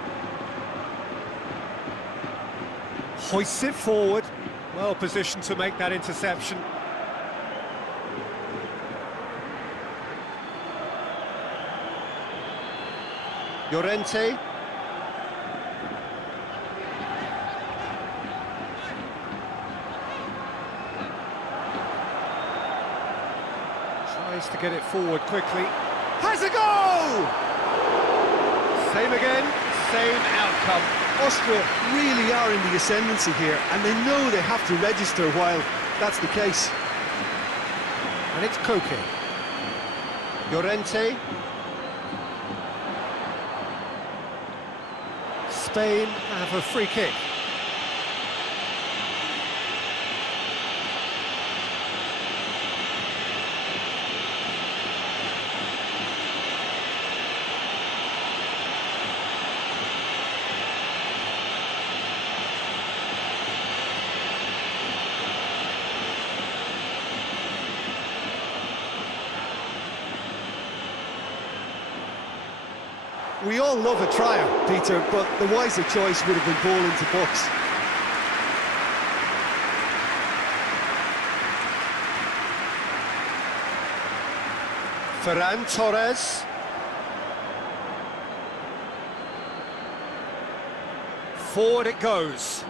Hoists it forward. Well positioned to make that interception. Llorente. Tries to get it forward quickly. Has a go! Same again, same outcome. Austria really are in the ascendancy here, and they know they have to register while that's the case. And it's Koke. Llorente. Spain have a free kick. We all love a trier, Peter, but the wiser choice would have been ball into box. Ferran Torres. Forward it goes.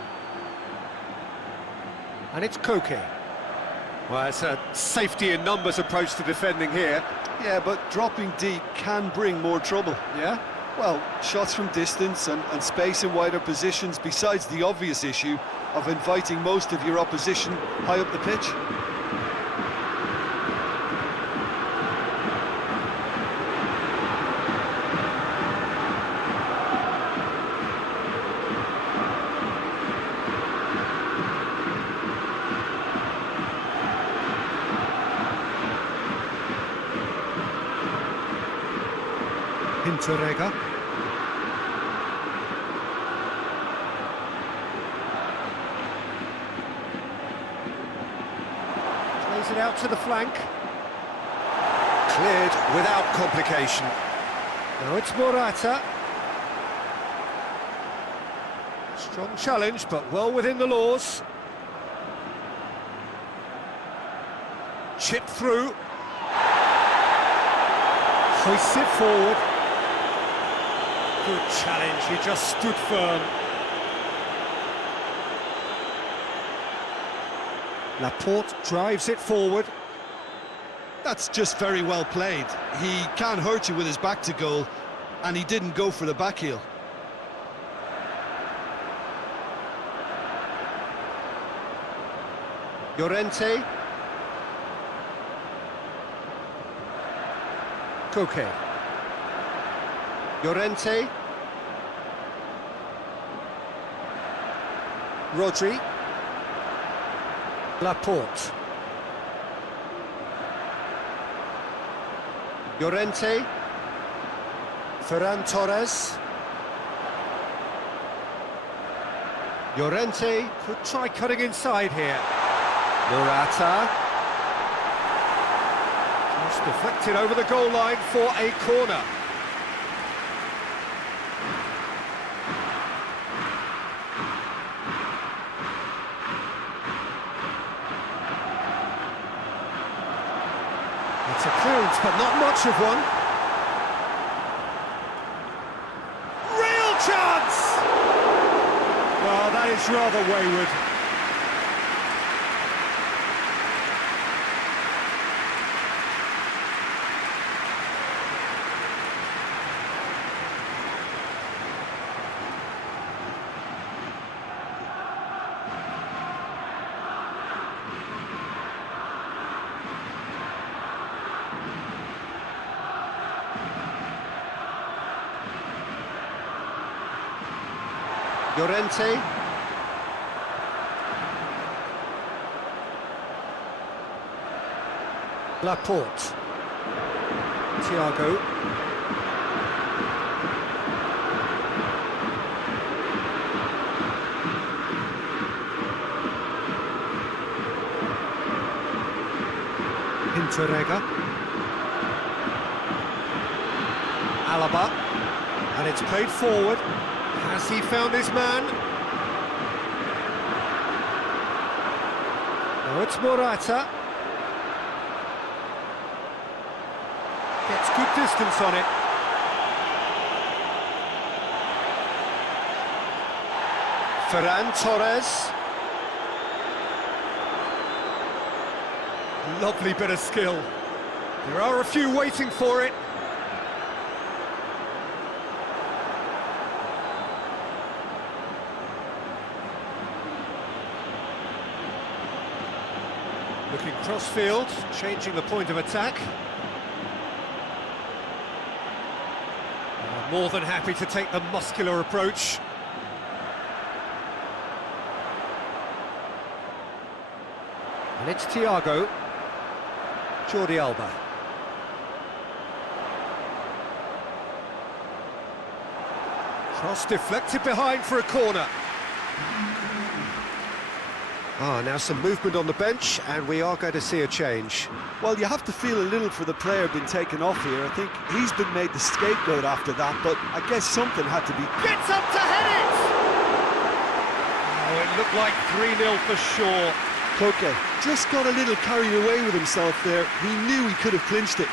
And it's Koke. Well, it's a safety in numbers approach to defending here. Yeah, but dropping deep can bring more trouble. Yeah? Well, shots from distance and space in wider positions, besides the obvious issue of inviting most of your opposition high up the pitch. Hinteregger. Plays it out to the flank. Cleared without complication. Now it's Morata. Strong challenge, but well within the laws. Chip through. Hoists it forward. Good challenge, he just stood firm. Laporte drives it forward. That's just very well played. He can't hurt you with his back to goal, and he didn't go for the back heel. Llorente. Koke. Llorente. Rodri. Laporte. Llorente. Ferran Torres. Llorente could try cutting inside here. Morata. Just deflected over the goal line for a corner. It's a clearance, but not much of one. Real chance! Well, that is rather wayward. Llorente. Laporte. Thiago. Interrega. Alaba. And it's played forward. Has he found his man? Now it's Morata. Gets good distance on it. Ferran Torres. Lovely bit of skill. There are a few waiting for it. Looking cross-field, changing the point of attack. More than happy to take the muscular approach. And it's Thiago. Jordi Alba. Cross deflected behind for a corner. Now some movement on the bench, and we are going to see a change. Well, you have to feel a little for the player being taken off here. I think he's been made the scapegoat after that, but I guess something had to be... Gets up to head it! Oh, it looked like 3-0 for sure. KOTA just got a little carried away with himself there. He knew he could have clinched it.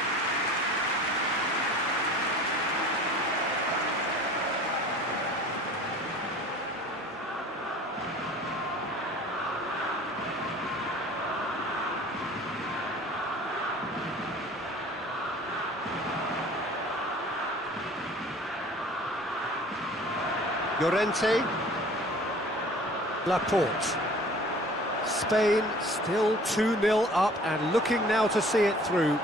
Llorente. Laporte. Spain still 2-0 up and looking now to see it through.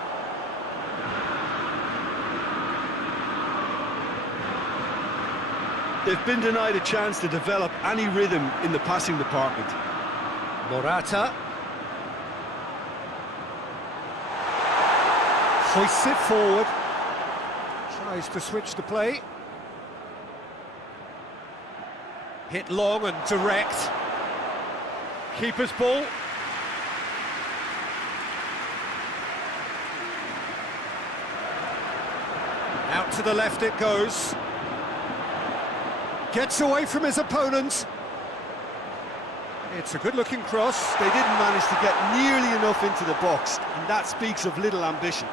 They've been denied a chance to develop any rhythm in the passing department. Morata. Hoists it forward. Tries to switch the play. Hit long and direct. Keeper's ball. Out to the left it goes. Gets away from his opponent. It's a good-looking cross. They didn't manage to get nearly enough into the box, and that speaks of little ambition.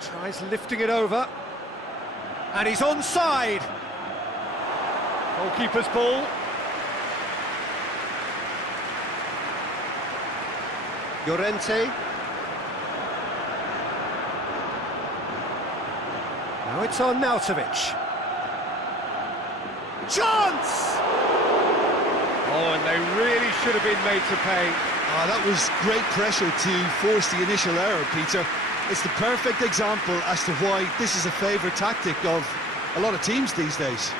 Tries lifting it over. And he's onside. Goalkeeper's ball. Llorente. Now it's on Nautovic. Chance! Oh, and they really should have been made to pay. That was great pressure to force the initial error, Peter. It's the perfect example as to why this is a favourite tactic of a lot of teams these days.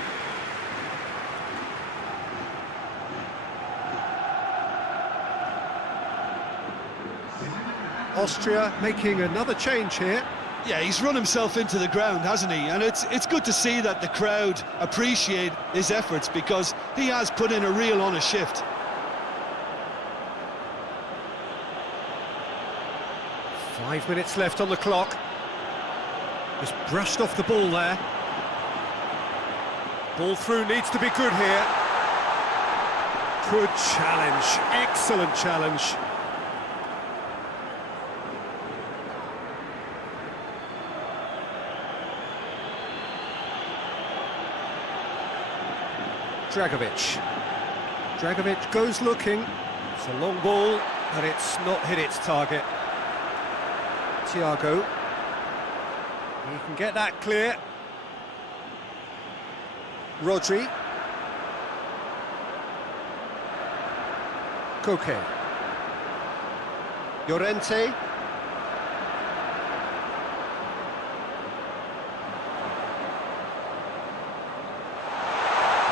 Austria making another change here. Yeah, he's run himself into the ground, hasn't he? And it's good to see that the crowd appreciate his efforts, because he has put in a real honest shift. Five minutes left on the clock. Just brushed off the ball there. Ball through needs to be good here. Good challenge, excellent challenge. Dragovic goes looking. It's a long ball, but it's not hit its target. Thiago. He can get that clear. Rodri. Koke. Llorente.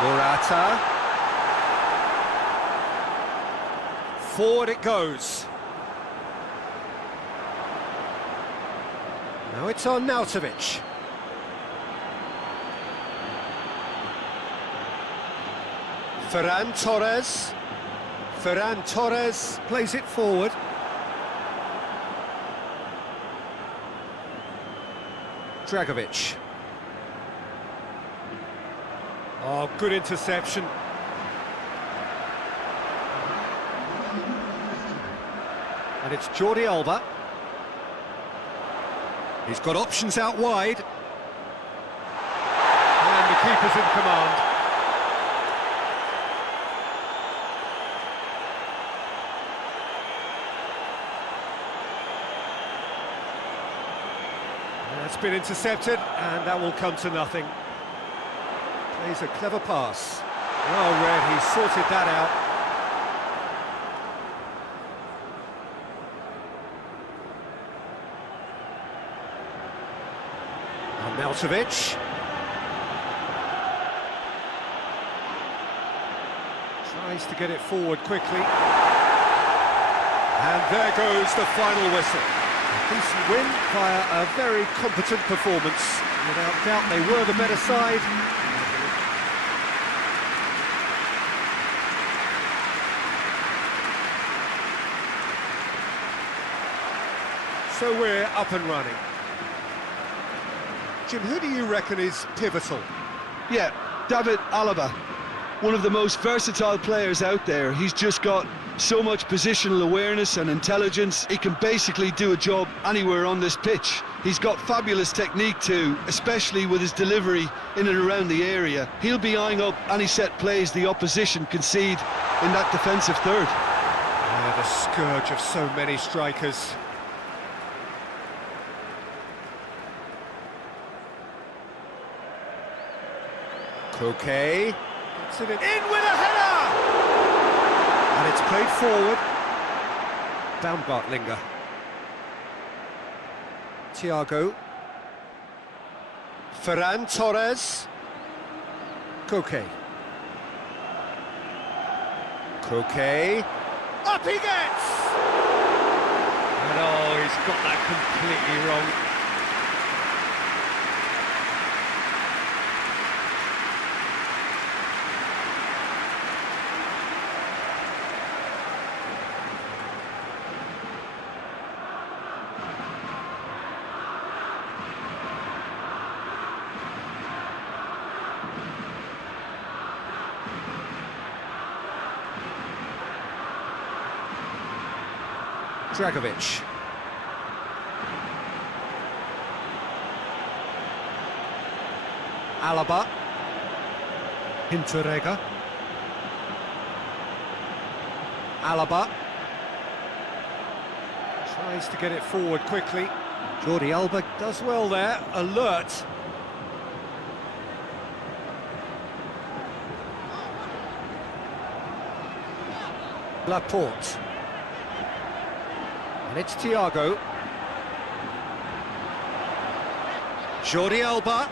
Morata. Forward it goes. Now it's on Nautovic. Ferran Torres. Ferran Torres plays it forward. Dragovic. Oh, good interception. And it's Jordi Alba. He's got options out wide. And the keeper's in command. That's been intercepted, and that will come to nothing. Plays a clever pass. Well read, he sorted that out. Nautovic. Tries to get it forward quickly. And there goes the final whistle. A decent win via a very competent performance. Without doubt, they were the better side. So we're up and running. Jim, who do you reckon is pivotal? Yeah, David Alaba, one of the most versatile players out there. He's just got so much positional awareness and intelligence. He can basically do a job anywhere on this pitch. He's got fabulous technique too, especially with his delivery in and around the area. He'll be eyeing up any set plays the opposition concede in that defensive third. Yeah, the scourge of so many strikers. Koke gets it in with a header! And it's played forward. Baumgartlinger. Thiago. Ferran Torres. Koke. Koke. Up he gets! And oh, he's got that completely wrong. Dragovic. Alaba. Hinteregger. Alaba. Tries to get it forward quickly. Jordi Alba does well there, alert. Laporte. And it's Thiago. Jordi Alba.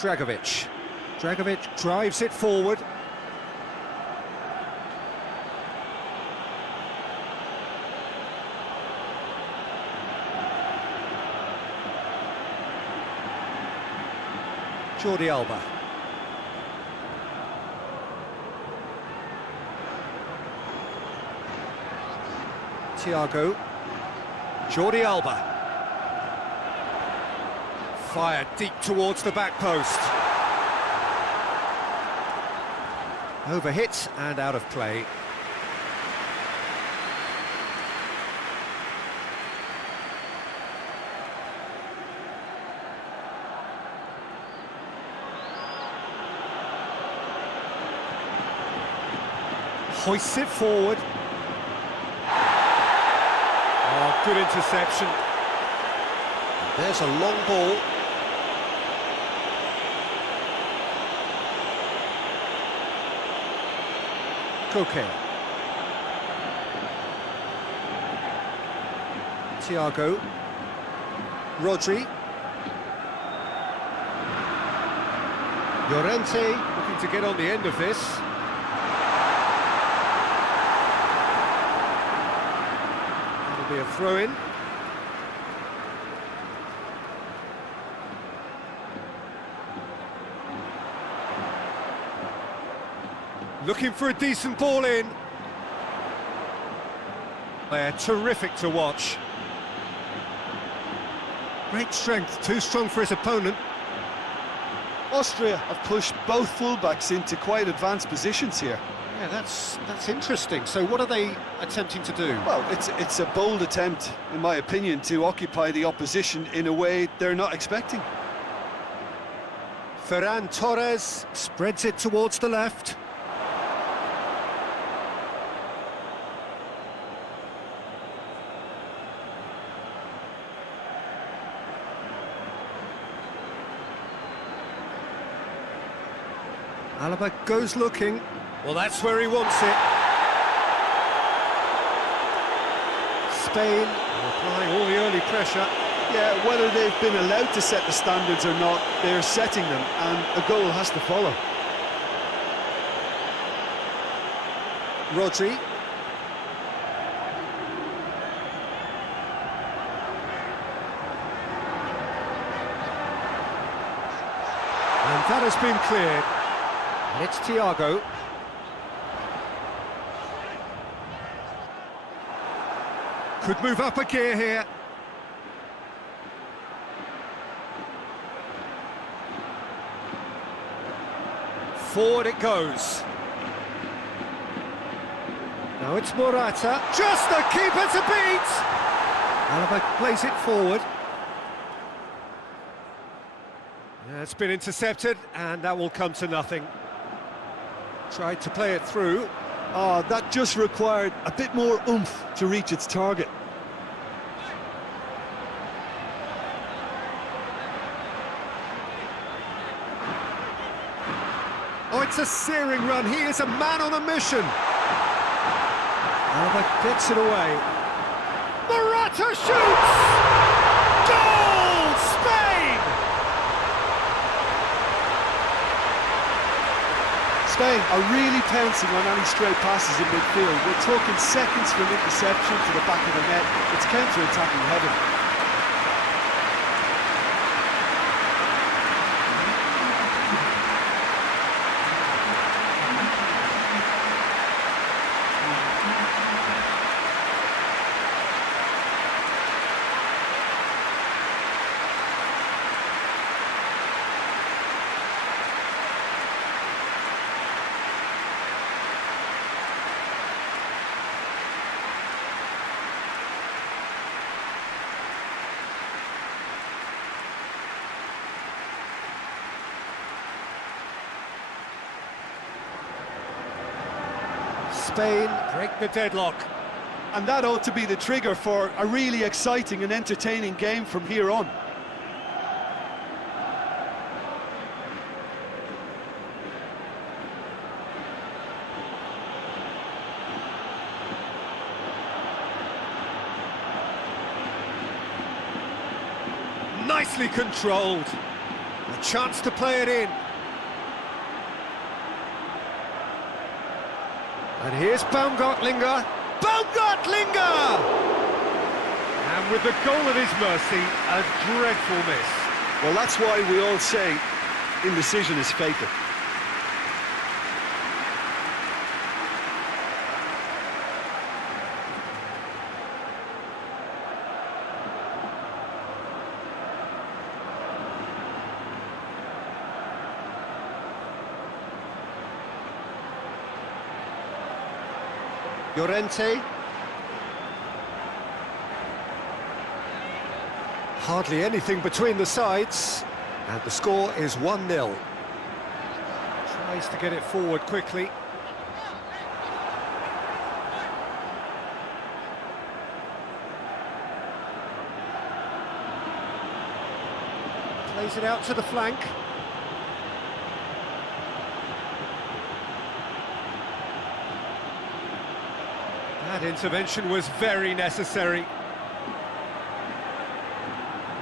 Dragovic. Dragovic drives it forward. Jordi Alba. Thiago. Jordi Alba. Fired deep towards the back post. Overhit and out of play. Hoists it forward. Oh, good interception. There's a long ball. Koke. Thiago. Rodri. Llorente looking to get on the end of this. That'll be a throw-in. Looking for a decent ball in. They're terrific to watch. Great strength, too strong for his opponent. Austria have pushed both fullbacks into quite advanced positions here. Yeah, that's interesting. So what are they attempting to do? Well, it's a bold attempt, in my opinion, to occupy the opposition in a way they're not expecting. Ferran Torres spreads it towards the left. Alaba goes looking. Well, that's where he wants it. Spain applying all the early pressure. Yeah, whether they've been allowed to set the standards or not, they're setting them, and a goal has to follow. Rodri. And that has been cleared. And it's Thiago. Could move up a gear here. Forward it goes. Now it's Morata. Just the keeper to beat! Alaba plays it forward. Yeah, it's been intercepted, and that will come to nothing. Tried to play it through. Oh, that just required a bit more oomph to reach its target. Oh, it's a searing run. He is a man on a mission. Alaba gets it away. Morata shoots! Goal! Spain! Spain are really pouncing on any stray passes in midfield. We're talking seconds from interception to the back of the net. It's counter-attacking heaven. Spain break the deadlock. And that ought to be the trigger for a really exciting and entertaining game from here on. Nicely controlled. chance to play it in. And here's Baumgartlinger. Baumgartlinger! And with the goal at his mercy, a dreadful miss. Well, that's why we all say indecision is fatal. Llorente. Hardly anything between the sides, and the score is 1-0. Tries to get it forward quickly. Plays it out to the flank. That intervention was very necessary.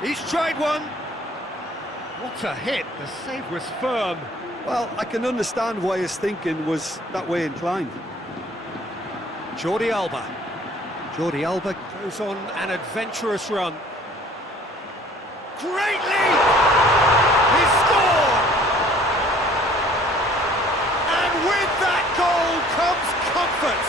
He's tried one. What a hit. The save was firm. Well, I can understand why his thinking was that way inclined. Jordi Alba. Jordi Alba goes on an adventurous run. Great lead! He scored! And with that goal comes comfort.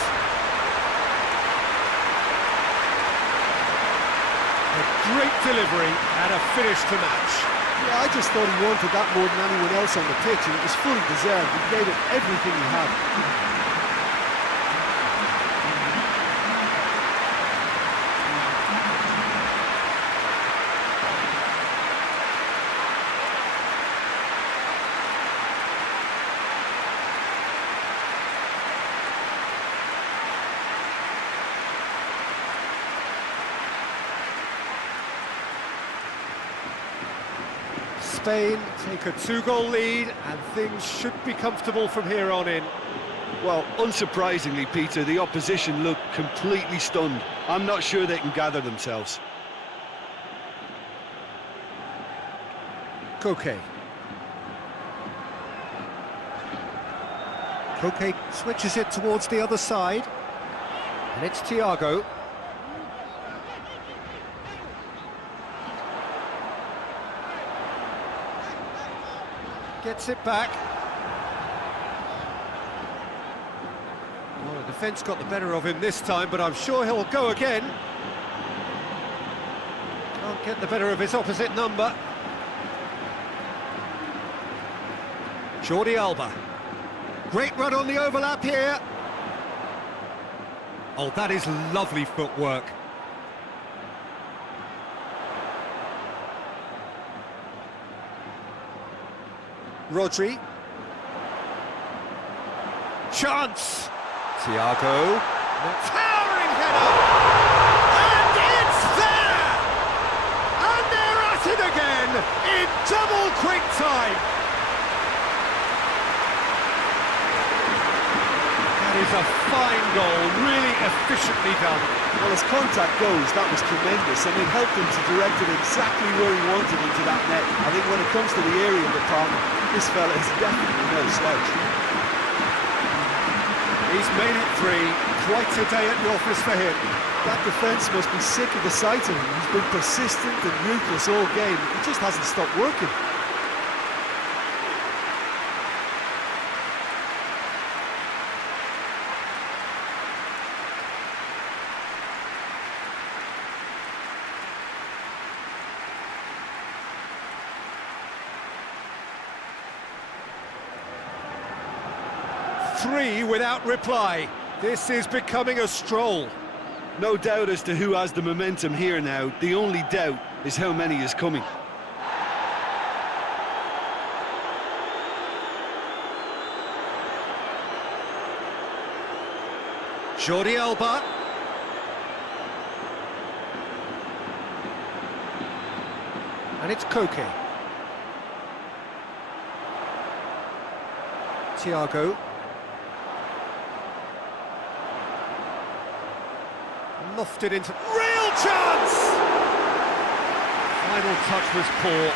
A great delivery and a finish to match. Yeah, I just thought he wanted that more than anyone else on the pitch, and it was fully deserved. He gave it everything he had. Spain take a 2-goal lead, and things should be comfortable from here on in. Well, unsurprisingly, Peter, the opposition look completely stunned. I'm not sure they can gather themselves. Koke. Koke switches it towards the other side, and it's Thiago. Gets it back. Well, the defence got the better of him this time, but I'm sure he'll go again. Can't get the better of his opposite number. Jordi Alba. Great run on the overlap here. Oh, that is lovely footwork. Rodri. Chance! Thiago. Towering header! And it's there! And they're at it again in double quick time! That is a fine goal, really efficiently done. Well, as contact goes, that was tremendous, and it helped him to direct it exactly where he wanted into that net. I think when it comes to the area department, this fella is definitely no slouch. He's made it 3. Quite a day at the office for him. That defence must be sick of the sight of him. He's been persistent and ruthless all game. He just hasn't stopped working. Three without reply. This is becoming a stroll. No doubt as to who has the momentum here now. The only doubt is how many is coming. Jordi Alba. And it's Koke. Thiago. Lofted into... Real chance! Final touch was poor.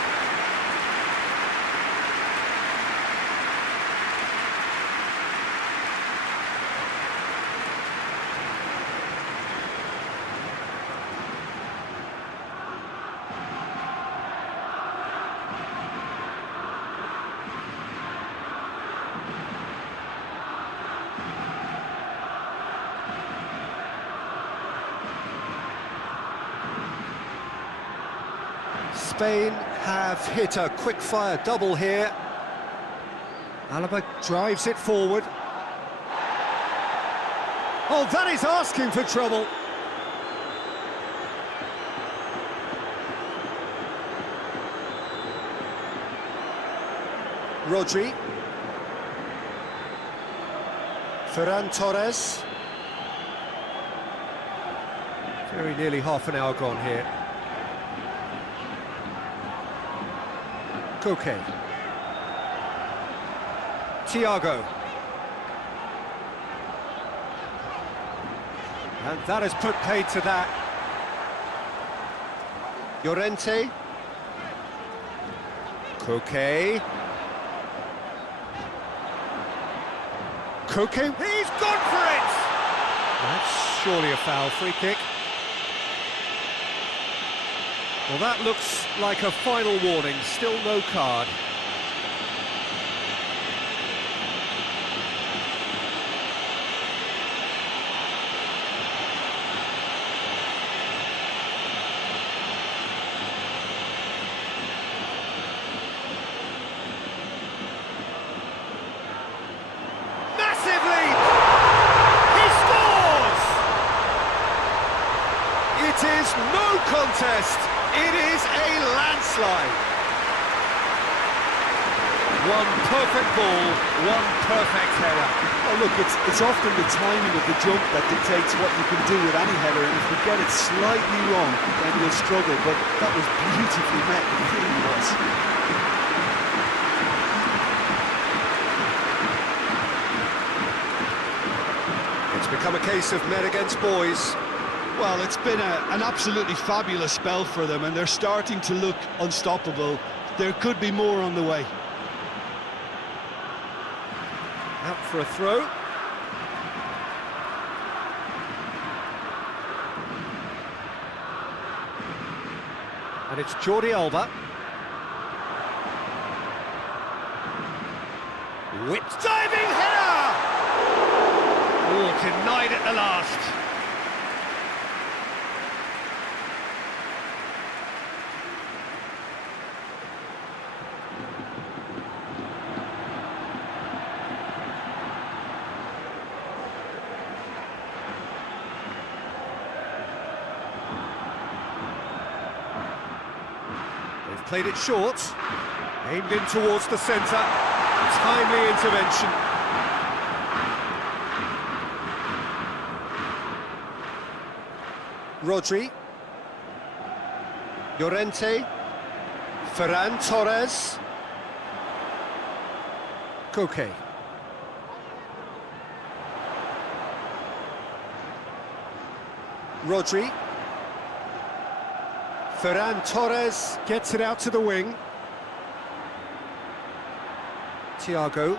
Spain have hit a quick-fire double here. Alaba drives it forward. Oh, that is asking for trouble. Rodri. Ferran Torres. Very nearly half an hour gone here. Koke. Thiago. And that has put paid to that. Llorente. Koke. Koke, he's gone for it! That's surely a foul, free kick. Well, that looks like a final warning, still no card. No contest, it is a landslide. One perfect ball, one perfect header. Oh look, it's often the timing of the jump that dictates what you can do with any header, and if you get it slightly wrong, then you'll struggle, but that was beautifully met, it really was. It's become a case of men against boys. Well, it's been an absolutely fabulous spell for them, and they're starting to look unstoppable. There could be more on the way. Out for a throw. And it's Jordi Alba. Whipped diving header! Oh, denied at the last. Played it short, aimed in towards the centre, timely intervention. Rodri, Llorente, Ferran Torres, Koke. Rodri. Ferran Torres gets it out to the wing. Thiago.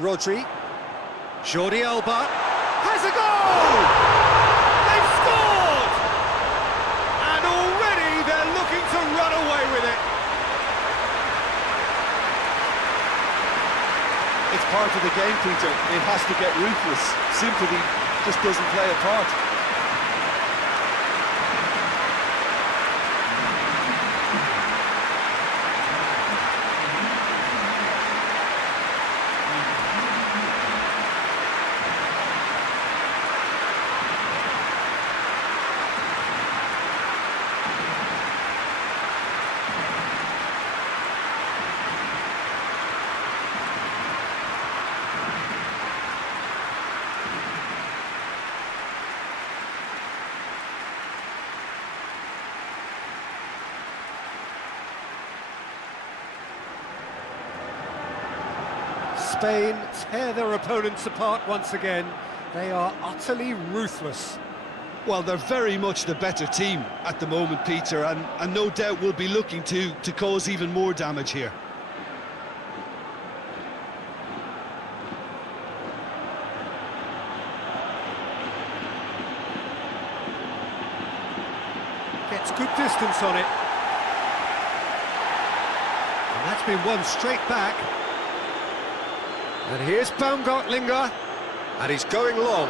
Rodri. Jordi Alba has a goal! They've scored! And already they're looking to run away with it. It's part of the game, Peter. It has to get ruthless. Sympathy just doesn't play a part. Spain tear their opponents apart once again. They are utterly ruthless. Well, they're very much the better team at the moment, Peter, and no doubt will be looking to cause even more damage here. Gets good distance on it. And that's been won straight back. And here's Baumgartlinger, and he's going long.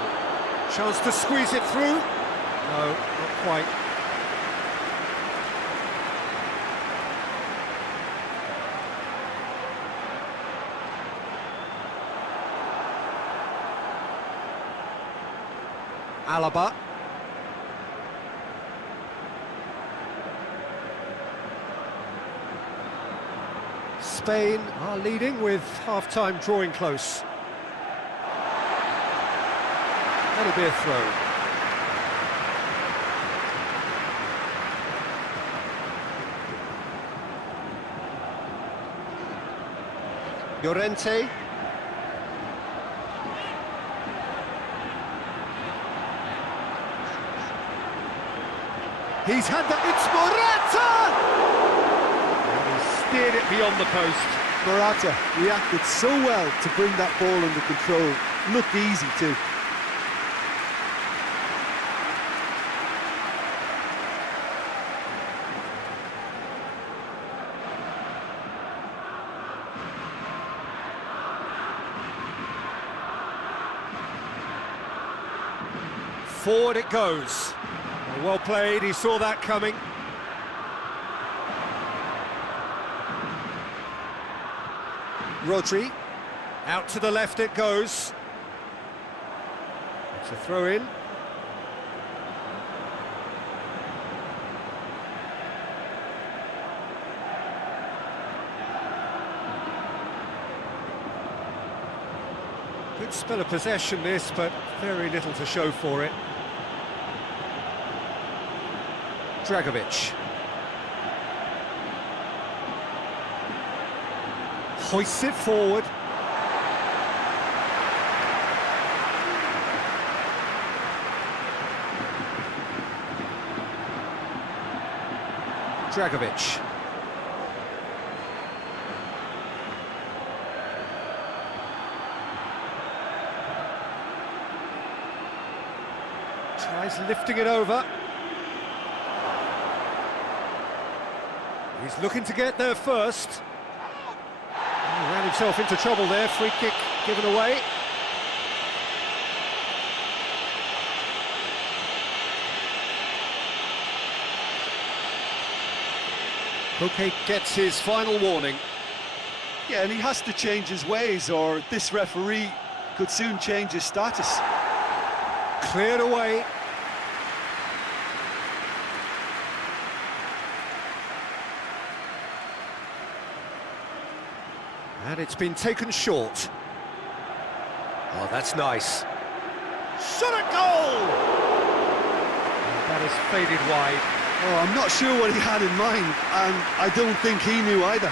Chance to squeeze it through. No, not quite. Alaba. Spain are leading with half-time drawing close. That'll be a throw. Llorente. He's had that, it's Morata! And he steered it beyond the post. Morata reacted so well to bring that ball under control. Looked easy too. Forward it goes. Well played, he saw that coming. Rodri, out to the left it goes. It's a throw in. Good spell of possession this, but very little to show for it. Dragovic. Hoists it forward. Dragovic. Tries lifting it over. He's looking to get there first. He ran himself into trouble there, free kick given away. Koke gets his final warning. Yeah, and he has to change his ways, or this referee could soon change his status. Cleared away. And it's been taken short. Oh, that's nice. Shot at goal! And that has faded wide. Oh, I'm not sure what he had in mind, and I don't think he knew either.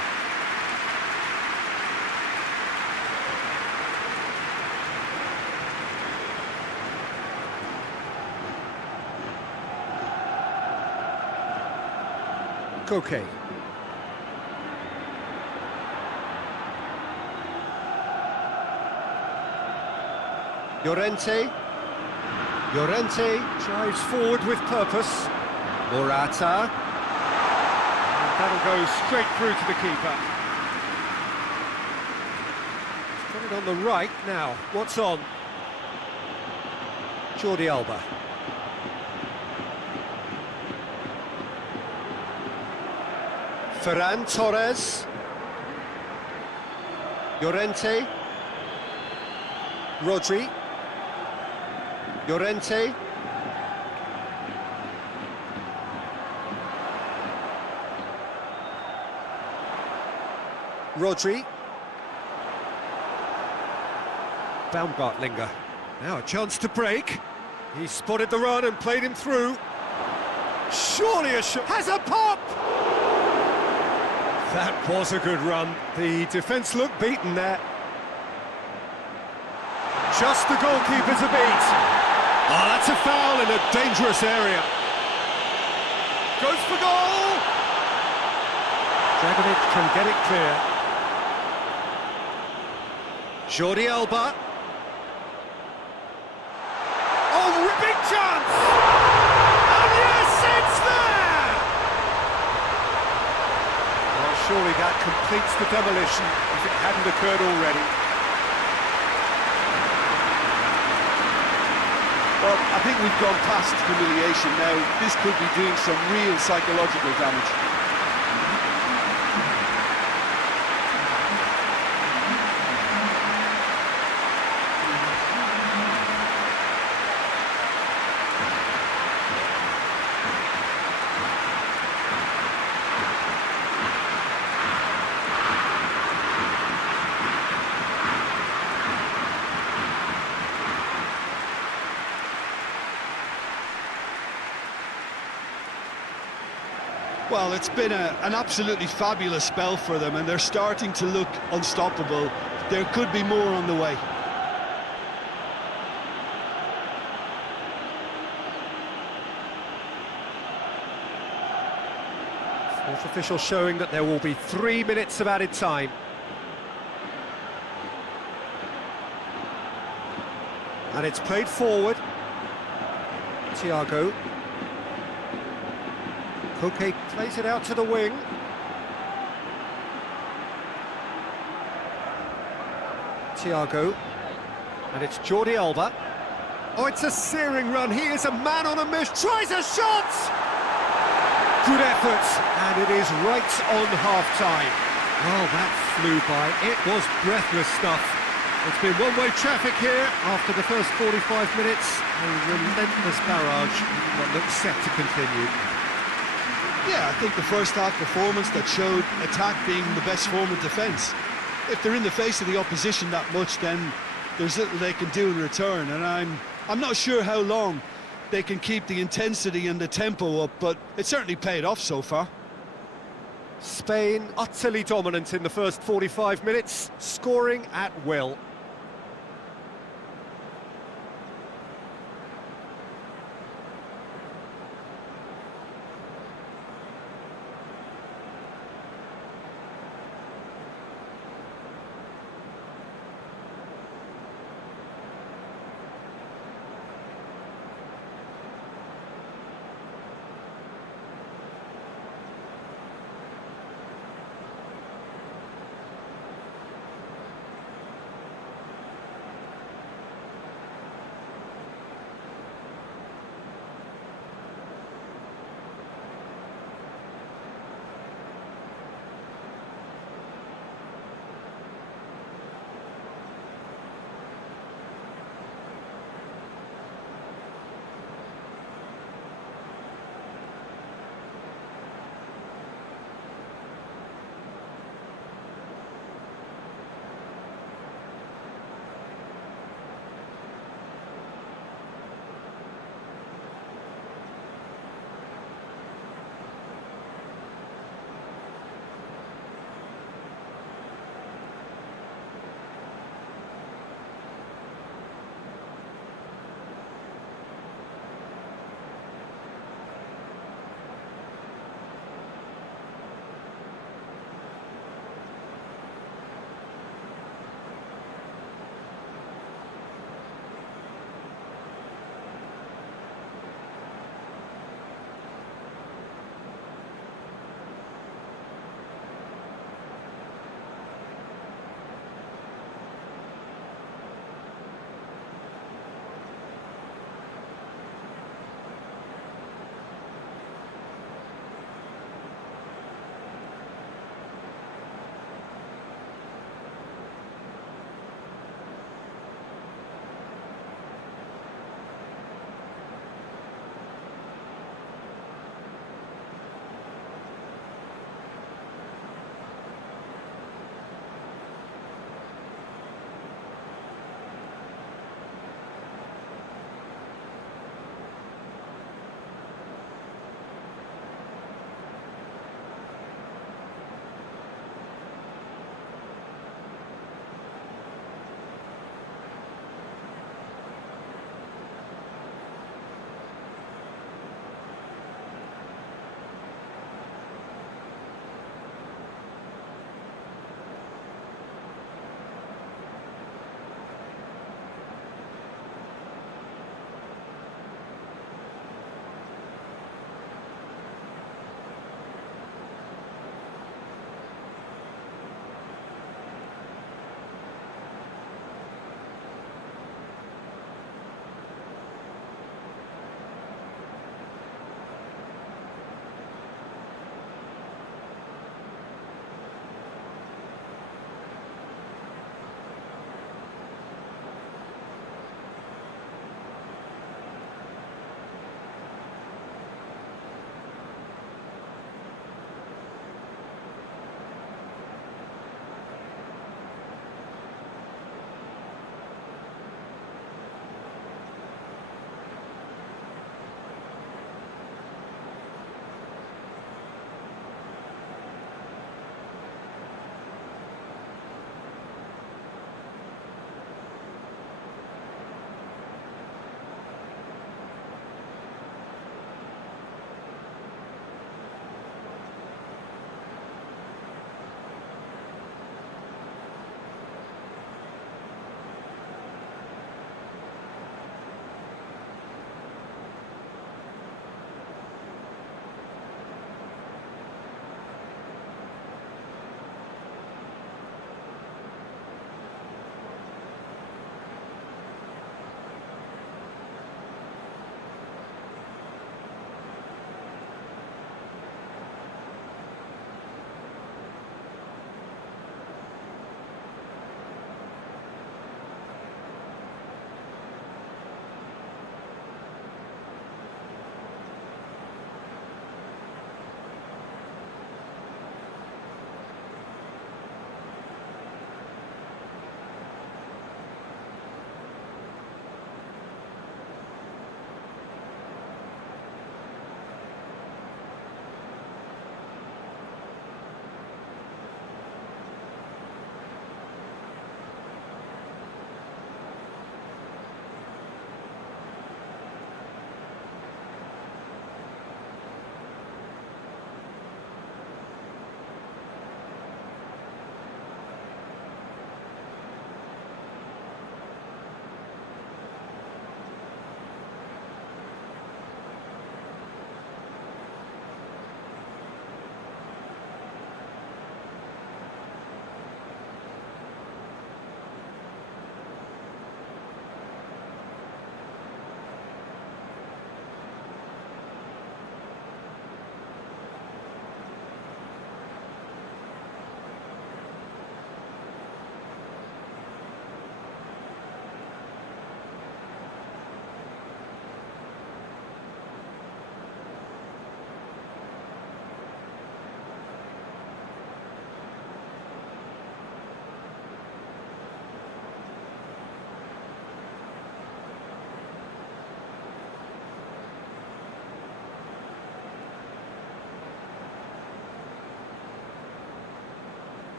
Koke. Llorente. Llorente drives forward with purpose. Morata. And that'll go straight through to the keeper. He's got it on the right now. What's on? Jordi Alba. Ferran Torres. Llorente. Rodri. Llorente. Rodri. Baumgartlinger. Now a chance to break. He spotted the run and played him through. Surely a shot. Has a pop! That was a good run. The defence looked beaten there. Just the goalkeeper's a beat. Oh, that's a foul in a dangerous area. Goes for goal! Dragovic can get it clear. Jordi Alba. Oh, big chance! And yes, it's there! Well, surely that completes the demolition if it hadn't occurred already. Well, I think we've gone past humiliation now. This could be doing some real psychological damage. Well, it's been an absolutely fabulous spell for them, and they're starting to look unstoppable. There could be more on the way. Fourth official showing that there will be 3 minutes of added time. And it's played forward. Thiago. Koke plays it out to the wing. Thiago. And it's Jordi Alba. Oh, it's a searing run. He is a man on a mission. Tries a shot! Good effort. And it is right on half-time. Well, that flew by. It was breathless stuff. It's been one-way traffic here after the first 45 minutes. A relentless barrage that looks set to continue. Yeah, I think the first half performance that showed attack being the best form of defence. If they're in the face of the opposition that much, then there's little they can do in return, and I'm not sure how long they can keep the intensity and the tempo up, but it certainly paid off so far. Spain utterly dominant in the first 45 minutes, scoring at will.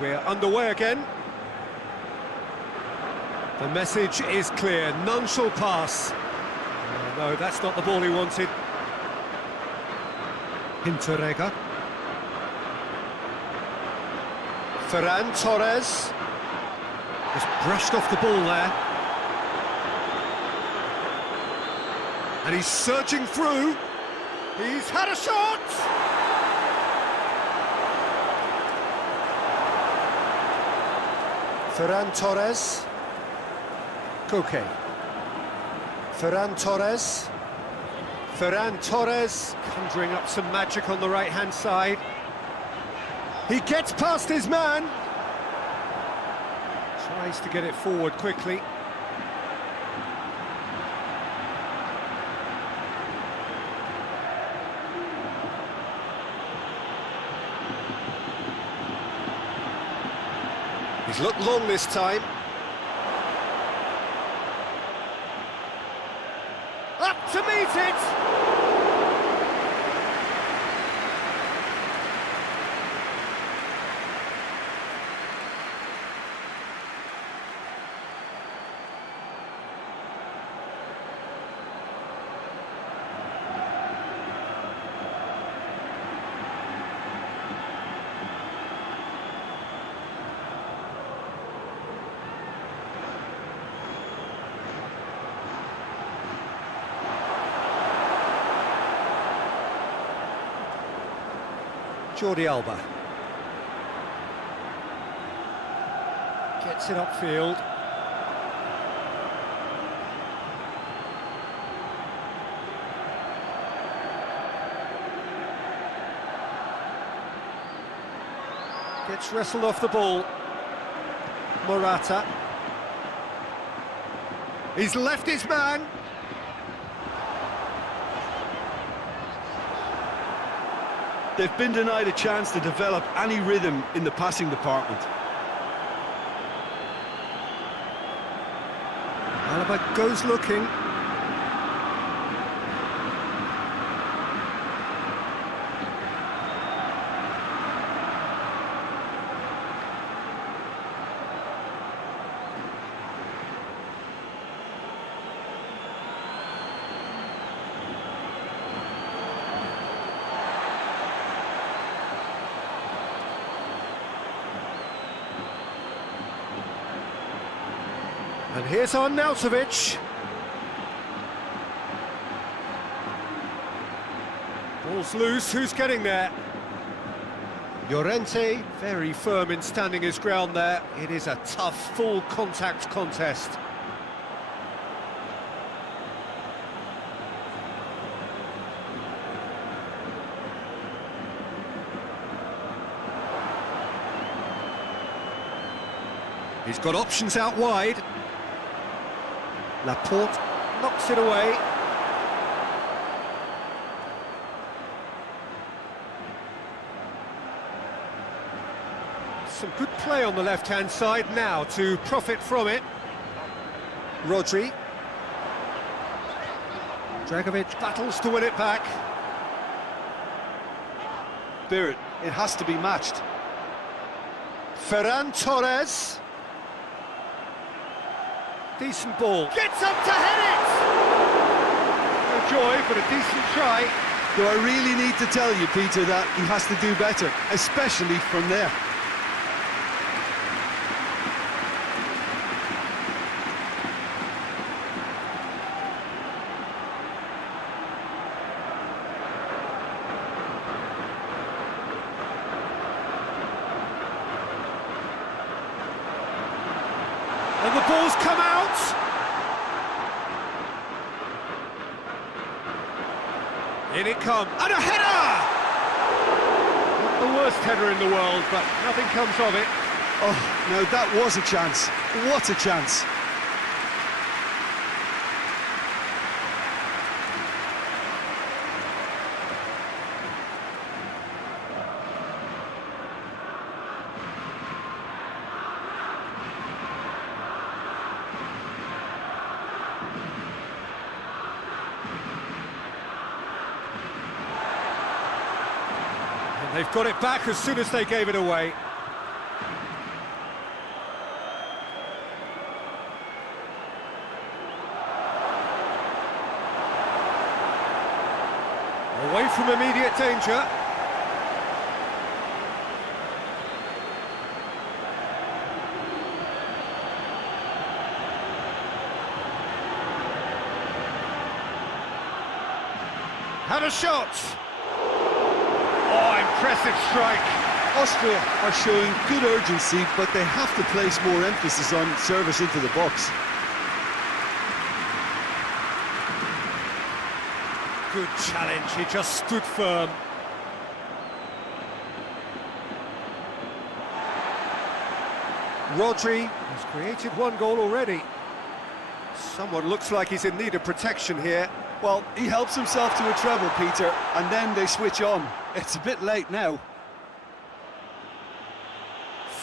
we're underway again. The message is clear, none shall pass. Oh, no, that's not the ball he wanted. Hinteregger. Ferran Torres. Just brushed off the ball there. And he's surging through. He's had a shot! Ferran Torres. Koke. Ferran Torres. Ferran Torres conjuring up some magic on the right-hand side. He gets past his man. Tries to get it forward quickly. He's looked long this time. Up to meet it! Jordi Alba gets it upfield. Gets wrestled off the ball. Morata. He's left his man. They've been denied a chance to develop any rhythm in the passing department. Alaba goes looking. And here's Arnautovic. Ball's loose, who's getting there? Llorente, very firm in standing his ground there. It is a tough, full contact contest. He's got options out wide. Laporte knocks it away. Some good play on the left-hand side now to profit from it. Rodri. Dragovic battles to win it back. Spirit, it has to be matched. Ferran Torres. Decent ball. Gets up to head it! No joy, but a decent try. Do I really need to tell you, Peter, that he has to do better, especially from there? And the ball's come out! In it comes, and a header! Not the worst header in the world, but nothing comes of it. Oh, now that was a chance. What a chance. They've got it back as soon as they gave it away. Away from immediate danger. Had a shot! Oh, impressive strike! Austria are showing good urgency, but they have to place more emphasis on service into the box. Good challenge, he just stood firm. Rodri has created one goal already. Someone looks like he's in need of protection here. Well, he helps himself to a treble, Peter, and then they switch on. It's a bit late now.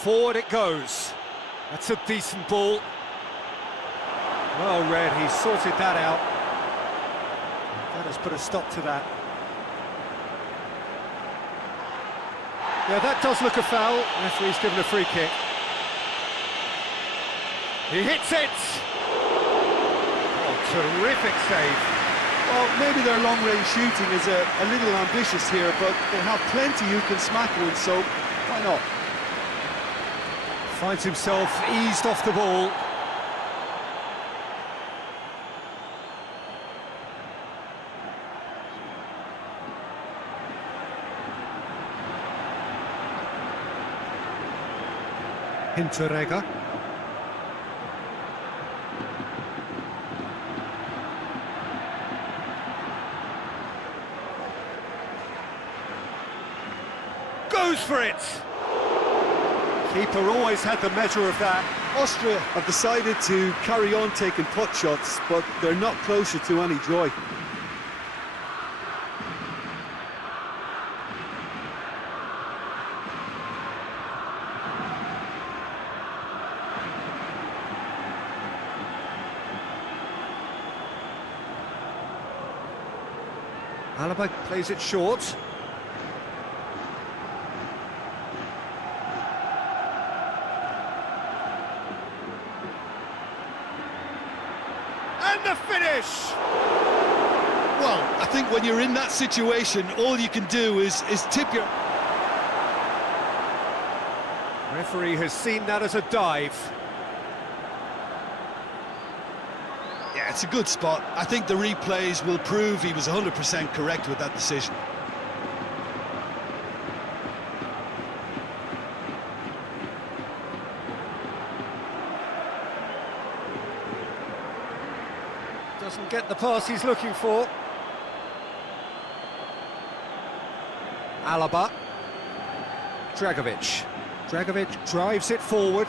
Forward it goes. That's a decent ball. Well read, he sorted that out. That has put a stop to that. Yeah, that does look a foul. Referee's given a free kick. He hits it! Oh, terrific save. Well, maybe their long-range shooting is a little ambitious here, but they have plenty who can smack one, so why not? Finds himself eased off the ball. Hinteregger. Goes for it! Keeper always had the measure of that. Austria have decided to carry on taking pot shots, but they're not closer to any joy. Alaba plays it short. And the finish! Well, I think when you're in that situation, all you can do is tip your... Referee has seen that as a dive. Yeah, it's a good spot. I think the replays will prove he was 100% correct with that decision. Doesn't get the pass he's looking for. Alaba. Dragovic. Dragovic drives it forward.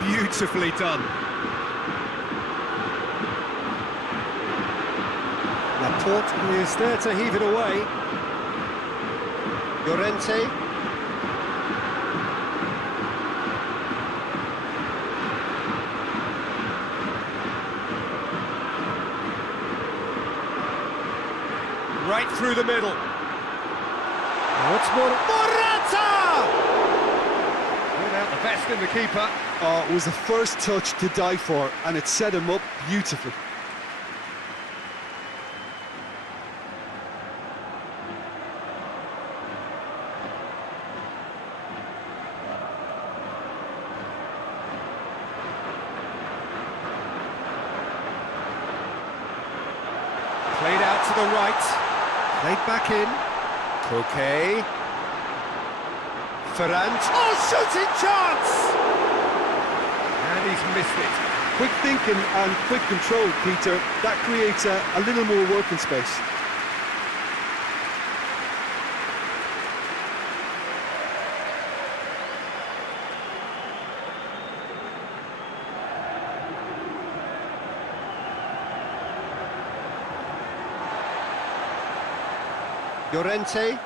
Beautifully done. Laporte is there to heave it away. Llorente. Right through the middle. Now it's Morata! Without the best in the keeper. Oh, it was the first touch to die for, and it set him up beautifully. Played out to the right. Played back in. Koke. Ferrand. Oh, shooting chance! And he's missed it. Quick thinking and quick control, Peter. That creates a little more working space. Llorente.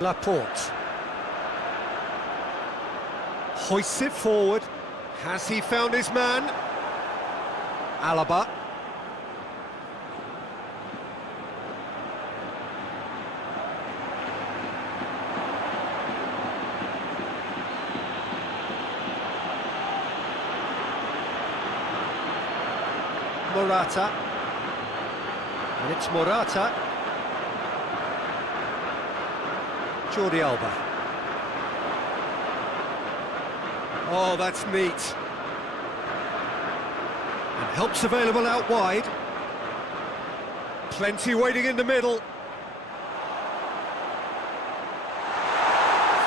Laporte. Hoists it forward. Has he found his man? Alaba. Morata. And it's Morata. Jordi Alba. Oh, that's neat. And help's available out wide. Plenty waiting in the middle.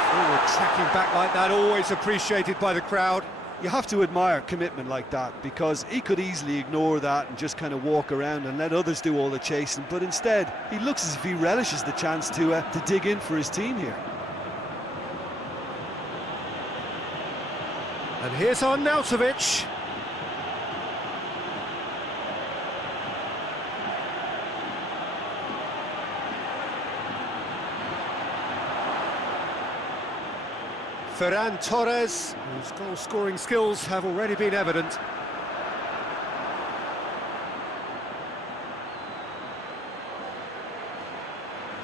Forward tracking back like that, always appreciated by the crowd. You have to admire commitment like that, because he could easily ignore that and just kind of walk around and let others do all the chasing, but instead he looks as if he relishes the chance to dig in for his team here. And here's Arnautovic. Ferran Torres, whose goal-scoring skills have already been evident.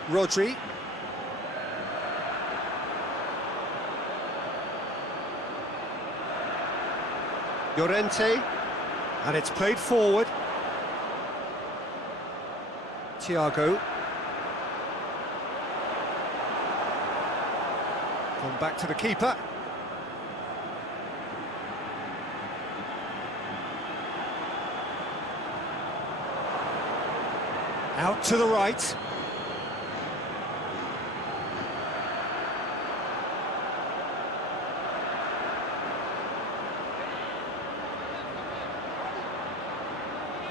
Rodri. Llorente, and it's played forward. Thiago. Gone back to the keeper. Out to the right.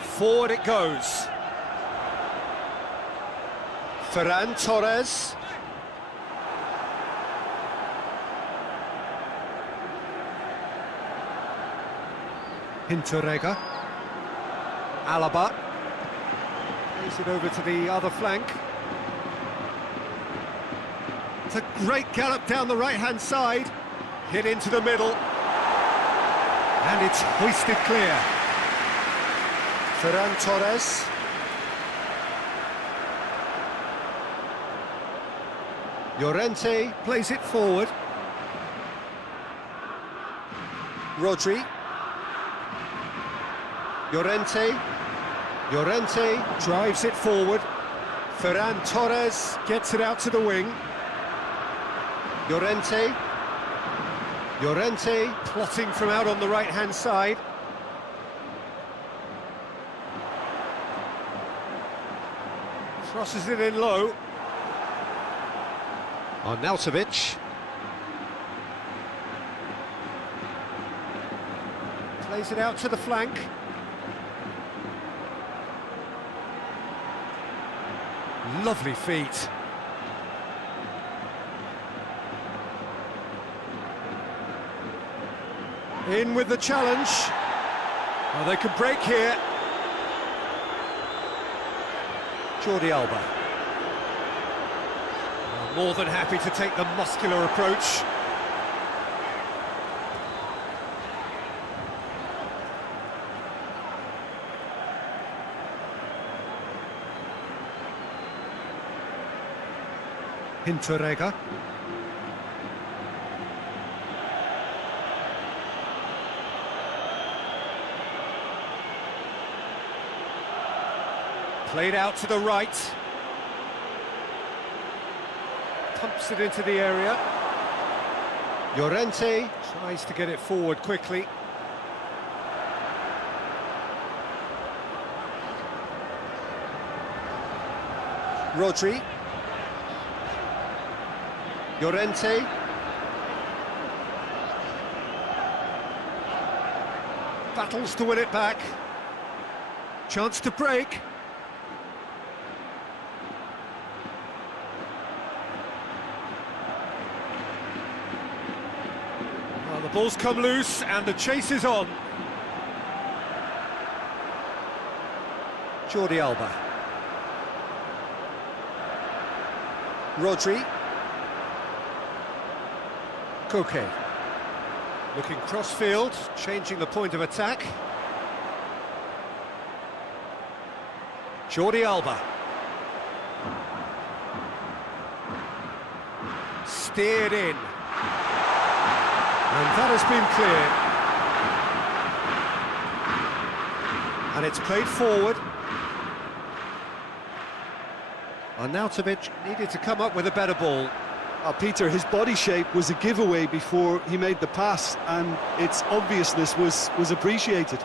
Forward it goes. Ferran Torres. Hinteregger. Alaba. Plays it over to the other flank. It's a great gallop down the right-hand side. Hit into the middle. And it's hoisted clear. Ferran Torres. Llorente plays it forward. Rodri. Llorente. Llorente drives it forward. Ferran Torres gets it out to the wing. Llorente. Llorente plotting from out on the right-hand side. Crosses it in low. Arnautovic. Plays it out to the flank. Lovely feet. In with the challenge. Oh, they could break here. Jordi Alba. Oh, more than happy to take the muscular approach. Hinteregger. Played out to the right. Pumps it into the area. Llorente tries to get it forward quickly. Rodri. Llorente. Battles to win it back. Chance to break. Well, the ball's come loose and the chase is on. Jordi Alba. Rodri. Koke. Looking cross-field, changing the point of attack. Jordi Alba. Steered in. And that has been cleared. And it's played forward. Arnautovic needed to come up with a better ball. Peter, his body shape was a giveaway before he made the pass, and its obviousness was appreciated.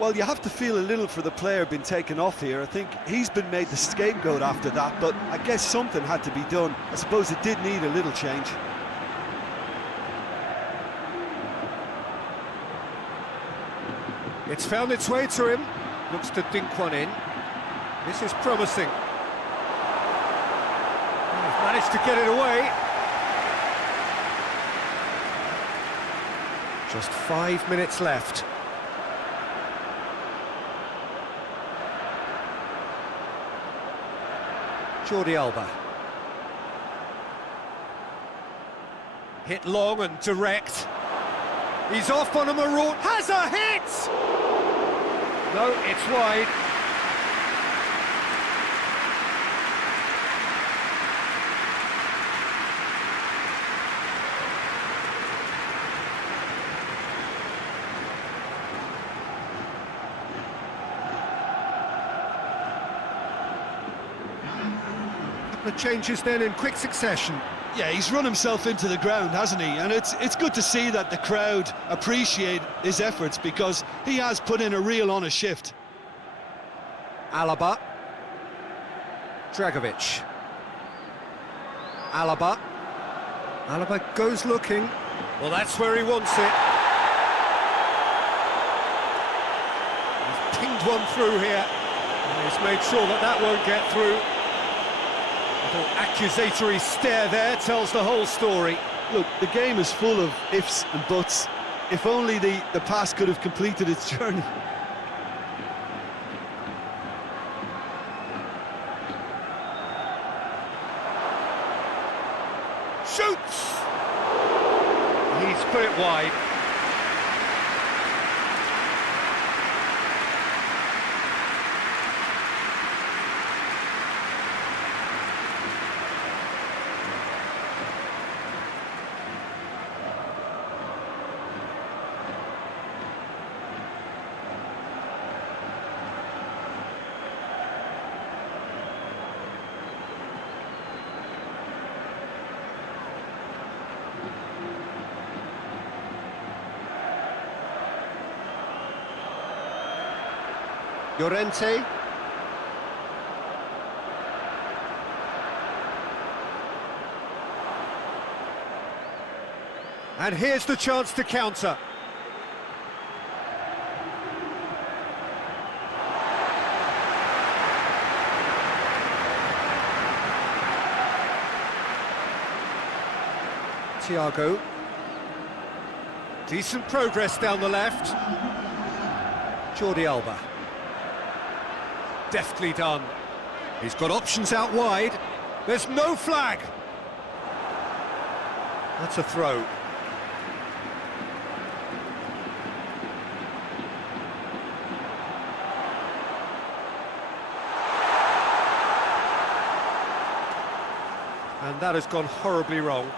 Well, you have to feel a little for the player being taken off here. I think he's been made the scapegoat after that, but I guess something had to be done. I suppose it did need a little change. It's found its way to him. Looks to dink one in. This is promising. He's managed to get it away. Just 5 minutes left. Jordi Alba. Hit long and direct. He's off on a maroon. Has a hit! No, it's wide. Couple of changes then in quick succession. Yeah, he's run himself into the ground, hasn't he? And it's good to see that the crowd appreciate his efforts, because he has put in a real honest shift. Alaba. Dragovic. Alaba. Alaba goes looking. Well, that's where he wants it. He's pinged one through here. And he's made sure that that won't get through. Little accusatory stare there tells the whole story. Look, the game is full of ifs and buts. If only the pass could have completed its journey. Shoots! He's put it wide. Llorente. And here's the chance to counter. Thiago. Decent progress down the left. Jordi Alba. Deftly done. He's got options out wide. There's no flag. That's a throw. And that has gone horribly wrong.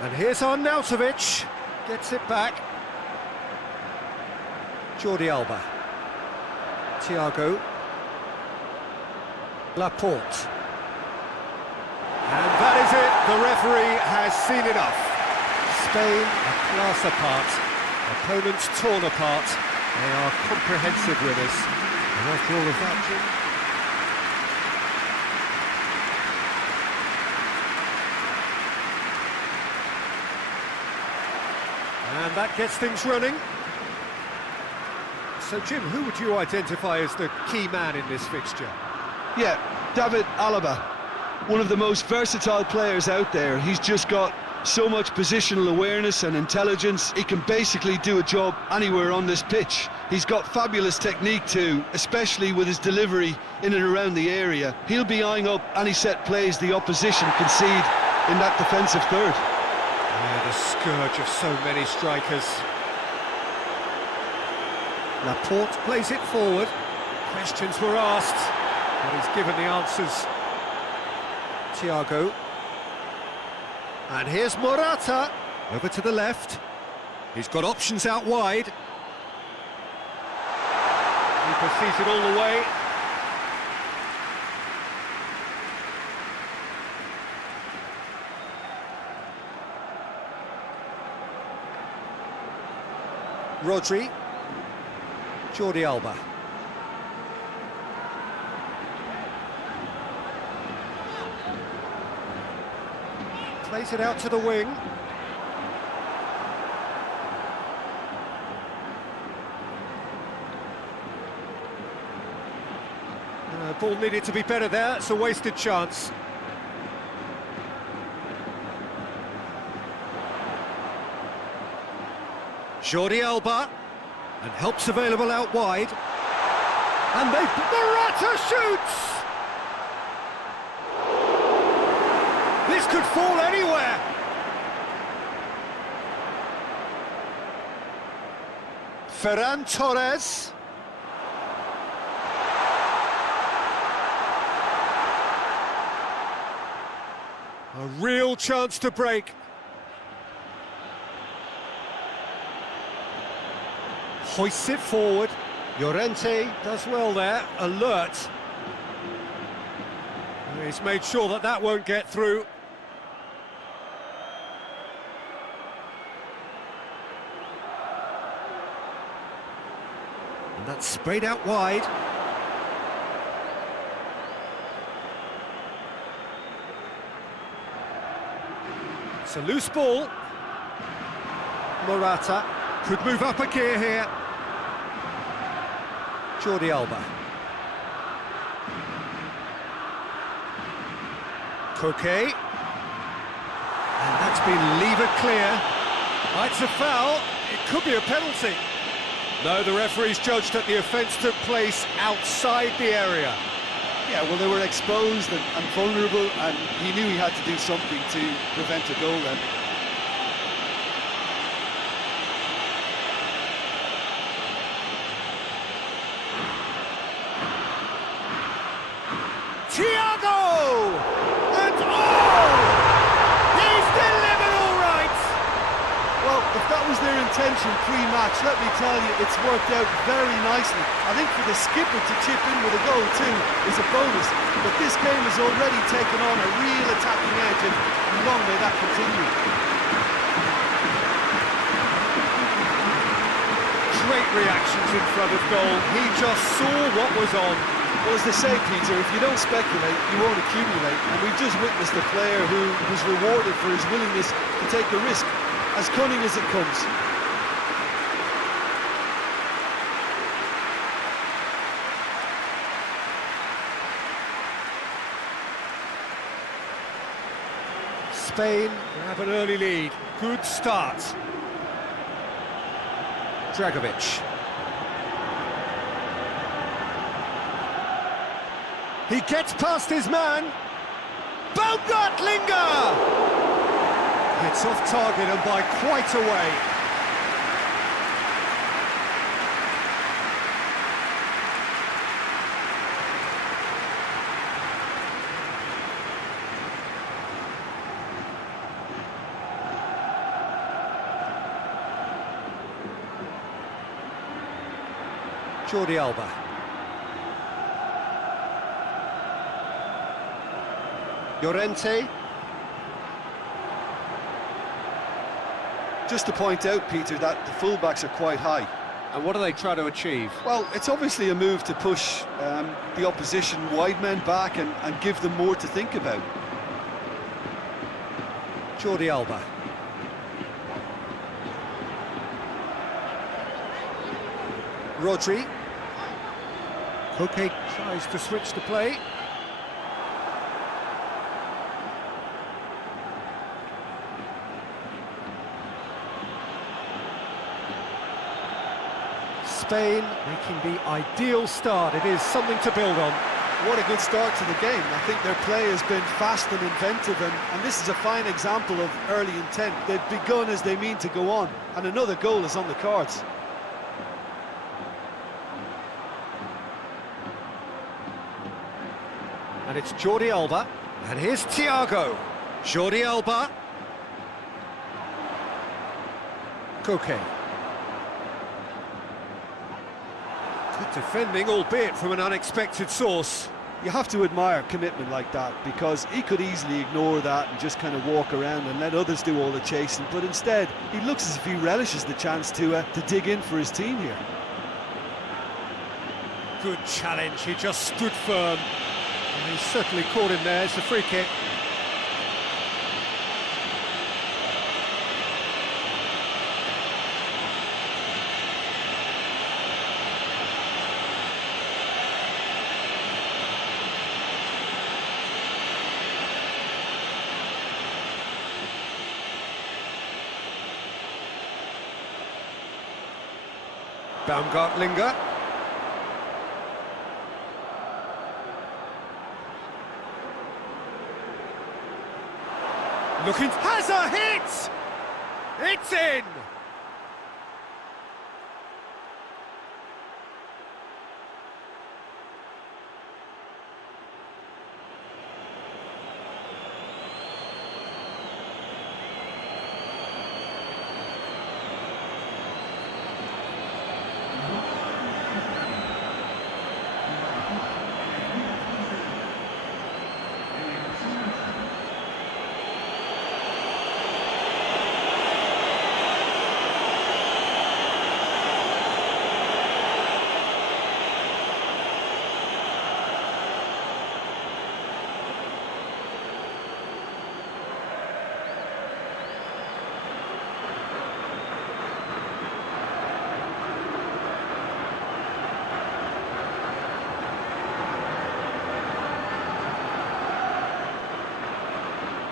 And here's Arnautovic, gets it back. Jordi Alba. Thiago. Laporte. And that is it, the referee has seen enough. Spain a class apart, opponents torn apart. They are comprehensive winners. And after all of that, Jim, and that gets things running. So, Jim, who would you identify as the key man in this fixture? Yeah, David Alaba, one of the most versatile players out there. He's just got so much positional awareness and intelligence. He can basically do a job anywhere on this pitch. He's got fabulous technique too, especially with his delivery in and around the area. He'll be eyeing up any set plays the opposition concede in that defensive third. Yeah, the scourge of so many strikers. Laporte plays it forward. Questions were asked, but he's given the answers. Thiago. And here's Morata, over to the left. He's got options out wide. He pursues it all the way. Rodri. Jordi Alba. Plays it out to the wing. Ball needed to be better there, it's a wasted chance. Jordi Alba, and help's available out wide. And Morata shoots! This could fall anywhere. Ferran Torres. A real chance to break. Hoists it forward. Llorente does well there, alert. He's made sure that that won't get through. And that's sprayed out wide. It's a loose ball. Morata could move up a gear here. Jordi Alba. Koke. And that's been levered clear. It's a foul. It could be a penalty. No, the referee's judged that the offence took place outside the area. Yeah, well, they were exposed and vulnerable, and he knew he had to do something to prevent a goal then. Thiago! And he's delivered all right! Well, if that was their intention pre-match, let me tell you, it's worked out very nicely. I think for the skipper to chip in with a goal too is a bonus, but this game has already taken on a real attacking edge, and long may that continue. Great reactions in front of goal. He just saw what was on. Well, as they say, Peter, if you don't speculate, you won't accumulate, and we've just witnessed a player who was rewarded for his willingness to take a risk, as cunning as it comes. Spain have an early lead. Good start. Dragovic. He gets past his man. Baumgartlinger! It's off target and by quite a way. Jordi Alba. Llorente. Just to point out, Peter, that the fullbacks are quite high. And what do they try to achieve? Well, it's obviously a move to push the opposition wide men back and give them more to think about. Jordi Alba. Rodri. Koke tries to switch the play. Spain making the ideal start. It is something to build on. What a good start to the game. I think their play has been fast and inventive, and this is a fine example of early intent. They've begun as they mean to go on, and another goal is on the cards. And it's Jordi Alba. And here's Thiago. Jordi Alba. Koke. Good defending, albeit from an unexpected source. You have to admire commitment like that, because he could easily ignore that and just kind of walk around and let others do all the chasing, but instead he looks as if he relishes the chance to dig in for his team here. Good challenge, he just stood firm. And he's certainly caught him there. It's a free kick. Baumgartlinger. Looking, has a hit! It's in!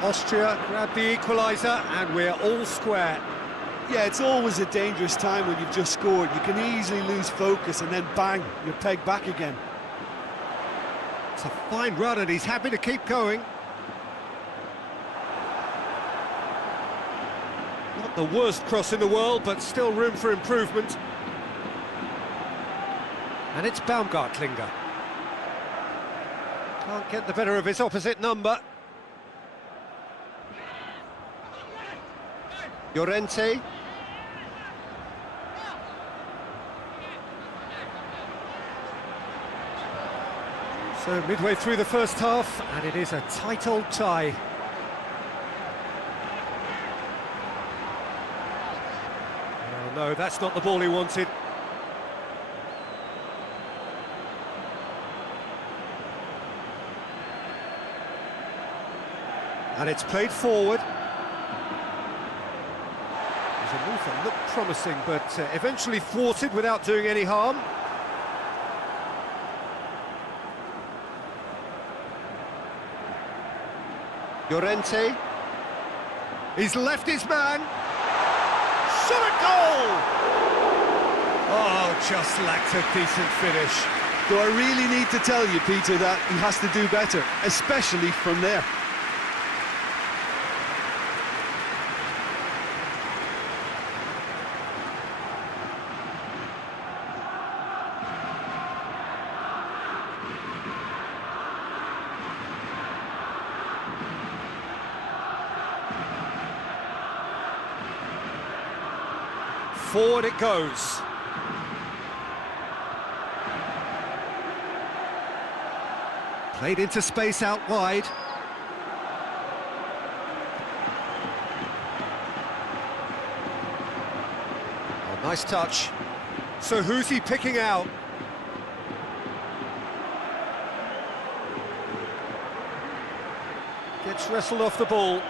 Austria grab the equaliser and we're all square. Yeah, it's always a dangerous time when you've just scored. You can easily lose focus and then bang, you're pegged back again. It's a fine run and he's happy to keep going. Not the worst cross in the world, but still room for improvement. And it's Baumgartlinger. Can't get the better of his opposite number. Llorente. So midway through the first half, and it is a tight old tie. Oh no, that's not the ball he wanted. And it's played forward. A move that looked promising, but eventually thwarted without doing any harm. Llorente. He's left his man. Shot a goal! Oh, just lacked a decent finish. Do I really need to tell you, Peter, that he has to do better, especially from there? Forward it goes. Played into space out wide. Oh, nice touch. So who's he picking out? Gets wrestled off the ball.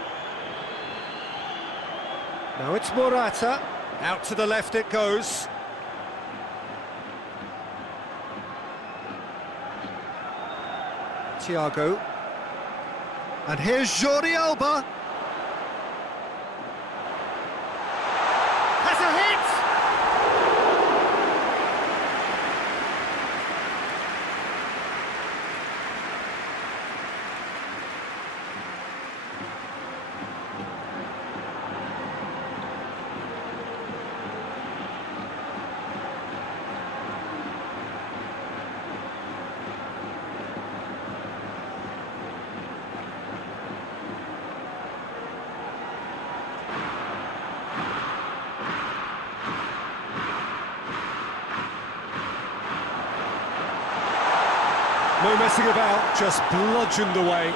Now it's Morata. Out to the left it goes. Thiago. And here's Jordi Alba. Has a hit! No messing about, just bludgeoned away.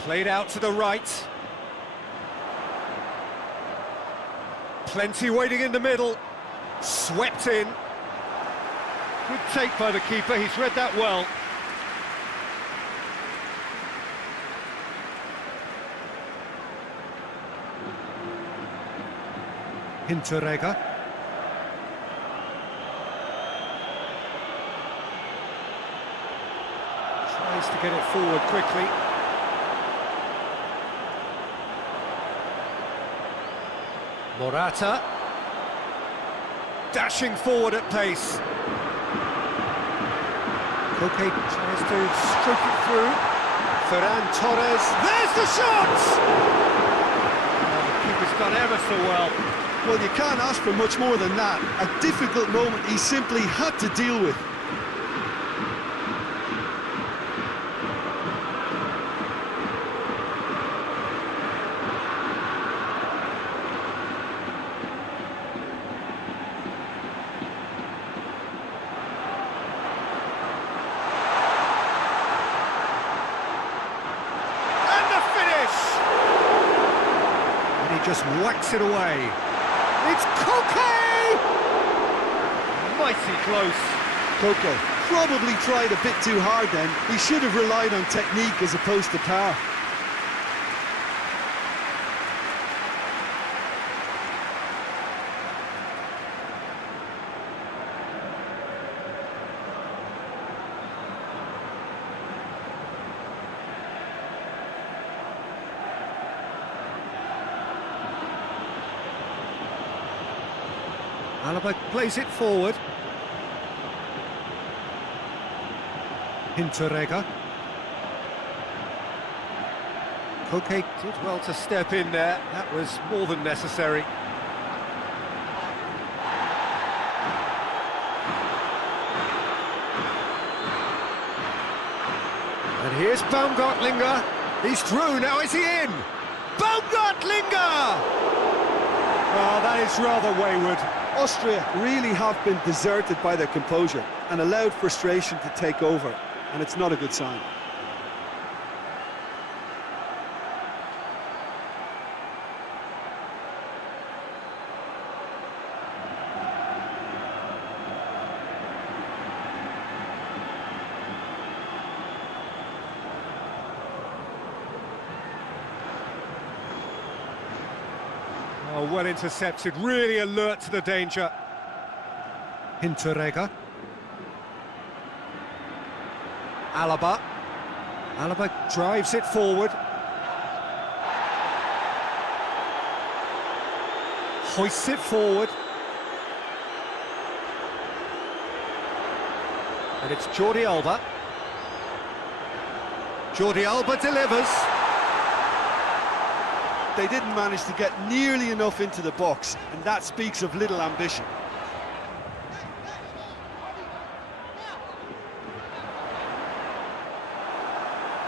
Played out to the right. Plenty waiting in the middle. Swept in. Good take by the keeper, he's read that well. Hinteregger. Tries to get it forward quickly. Morata. Dashing forward at pace. Koke. Tries to stroke it through. Ferran Torres. There's the shot! Oh, the keeper's done ever so well. Well, you can't ask for much more than that. A difficult moment he simply had to deal with. And the finish! And he just whacks it away. It's Koke! Mighty close. Koke probably tried a bit too hard then. He should have relied on technique as opposed to power. Alaba plays it forward. Hinteregger. Koke Did well to step in there. That was more than necessary. And here's Baumgartlinger. He's through, now is he in? Baumgartlinger! Oh, that is rather wayward. Austria really have been deserted by their composure and allowed frustration to take over, and it's not a good sign. Oh, well intercepted, really alert to the danger. Hinteregger. Alaba. Alaba drives it forward. Hoists it forward. And it's Jordi Alba. Jordi Alba delivers. They didn't manage to get nearly enough into the box, and that speaks of little ambition.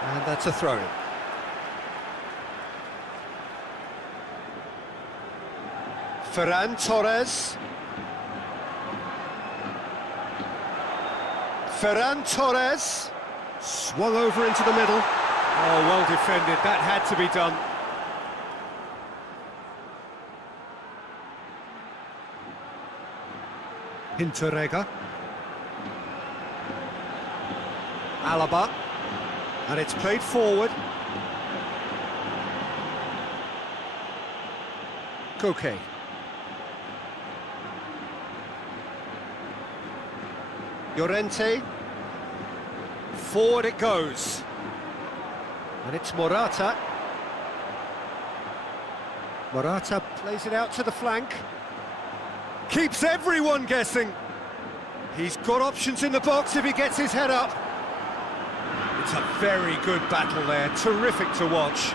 And that's a throw. Ferran Torres. Ferran Torres. Swung over into the middle. Oh, well defended. That had to be done. Hinteregger. Alaba. And it's played forward. Koke. Llorente. Forward it goes. And it's Morata. Morata plays it out to the flank. Keeps everyone guessing. He's got options in the box if he gets his head up. It's a very good battle there, terrific to watch.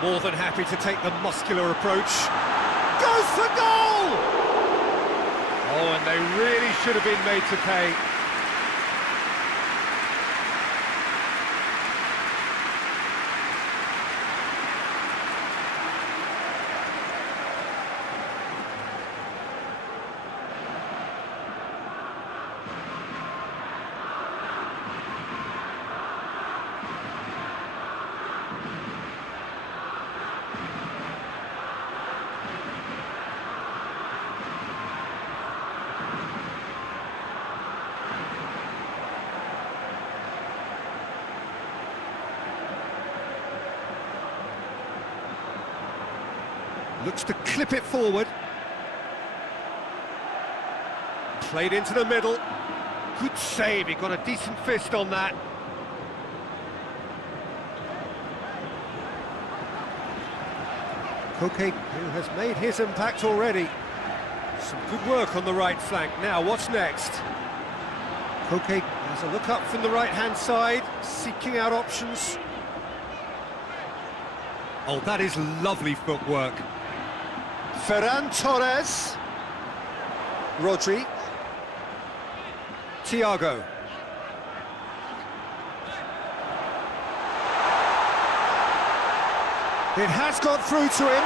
More than happy to take the muscular approach. Goes for goal! Oh, and they really should have been made to pay. Looks to clip it forward. Played into the middle. Good save, he got a decent fist on that. Koke, who has made his impact already. Some good work on the right flank. Now, what's next? Koke has a look up from the right-hand side, seeking out options. Oh, that is lovely footwork. Ferran Torres. Rodri. Thiago. It has got through to him.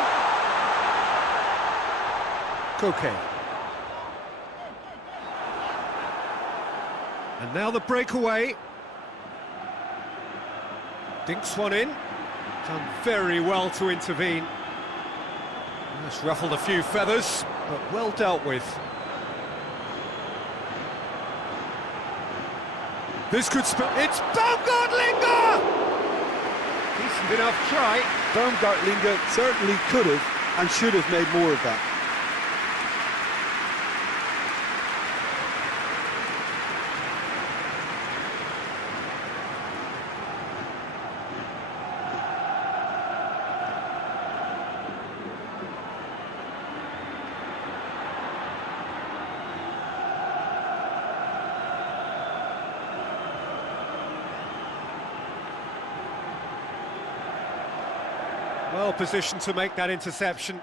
Koke. And now the breakaway. Dinks one in. Done very well to intervene. Just ruffled a few feathers, but well dealt with. This could it's Baumgartlinger! Decent enough try. Baumgartlinger certainly could have and should have made more of that. Well positioned to make that interception.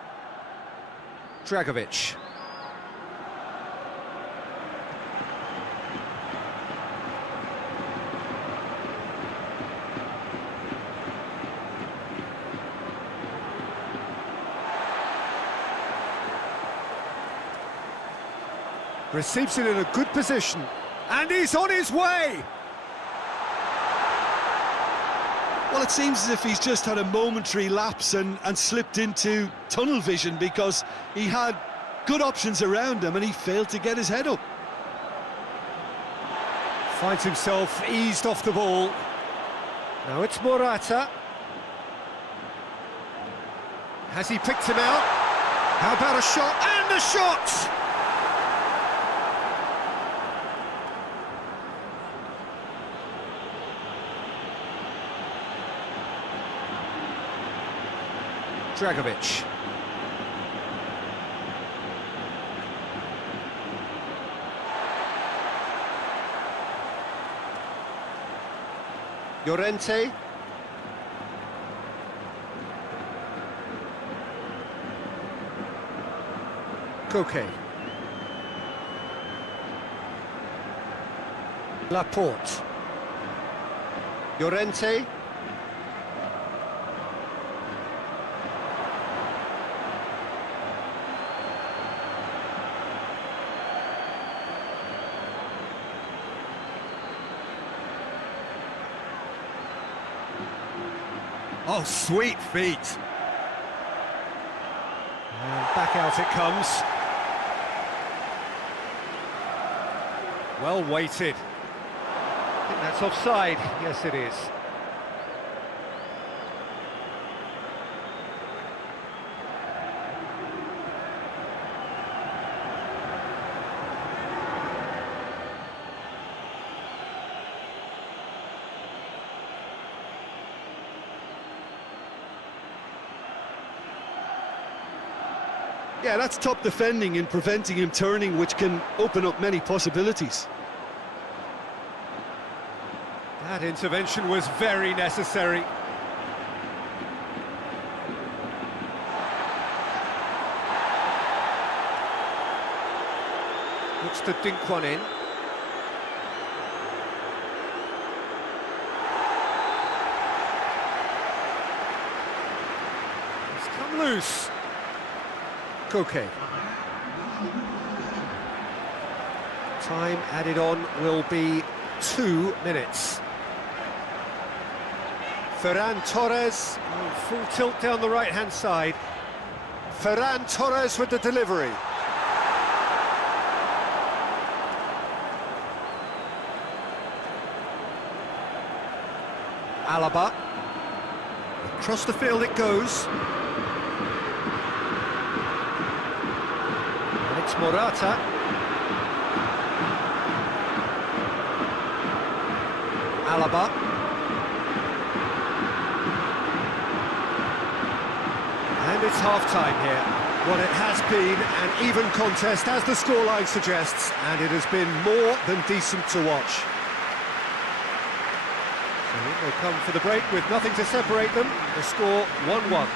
Dragovic. Receives it in a good position, and he's on his way! Well, it seems as if he's just had a momentary lapse and slipped into tunnel vision, because he had good options around him and he failed to get his head up. Finds himself eased off the ball. Now it's Morata. Has he picked him out? How about a shot? And the shot! Dragovic. Llorente. Koke. Laporte. Llorente. Oh, sweet feet. And back out it comes. Well weighted. I think that's offside. Yes, it is. Yeah, that's top defending and preventing him turning, which can open up many possibilities. That intervention was very necessary. Looks to dink one in. It's come loose. Koke. Time added on will be 2 minutes. Ferran Torres, full tilt down the right-hand side. Ferran Torres with the delivery. Alaba. Across the field it goes. It's Morata. Alaba. And it's half-time here. Well, it has been an even contest, as the scoreline suggests, and it has been more than decent to watch. So they'll come for the break with nothing to separate them. The score 1-1.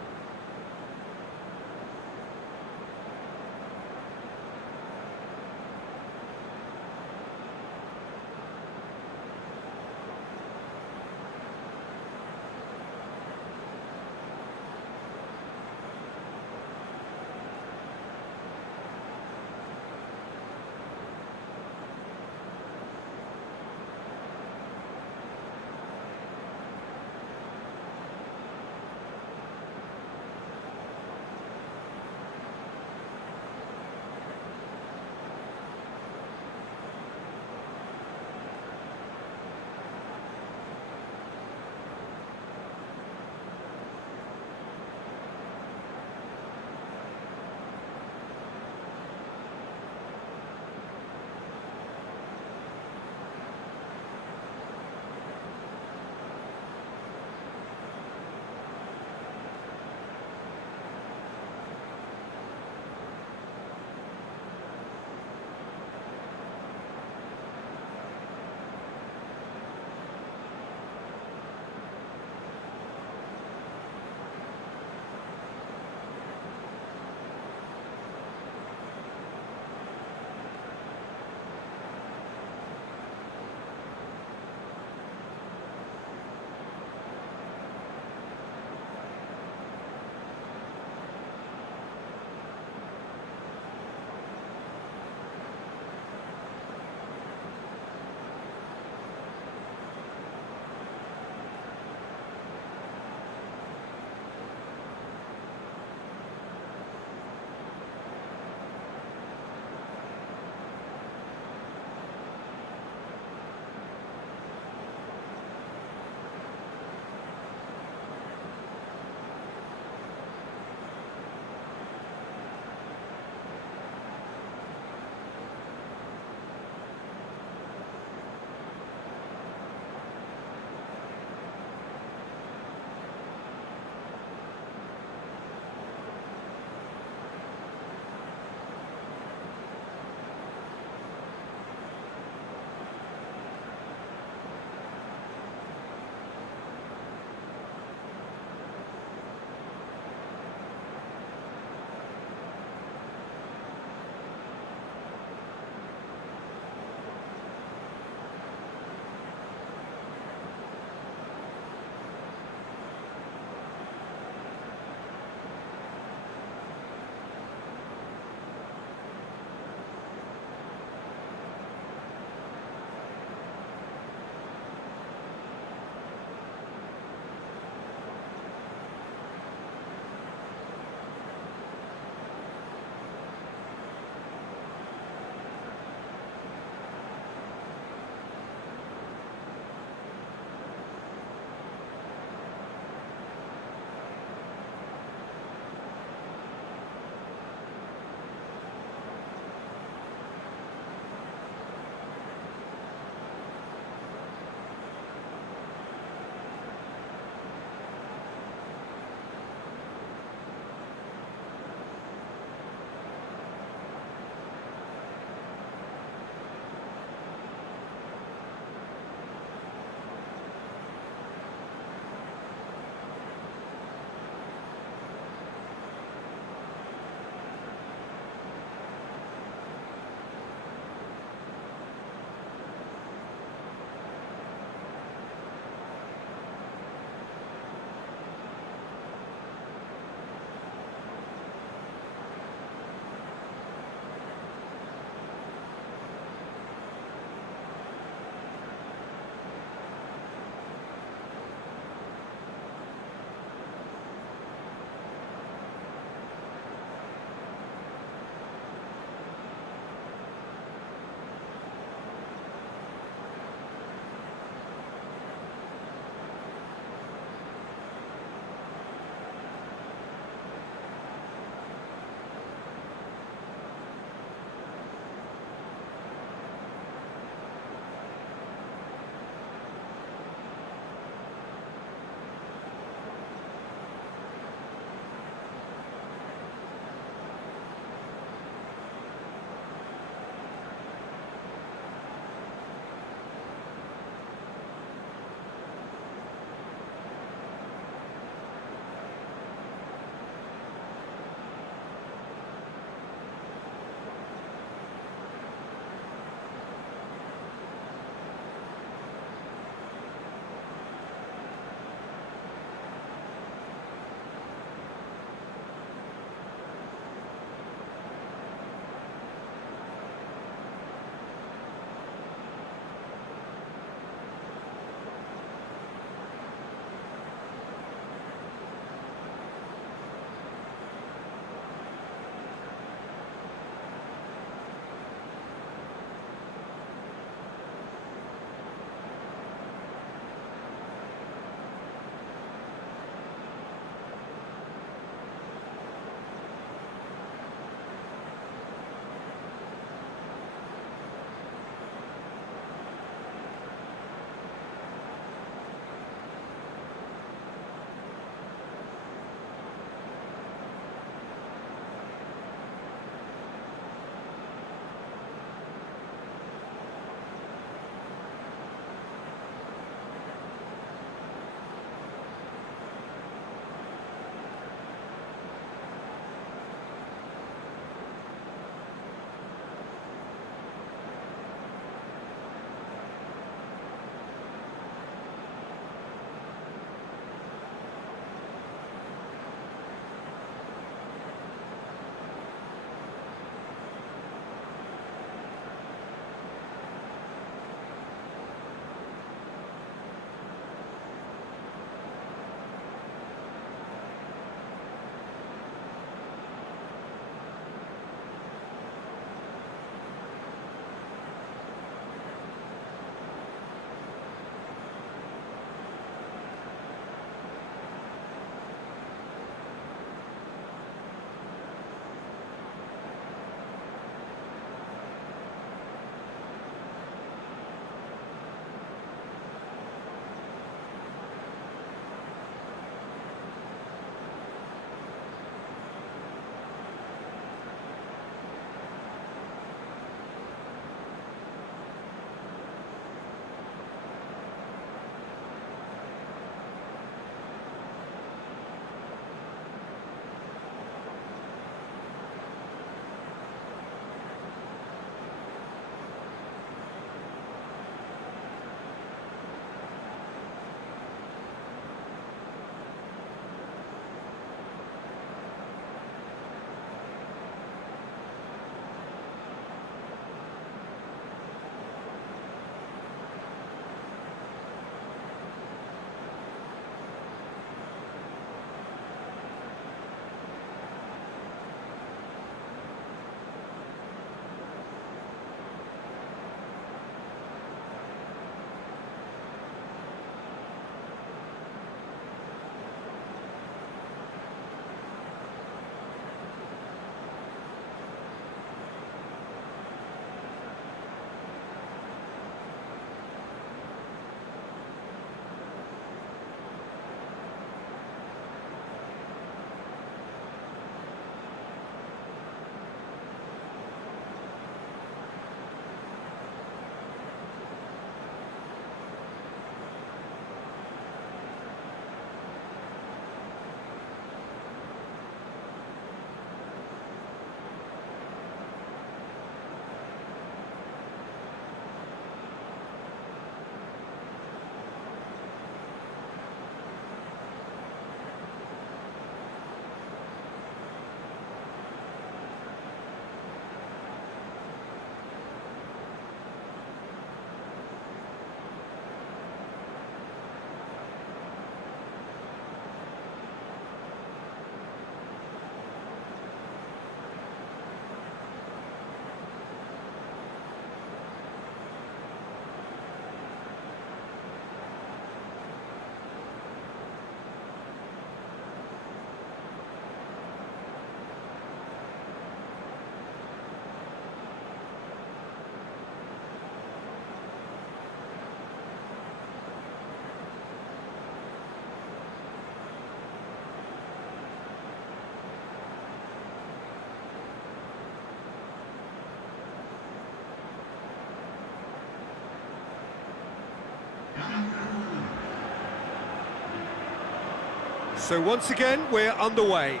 So once again, we're underway.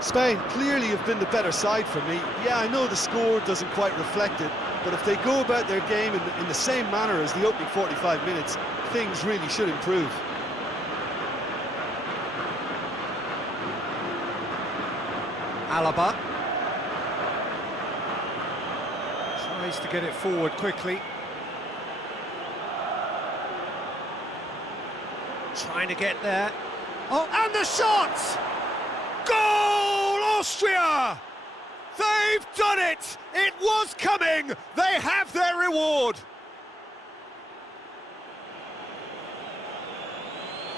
Spain clearly have been the better side for me. Yeah, I know the score doesn't quite reflect it, but if they go about their game in the same manner as the opening 45 minutes, things really should improve. Alaba. Tries to get it forward quickly. Trying to get there. Oh, and the shot! Goal, Austria! They've done it! It was coming! They have their reward!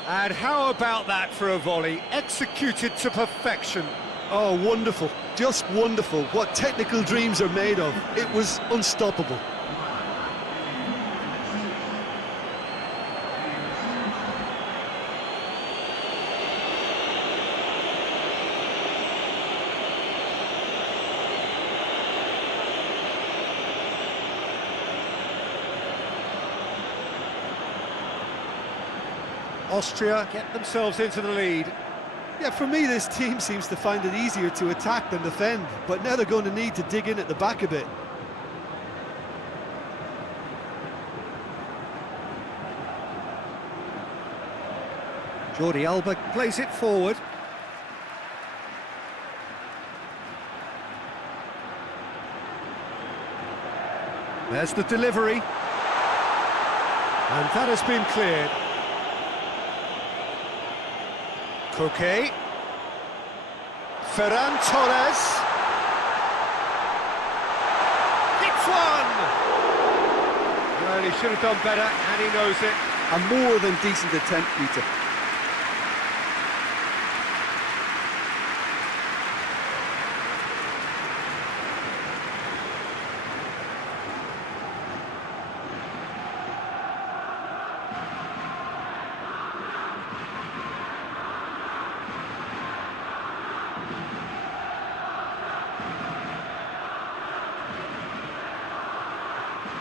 And how about that for a volley? Executed to perfection. Oh, wonderful. Just wonderful. What technical dreams are made of. It was unstoppable. Austria get themselves into the lead. Yeah, for me, this team seems to find it easier to attack than defend, but now they're going to need to dig in at the back a bit. Jordi Alba plays it forward. There's the delivery. And that has been cleared. Koke. Ferran Torres. Hits one! Well, he should have done better, and he knows it. A more than decent attempt, Peter.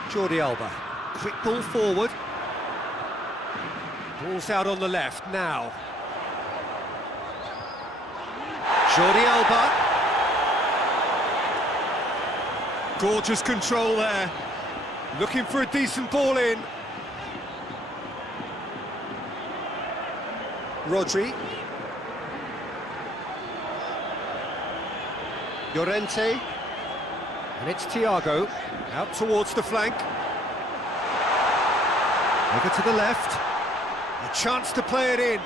Jordi Alba, quick ball forward. Ball's out on the left now. Jordi Alba. Gorgeous control there. Looking for a decent ball in. Rodri. Llorente. And it's Thiago, out towards the flank. Over to the left. A chance to play it in.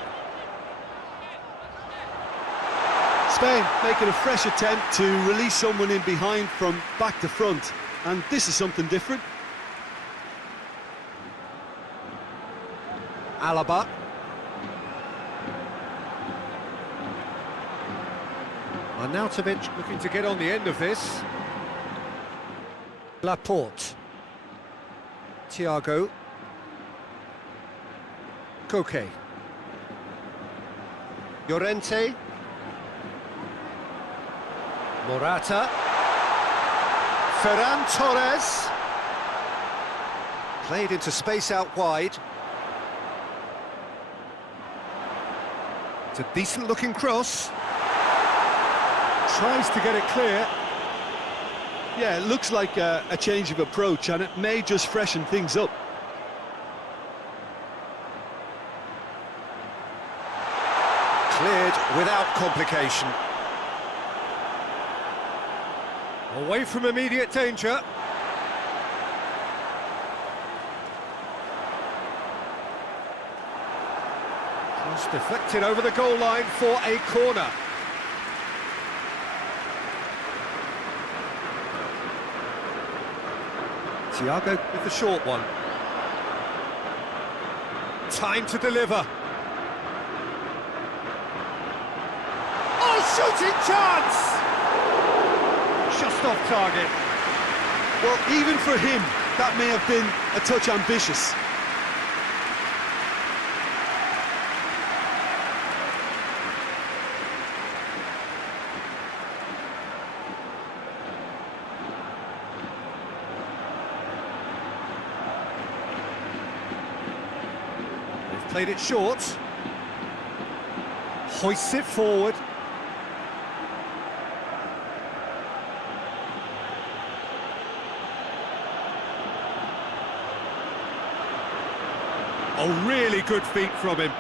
Spain making a fresh attempt to release someone in behind from back to front. And this is something different. Alaba. Arnautovic looking to get on the end of this. Laporte. Thiago. Koke. Llorente. Morata. Ferran Torres. Played into space out wide. It's a decent looking cross. Tries to get it clear. Yeah, it looks like a change of approach, and it may just freshen things up. Cleared without complication. Away from immediate danger. Cross deflected over the goal line for a corner. Thiago with the short one. Time to deliver. Oh, shooting chance! Just off target. Well, even for him, that may have been a touch ambitious. Played it short. hoists it forward. Oh, really good feet from him.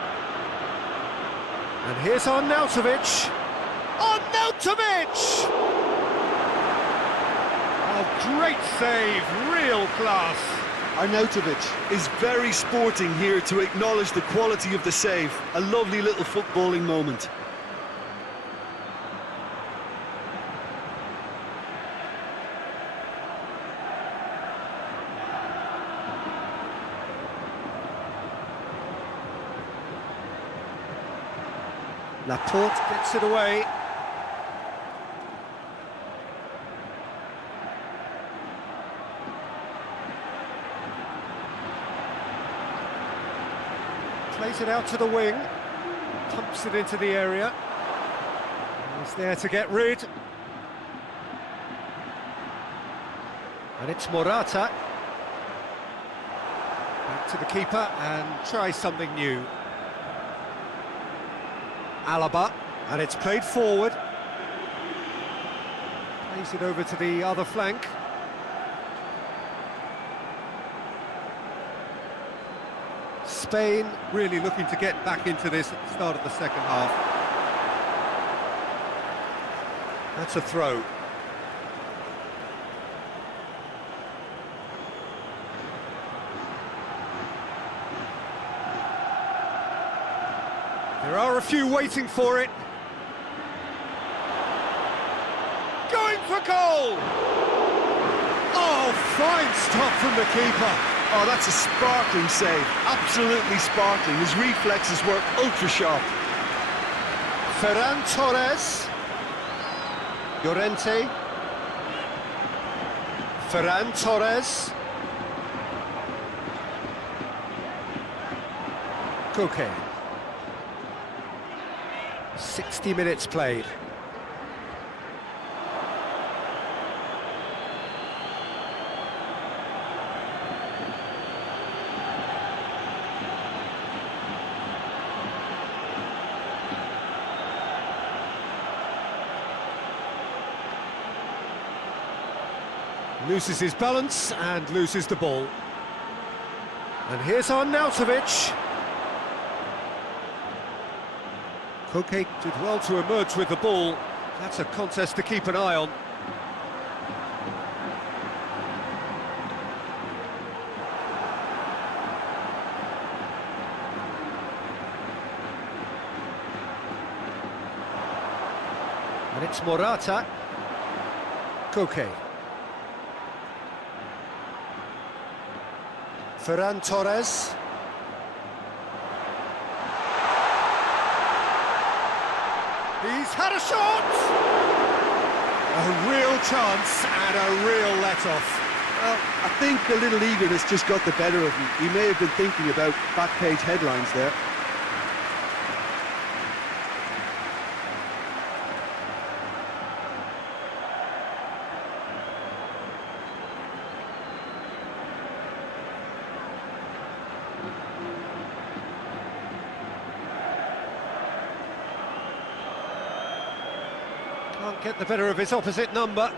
And here's Arnautovic. Arnautovic! Oh, great save, real class. Arnautovic is very sporting here to acknowledge the quality of the save. A lovely little footballing moment. Laporte gets it away. Plays it out to the wing. Pumps it into the area. He's there to get rid. And it's Morata. Back to the keeper and try something new. Alaba, and it's played forward. Plays it over to the other flank. Spain really looking to get back into this at the start of the second half. That's a throw. There are a few waiting for it. Going for goal! Oh, fine stop from the keeper. Oh, that's a sparkling save. Absolutely sparkling. His reflexes were ultra sharp. Ferran Torres. Llorente. Ferran Torres. Koke. 60 minutes played. Loses his balance and loses the ball. And here's Arnautovic. Koke did well to emerge with the ball. That's a contest to keep an eye on. And it's Morata. Koke. Ferran Torres. He's had a shot! A real chance and a real let-off. Well, I think a little eagerness just got the better of him. He may have been thinking about back page headlines there. Can't get the better of his opposite number.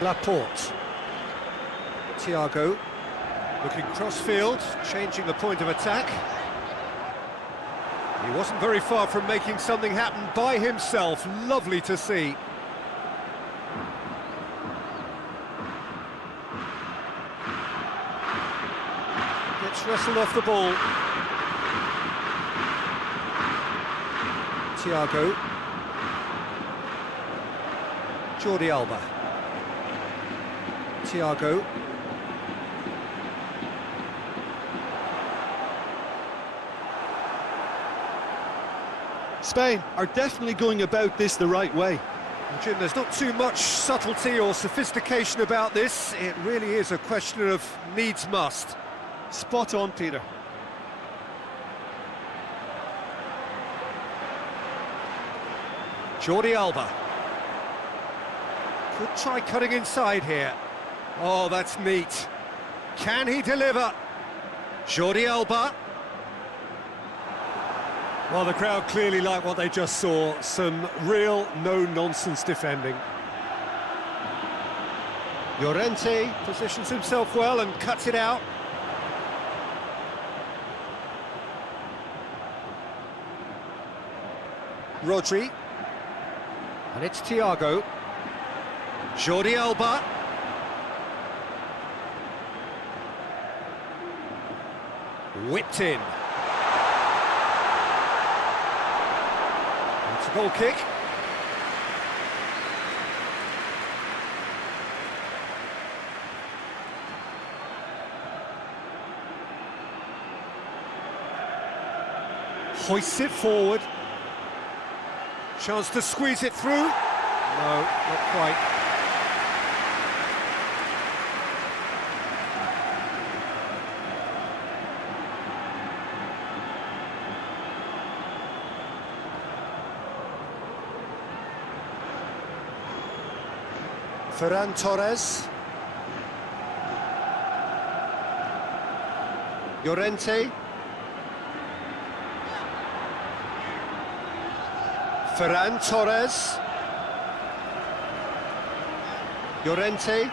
Laporte. Thiago. Looking cross-field, changing the point of attack. He wasn't very far from making something happen by himself. Lovely to see. Gets wrestled off the ball. Thiago. Jordi Alba. Thiago. Spain are definitely going about this the right way. Well, Jim, there's not too much subtlety or sophistication about this. It really is a question of needs must. Spot on, Peter. Jordi Alba. Could try cutting inside here. Oh, that's neat. Can he deliver? Jordi Alba. Well, the crowd clearly like what they just saw. Some real no-nonsense defending. Llorente positions himself well and cuts it out. Rodri. And it's Thiago. Jordi Alba. Whipped in. It's a goal kick. Hoists it forward. Chance to squeeze it through. No, not quite. Ferran Torres. Llorente. Ferran Torres. Llorente.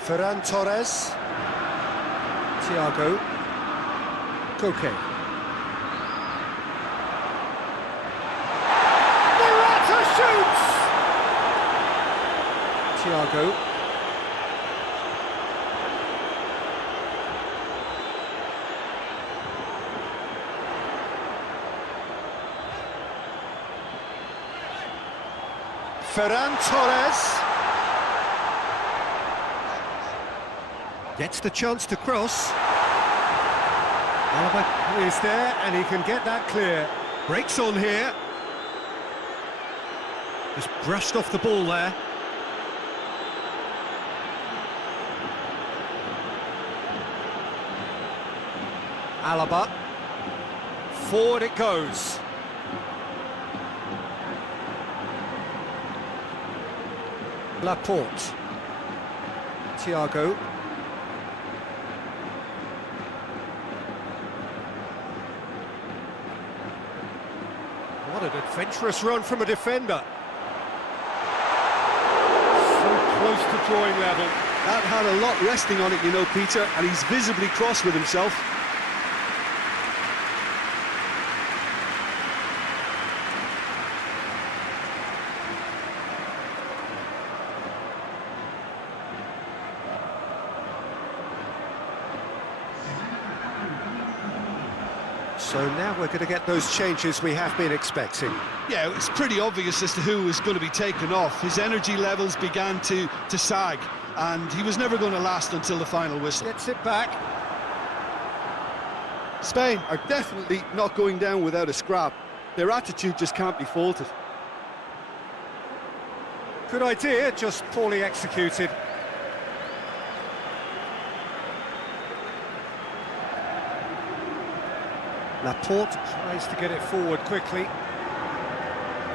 Ferran Torres. Thiago. Koke. Morata shoots! Thiago. Ferran Torres gets the chance to cross. Alaba is there and he can get that clear. Breaks on here. Just brushed off the ball there. Alaba. Forward it goes. Laporte. Thiago. What an adventurous run from a defender. So close to drawing level. That had a lot resting on it, you know, Peter, and he's visibly cross with himself. So now we're going to get those changes we have been expecting. Yeah, it's pretty obvious as to who was going to be taken off. His energy levels began to sag, and he was never going to last until the final whistle. Gets it back. Spain are definitely not going down without a scrap. Their attitude just can't be faulted. Good idea, just poorly executed. Laporte tries to get it forward quickly.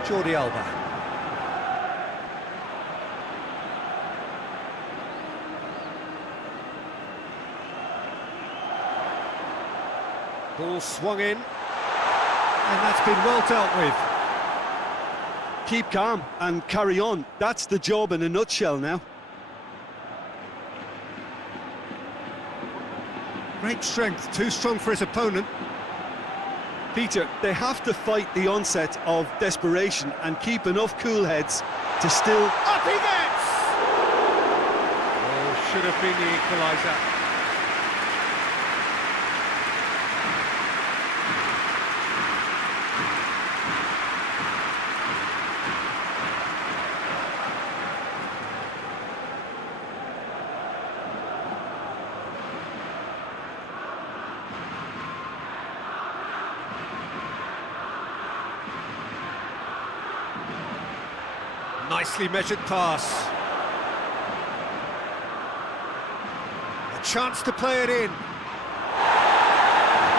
Jordi Alba. Ball swung in. And that's been well dealt with. Keep calm and carry on. That's the job in a nutshell now. Great strength, too strong for his opponent. Peter, they have to fight the onset of desperation and keep enough cool heads to still... Up he gets! Oh, should have been the equaliser. Nicely measured pass. A chance to play it in.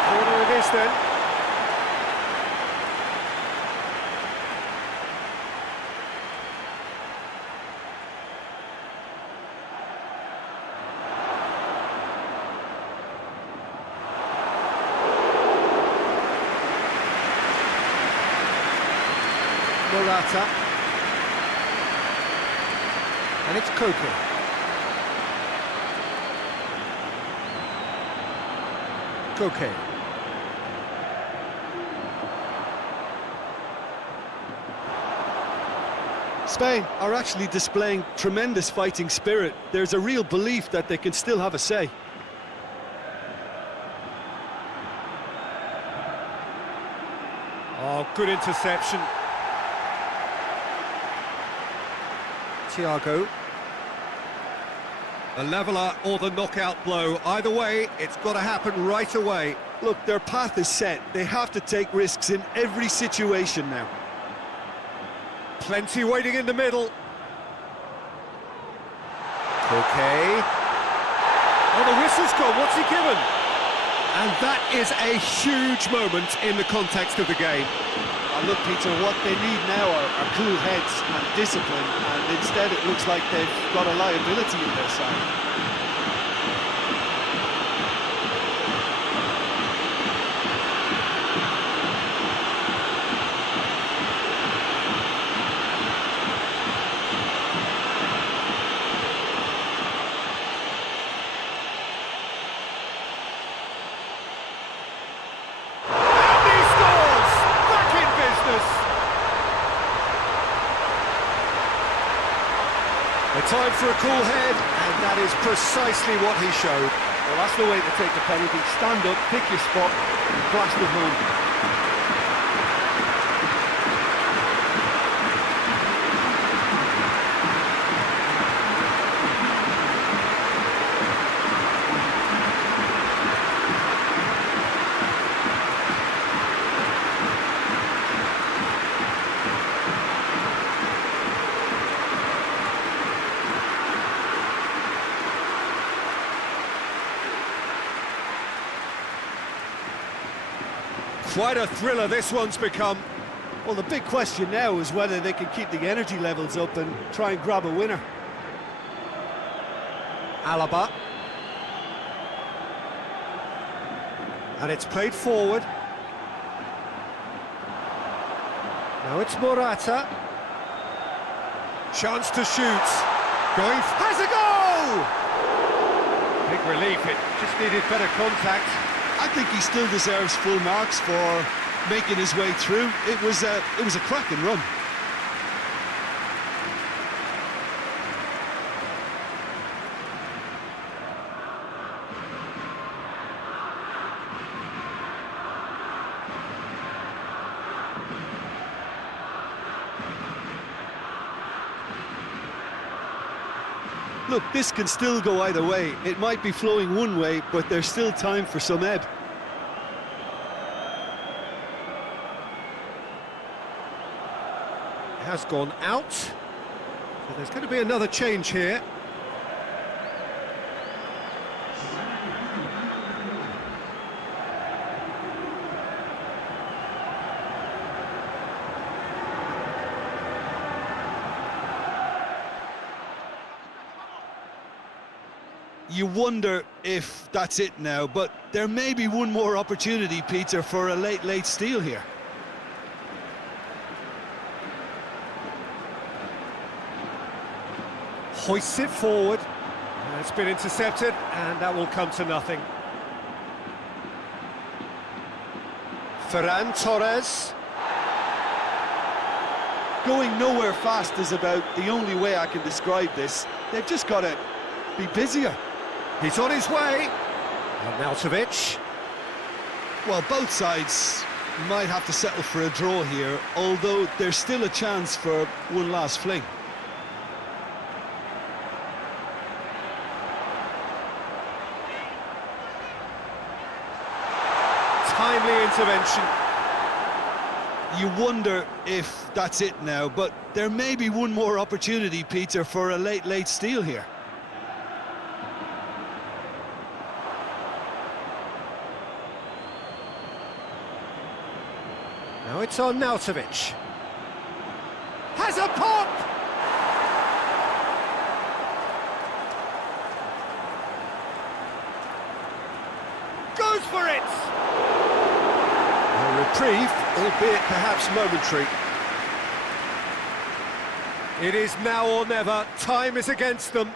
Corner it is then. Morata. And it's Koke. Koke. Spain are actually displaying tremendous fighting spirit. There's a real belief that they can still have a say. Oh, good interception. Thiago. The leveller or the knockout blow. Either way, it's got to happen right away. Look, their path is set. They have to take risks in every situation now. Plenty waiting in the middle. Okay. Oh, the whistle's gone. What's he given? And that is a huge moment in the context of the game. Look, Peter, what they need now are cool heads and discipline, and instead it looks like they've got a liability in their side. Time for a cool head, and that is precisely what he showed. Well, that's the way to take the penalty. Stand up, pick your spot, and blast it home. Quite a thriller this one's become. Well, the big question now is whether they can keep the energy levels up and try and grab a winner. Alaba. And it's played forward. Now it's Morata. Chance to shoot. Going, has a goal! Big relief, it just needed better contact. I think he still deserves full marks for making his way through. It was a cracking run. Look, this can still go either way. It might be flowing one way, but there's still time for some ebb. Has gone out. So there's going to be another change here. You wonder if that's it now, but there may be one more opportunity, Peter, for a late steal here. Hoists it forward. It's been intercepted, and that will come to nothing. Ferran Torres. Going nowhere fast is about the only way I can describe this. They've just got to be busier. He's on his way. Arnautovic. Well, both sides might have to settle for a draw here, although there's still a chance for one last fling. Timely intervention. You wonder if that's it now, but there may be one more opportunity, Peter, for a late steal here. Now it's Arnautovic. Has a pop! Goes for it! A reprieve, albeit perhaps momentary. It is now or never. Time is against them.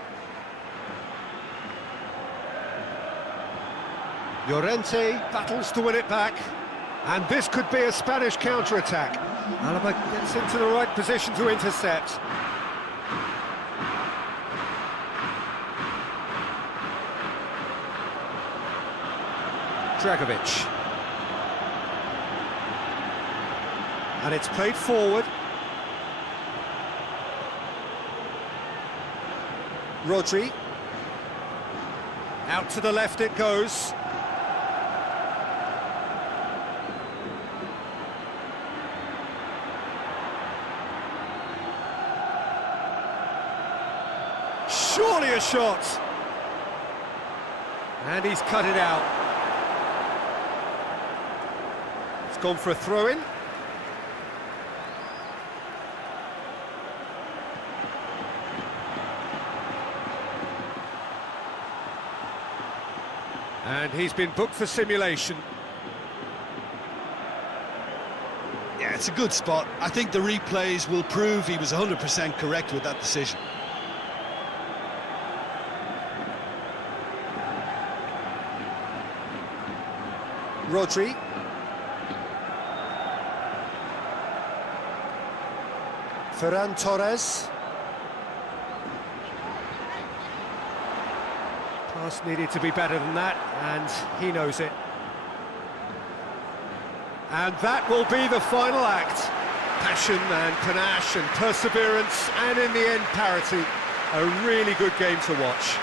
Llorente battles to win it back. And this could be a Spanish counter-attack. Alaba gets into the right position to intercept. Dragovic. And it's played forward. Rodri. Out to the left it goes. Surely a shot. And he's cut it out. It's gone for a throw-in. And he's been booked for simulation. Yeah, it's a good spot. I think the replays will prove he was 100% correct with that decision. Rodri. Ferran Torres. Pass needed to be better than that, and he knows it. And that will be the final act. Passion and panache and perseverance, and in the end, parity. A really good game to watch.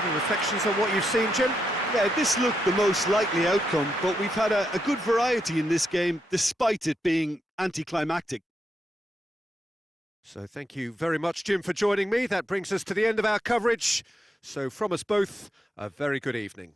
Any reflections on what you've seen, Jim? Yeah, this looked the most likely outcome, but we've had a good variety in this game, despite it being anticlimactic. So thank you very much, Jim, for joining me. That brings us to the end of our coverage. So from us both, a very good evening.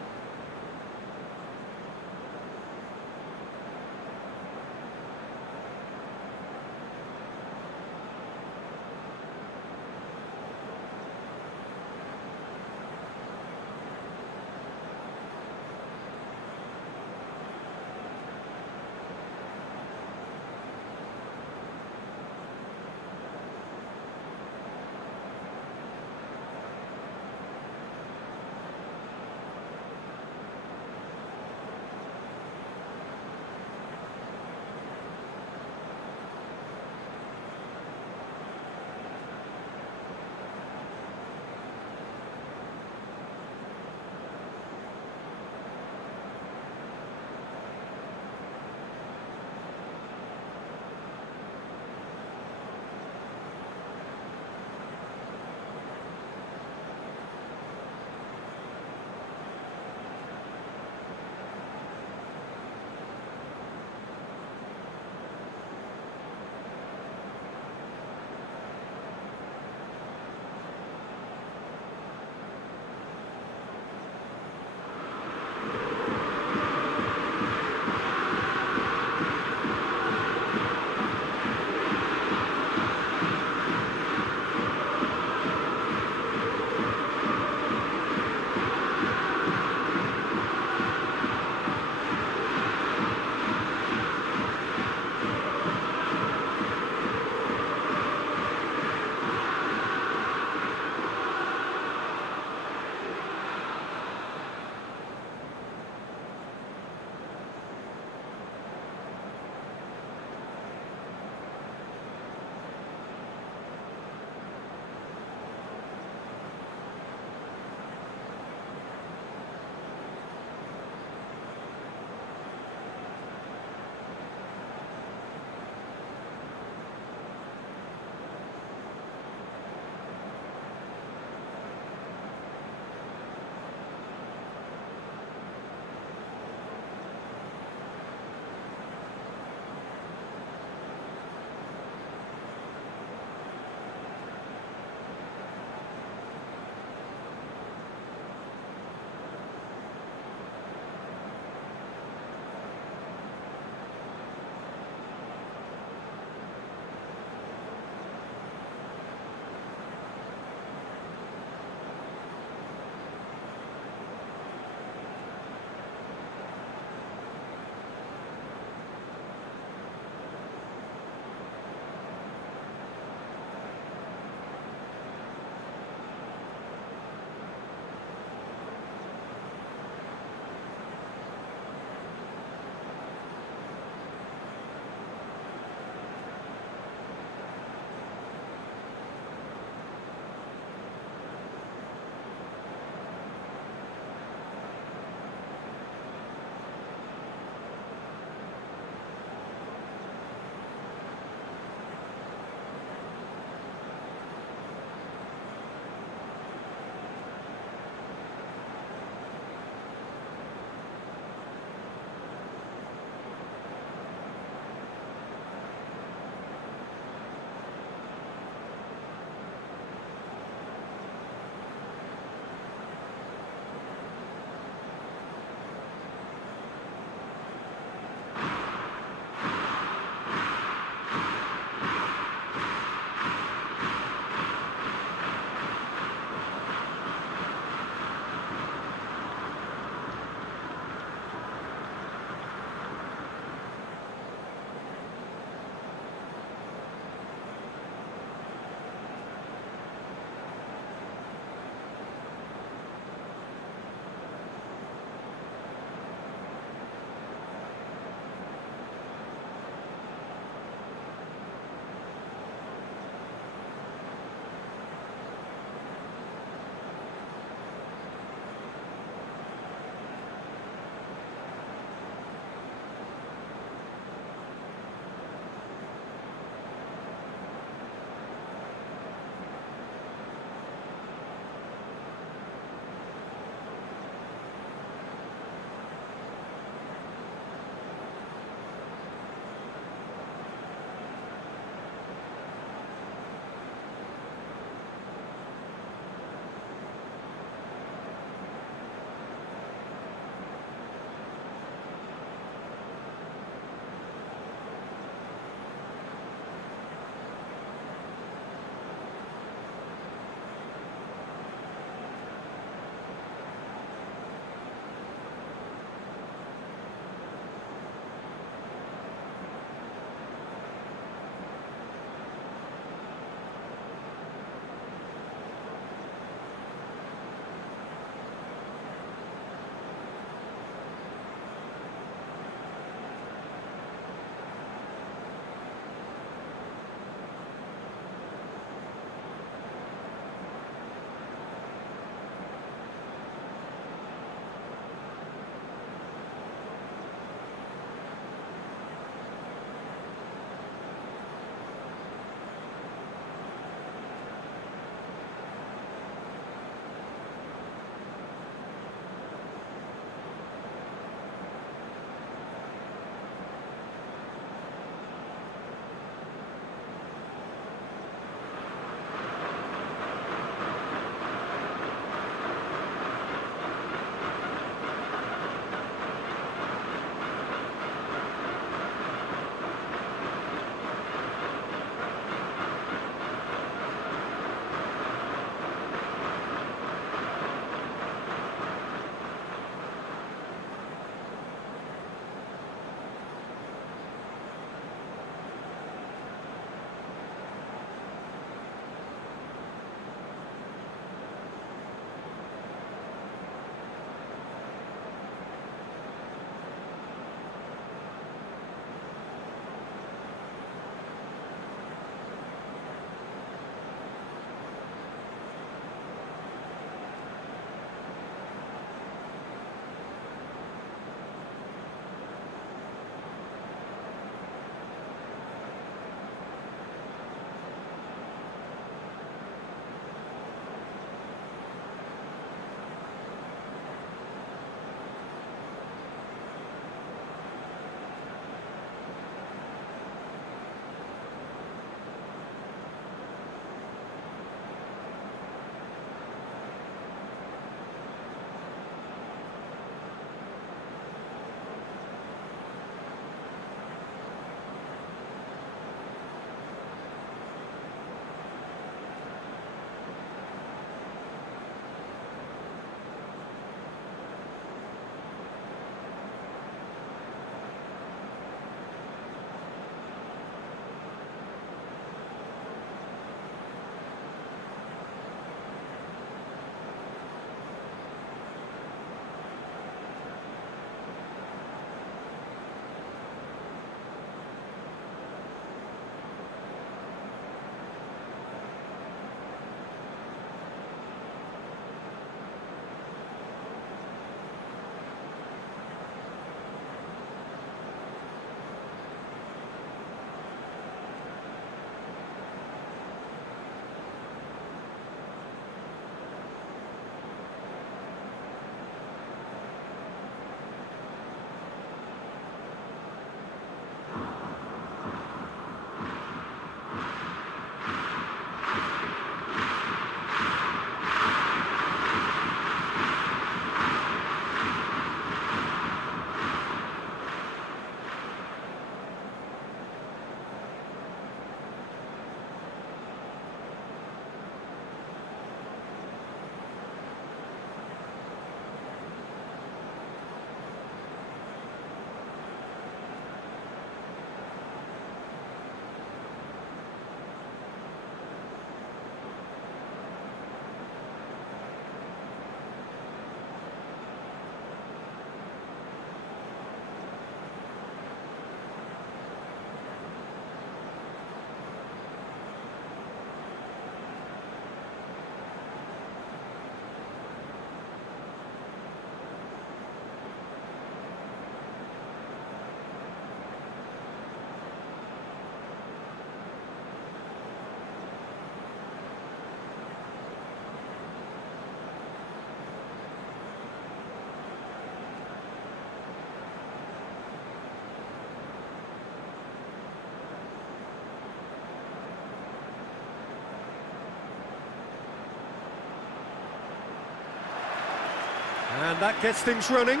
And that gets things running.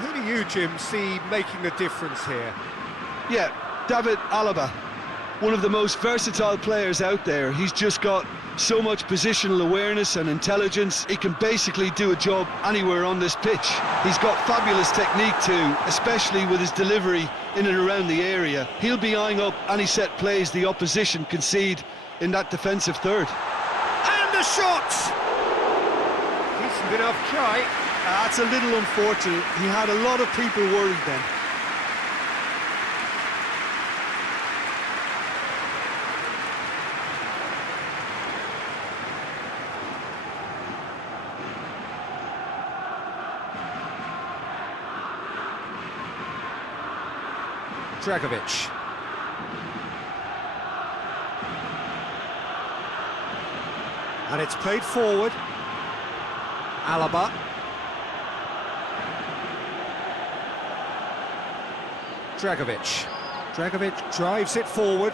Who do you, Jim, see making the difference here? Yeah, David Alaba, one of the most versatile players out there. He's just got so much positional awareness and intelligence. He can basically do a job anywhere on this pitch. He's got fabulous technique too, especially with his delivery in and around the area. He'll be eyeing up any set plays the opposition concede in that defensive third. And the shot! Decent enough try. That's a little unfortunate. He had a lot of people worried then. Dragovic. And it's played forward. Alaba. Dragovic. Dragovic drives it forward.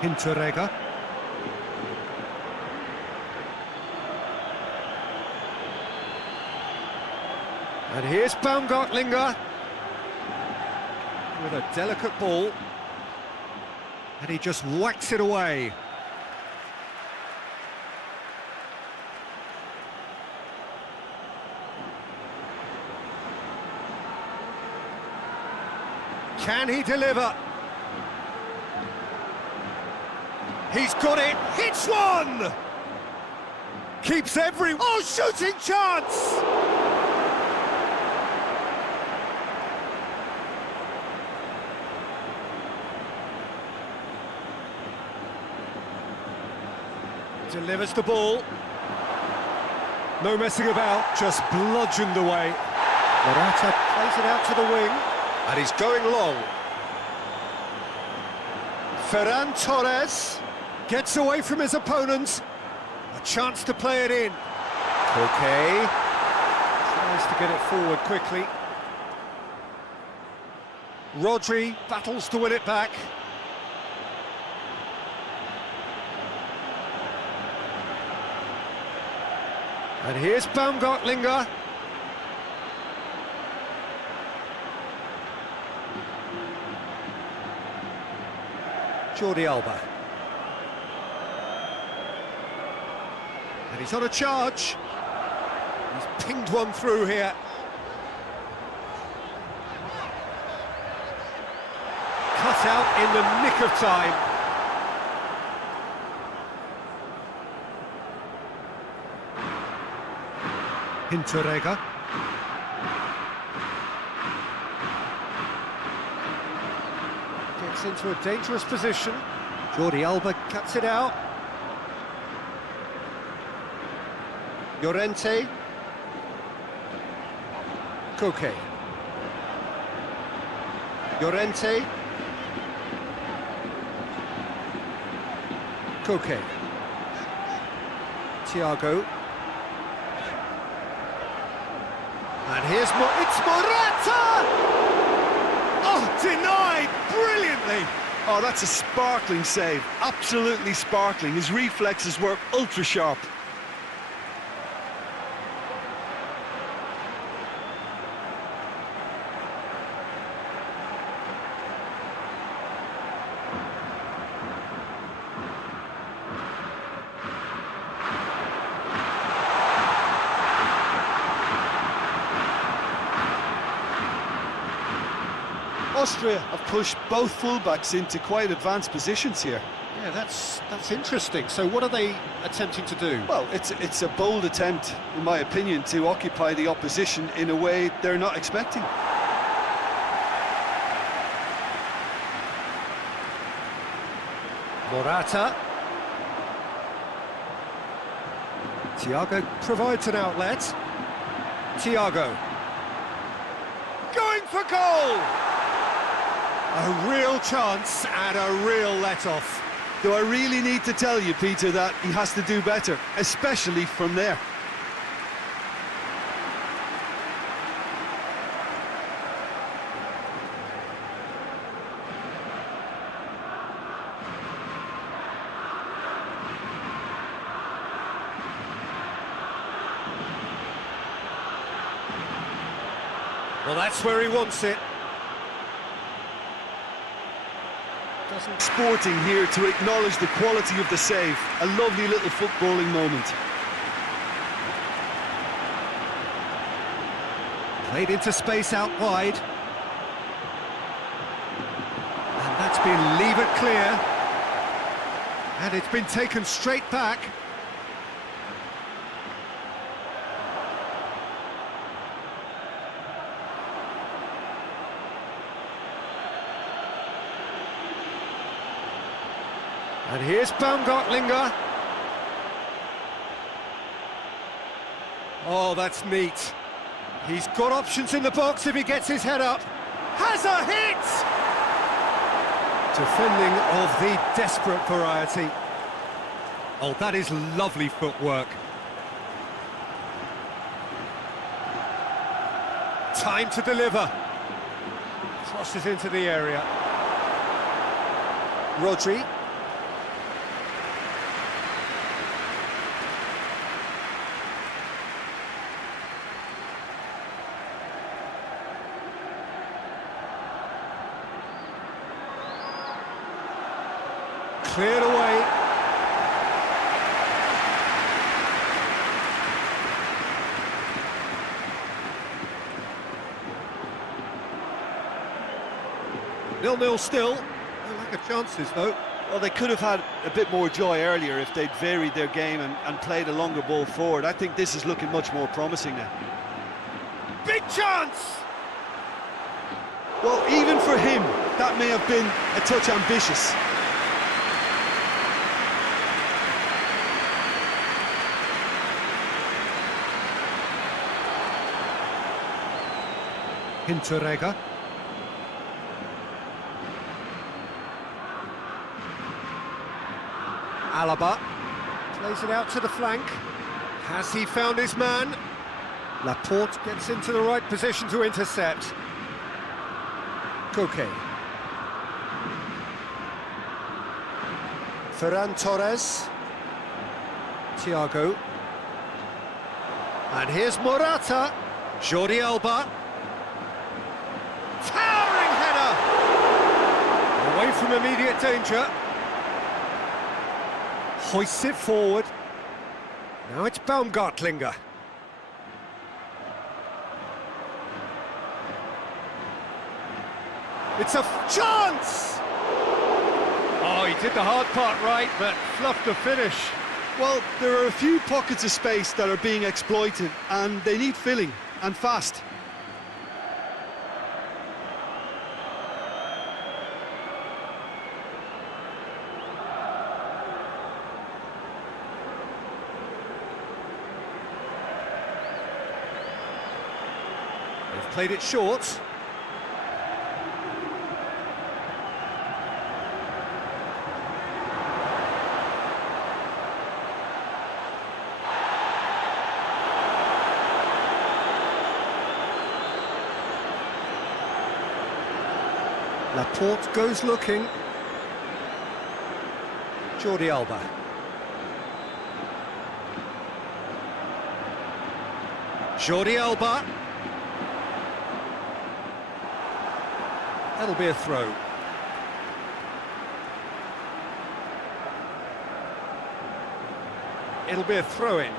Hinteregger. And here's Baumgartlinger with a delicate ball, and he just whacks it away. Can he deliver? He's got it, hits one! Keeps every... Oh, shooting chance! Delivers the ball. No messing about, just bludgeoned away. Morata plays it out to the wing, and he's going long. Ferran Torres gets away from his opponents. A chance to play it in. Okay. Tries to get it forward quickly. Rodri battles to win it back. And here's Baumgartlinger. Jordi Alba. And he's on a charge. He's pinged one through here. Cut out in the nick of time. Hinteregger. Gets into a dangerous position. Jordi Alba cuts it out. Llorente. Koke. Llorente. Koke. Thiago. And here's it's Morata! Oh, denied brilliantly! Oh, that's a sparkling save, absolutely sparkling. His reflexes were ultra sharp. Austria have pushed both fullbacks into quite advanced positions here. Yeah, that's interesting. So what are they attempting to do? Well, it's a bold attempt, in my opinion, to occupy the opposition in a way they're not expecting. Morata. Thiago provides an outlet. Thiago. Going for goal! A real chance and a real let-off. Do I really need to tell you, Peter, that he has to do better, especially from there? Well, that's where he wants it. Sporting here to acknowledge the quality of the save. A lovely little footballing moment. Played into space out wide. And that's been levered clear. And it's been taken straight back. And here's Baumgartlinger. Oh, that's neat. He's got options in the box if he gets his head up. Has a hit! Defending of the desperate variety. Oh, that is lovely footwork. Time to deliver. Crosses into the area. Rodri. Cleared away. Nil-nil still. No lack of chances, though. Well, they could have had a bit more joy earlier if they'd varied their game and played a longer ball forward. I think this is looking much more promising now. Big chance! Well, even for him, that may have been a touch ambitious. Hinteregger. Alaba plays it out to the flank. Has he found his man? Laporte gets into the right position to intercept. Koke. Ferran Torres. Thiago. And here's Morata. Jordi Alba. Towering header! Away from immediate danger. Hoists it forward. Now it's Baumgartlinger. It's a chance! Oh, he did the hard part right, but fluffed the finish. Well, there are a few pockets of space that are being exploited, and they need filling, and fast. They've played it short. Laporte goes looking. Jordi Alba. Jordi Alba. That'll be a throw. It'll be a throw-in.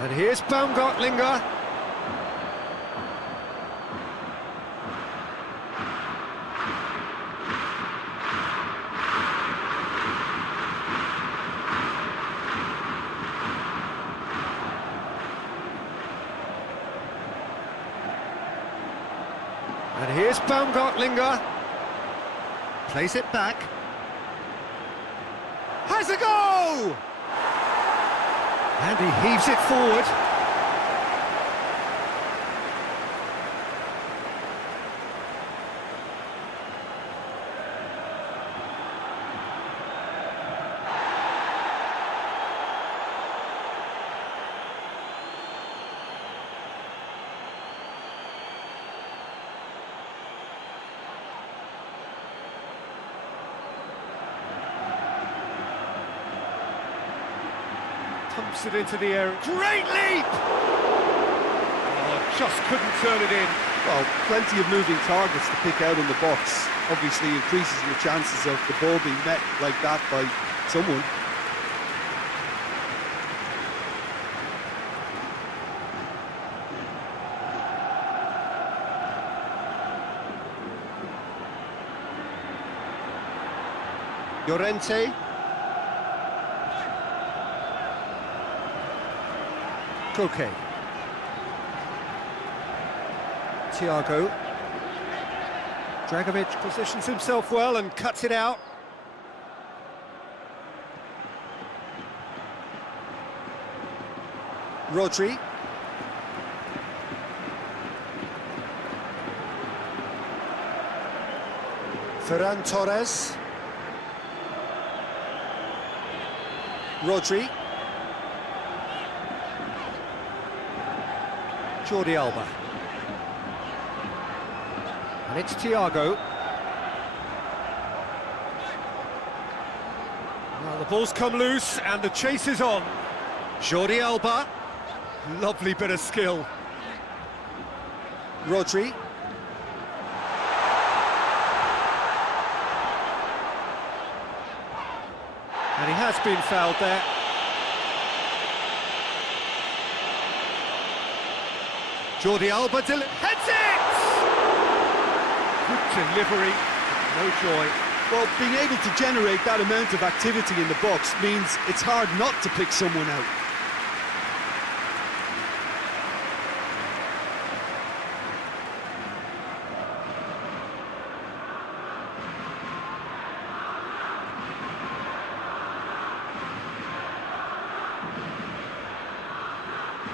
And here's Baumgartlinger. And here's Baumgartlinger. Plays it back. Has a go! And he heaves it forward. Pumps it into the air. Great leap! Oh, just couldn't turn it in. Well, plenty of moving targets to pick out in the box. Obviously increases your chances of the ball being met like that by someone. Llorente. Koke. Thiago. Dragovic positions himself well and cuts it out. Rodri. Ferran Torres. Rodri. Jordi Alba. And it's Thiago. Well, the ball's come loose and the chase is on. Jordi Alba. Lovely bit of skill. Rodri. And he has been fouled there. Jordi Alba heads it! Good delivery, no joy. Well, being able to generate that amount of activity in the box means it's hard not to pick someone out.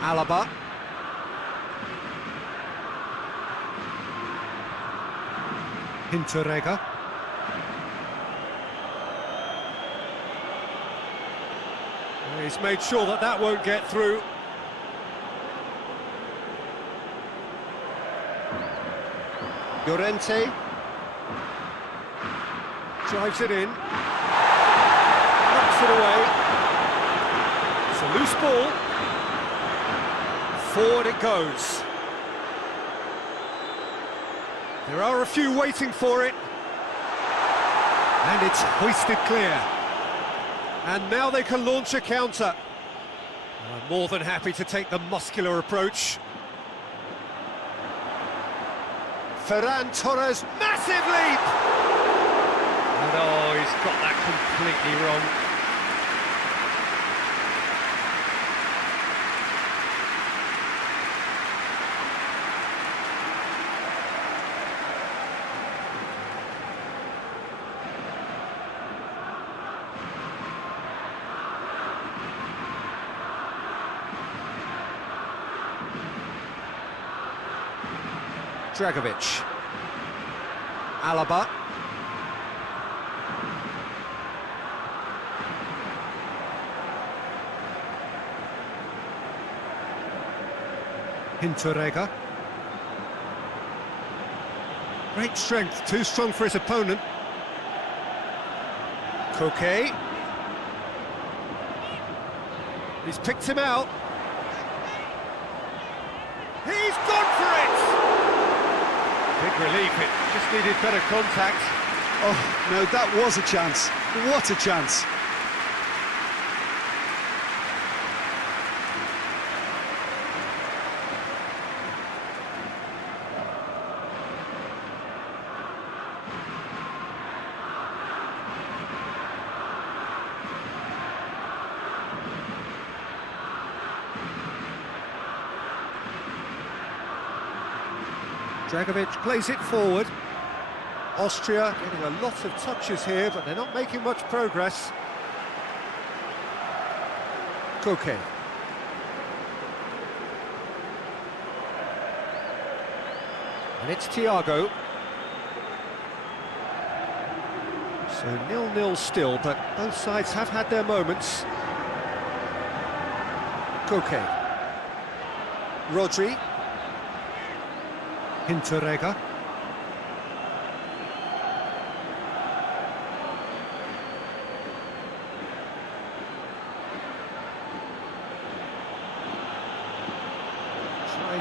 Alaba. Hinteregger. He's made sure that that won't get through. Llorente. Drives it in. Knocks it away. It's a loose ball. Forward it goes. There are a few waiting for it. And it's hoisted clear. And now they can launch a counter. I'm more than happy to take the muscular approach. Ferran Torres, massive leap! And oh, he's got that completely wrong. Dragovic. Alaba. Hinteregger. Great strength, too strong for his opponent. Koke. He's picked him out. He's gone for it! Big relief, it just needed better contact. Oh, no, that was a chance. What a chance. Dragovic plays it forward. Austria getting a lot of touches here, but they're not making much progress. Koke. And it's Thiago. So 0-0 still, but both sides have had their moments. Koke. Rodri. Hinteregger.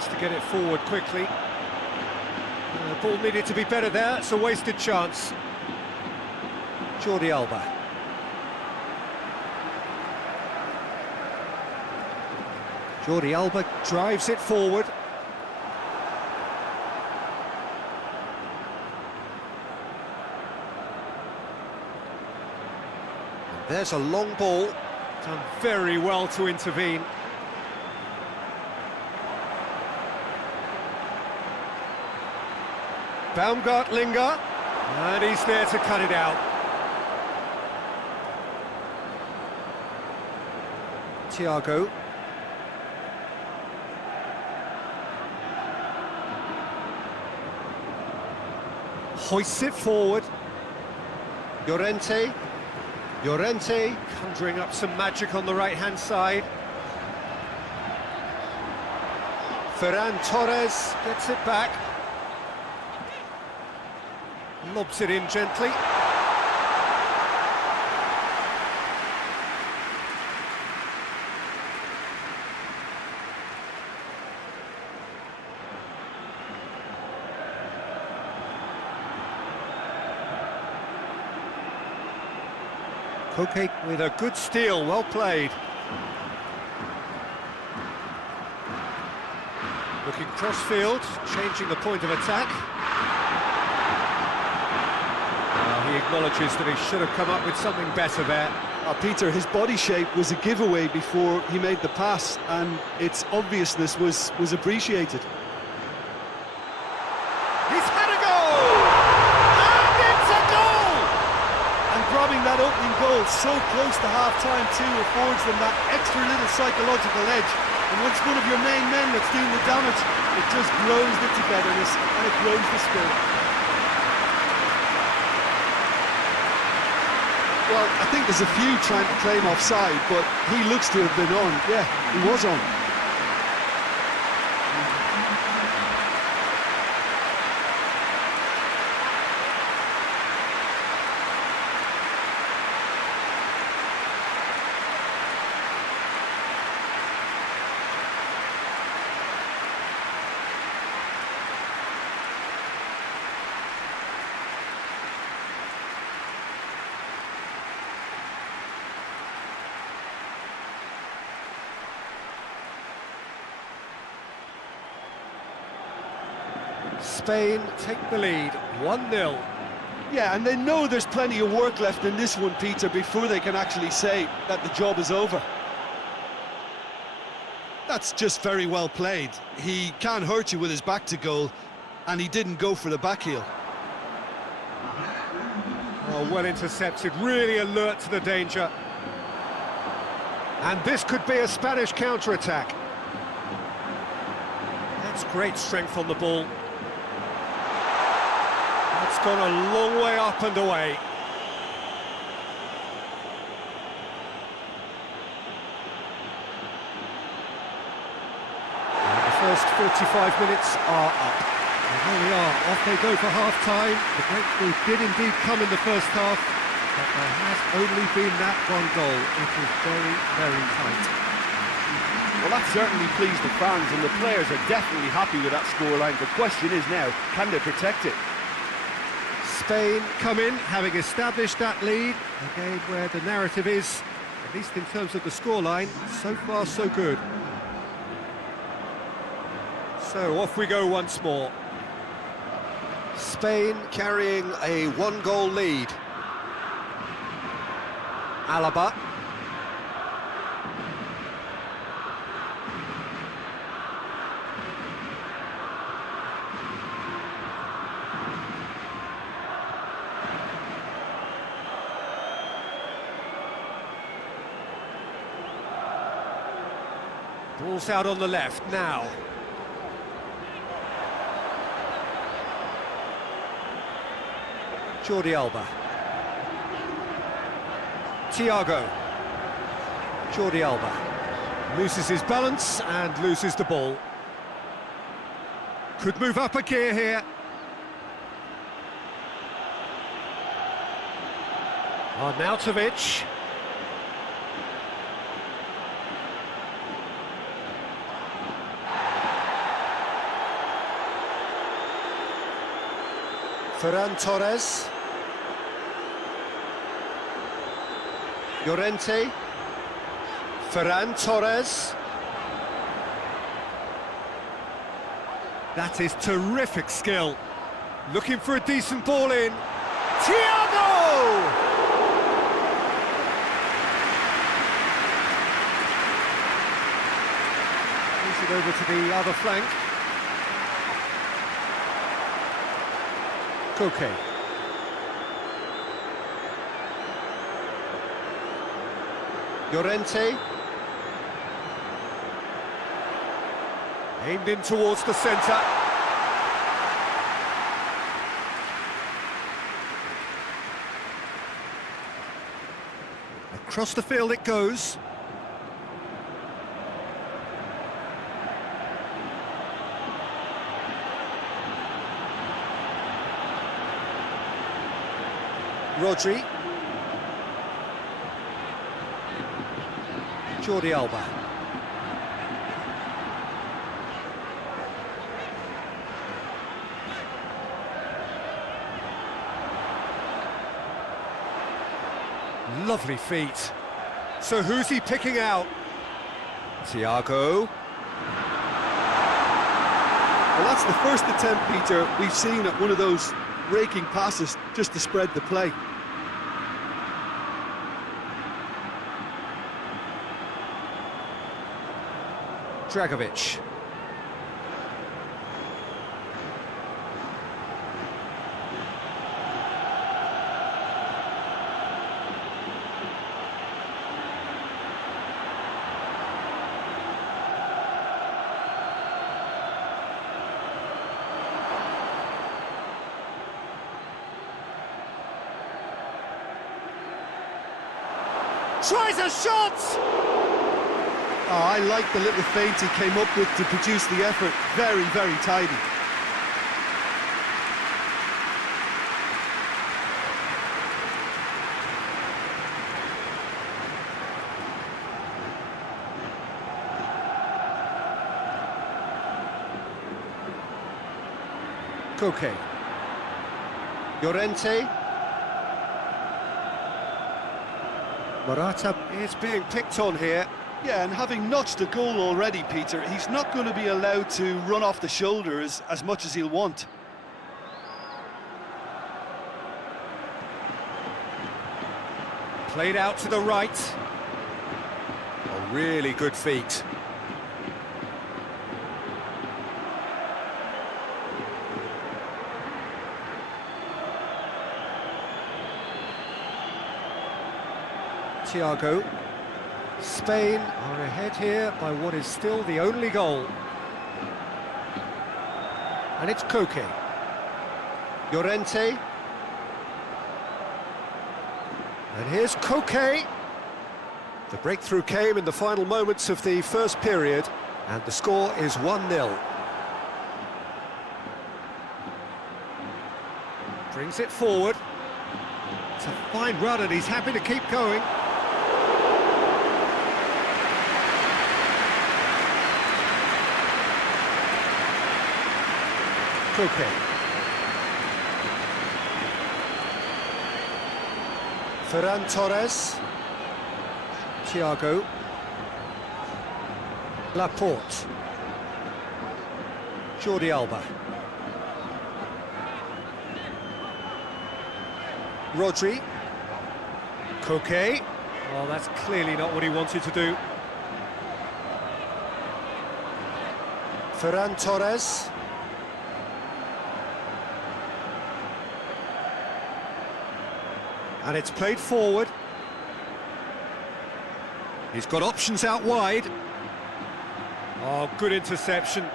chance to get it forward quickly. The ball needed to be better there, it's a wasted chance. Jordi Alba. Jordi Alba drives it forward. And there's a long ball. Done very well to intervene. Baumgartlinger, and he's there to cut it out. Thiago. Hoists it forward. Llorente. Llorente conjuring up some magic on the right-hand side. Ferran Torres gets it back. Lobs it in gently. Koke with a good steal, well played. Looking cross-field, changing the point of attack. He acknowledges that he should have come up with something better there. Peter, his body shape was a giveaway before he made the pass, and its obviousness was appreciated. He's had a goal! And it's a goal! And grabbing that opening goal so close to half-time too affords them that extra little psychological edge. And once one of your main men that's doing the damage, it just grows the togetherness and it grows the spirit. Well, I think there's a few trying to claim offside, but he looks to have been on. Yeah, he was on. Spain take the lead, 1-0. Yeah, and they know there's plenty of work left in this one, Peter, before they can actually say that the job is over. That's just very well played. He can't hurt you with his back to goal, and he didn't go for the back heel. Oh, well intercepted, really alert to the danger. And this could be a Spanish counter-attack. That's great strength on the ball. It's gone a long way up and away. And the first 45 minutes are up. And here we are, off they go for half-time. The breakthrough did indeed come in the first half, but there has only been that one goal. It is very, very tight. Well, that certainly pleased the fans, and the players are definitely happy with that scoreline. The question is now, can they protect it? Spain come in, having established that lead. Again, where the narrative is, at least in terms of the scoreline, so far so good. So off we go once more. Spain carrying a one-goal lead. Alaba. Ball's out on the left now. Jordi Alba. Thiago. Jordi Alba. Loses his balance and loses the ball. Could move up a gear here. Arnautovic. Ferran Torres. Llorente. Ferran Torres. That is terrific skill. Looking for a decent ball in. Thiago! Moves it over to the other flank. Koke. Llorente. Aimed in towards the centre. Across the field it goes. Rodri. Jordi Alba. Lovely feet. So who's he picking out? Thiago. Well, that's the first attempt, Peter, we've seen at one of those raking passes just to spread the play. Dragovic. Tries a shot! Oh, I like the little feint he came up with to produce the effort. Very, very tidy. Koke. Llorente. Morata is being picked on here. Yeah, and having notched a goal already, Peter, he's not going to be allowed to run off the shoulders as much as he'll want. Played out to the right. A really good feat. Thiago. Spain are ahead here by what is still the only goal. And it's Koke. Llorente. And here's Koke. The breakthrough came in the final moments of the first period, and the score is 1-0. Brings it forward. It's a fine run and he's happy to keep going. Koke. Ferran Torres. Thiago. Laporte. Jordi Alba. Rodri. Koke. Oh, that's clearly not what he wanted to do. Ferran Torres. And it's played forward. He's got options out wide. Oh, good interception.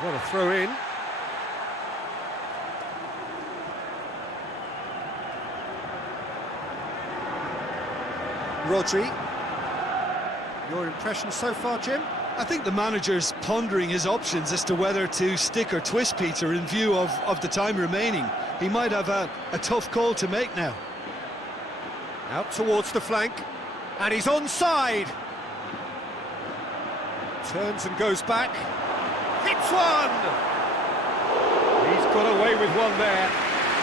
What a throw in. Rodri. Your impression so far, Jim? I think the manager's pondering his options as to whether to stick or twist, Peter, in view of the time remaining. He might have a tough call to make now. Out towards the flank, and he's onside. Turns and goes back. Hits one! He's got away with one there.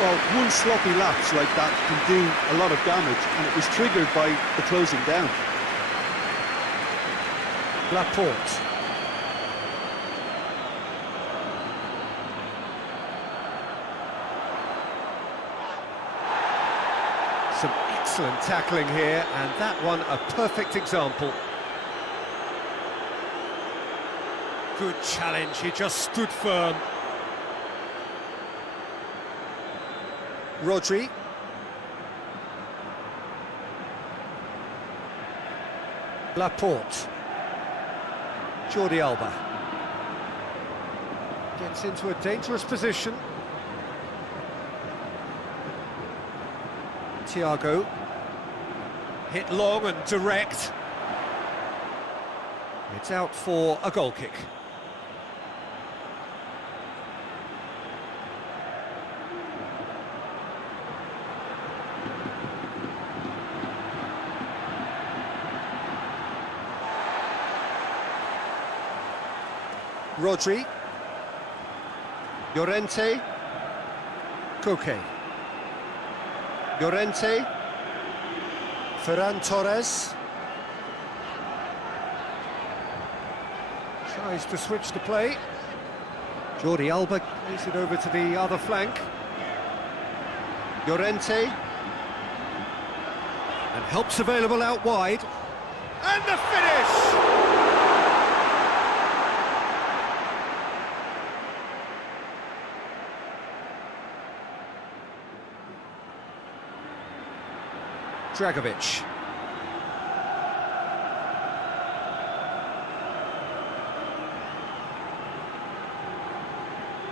Well, one sloppy lapse like that can do a lot of damage, and it was triggered by the closing down. Laporte. Some excellent tackling here, and that one a perfect example. Good challenge, he just stood firm. Rodri. Laporte. Jordi Alba. Gets into a dangerous position. Thiago. Hit long and direct. It's out for a goal kick. Rodri, Llorente, Koke, Llorente, Ferran Torres, tries to switch the play, Jordi Alba plays it over to the other flank, Llorente, and help's available out wide, and the finish! Dragovic.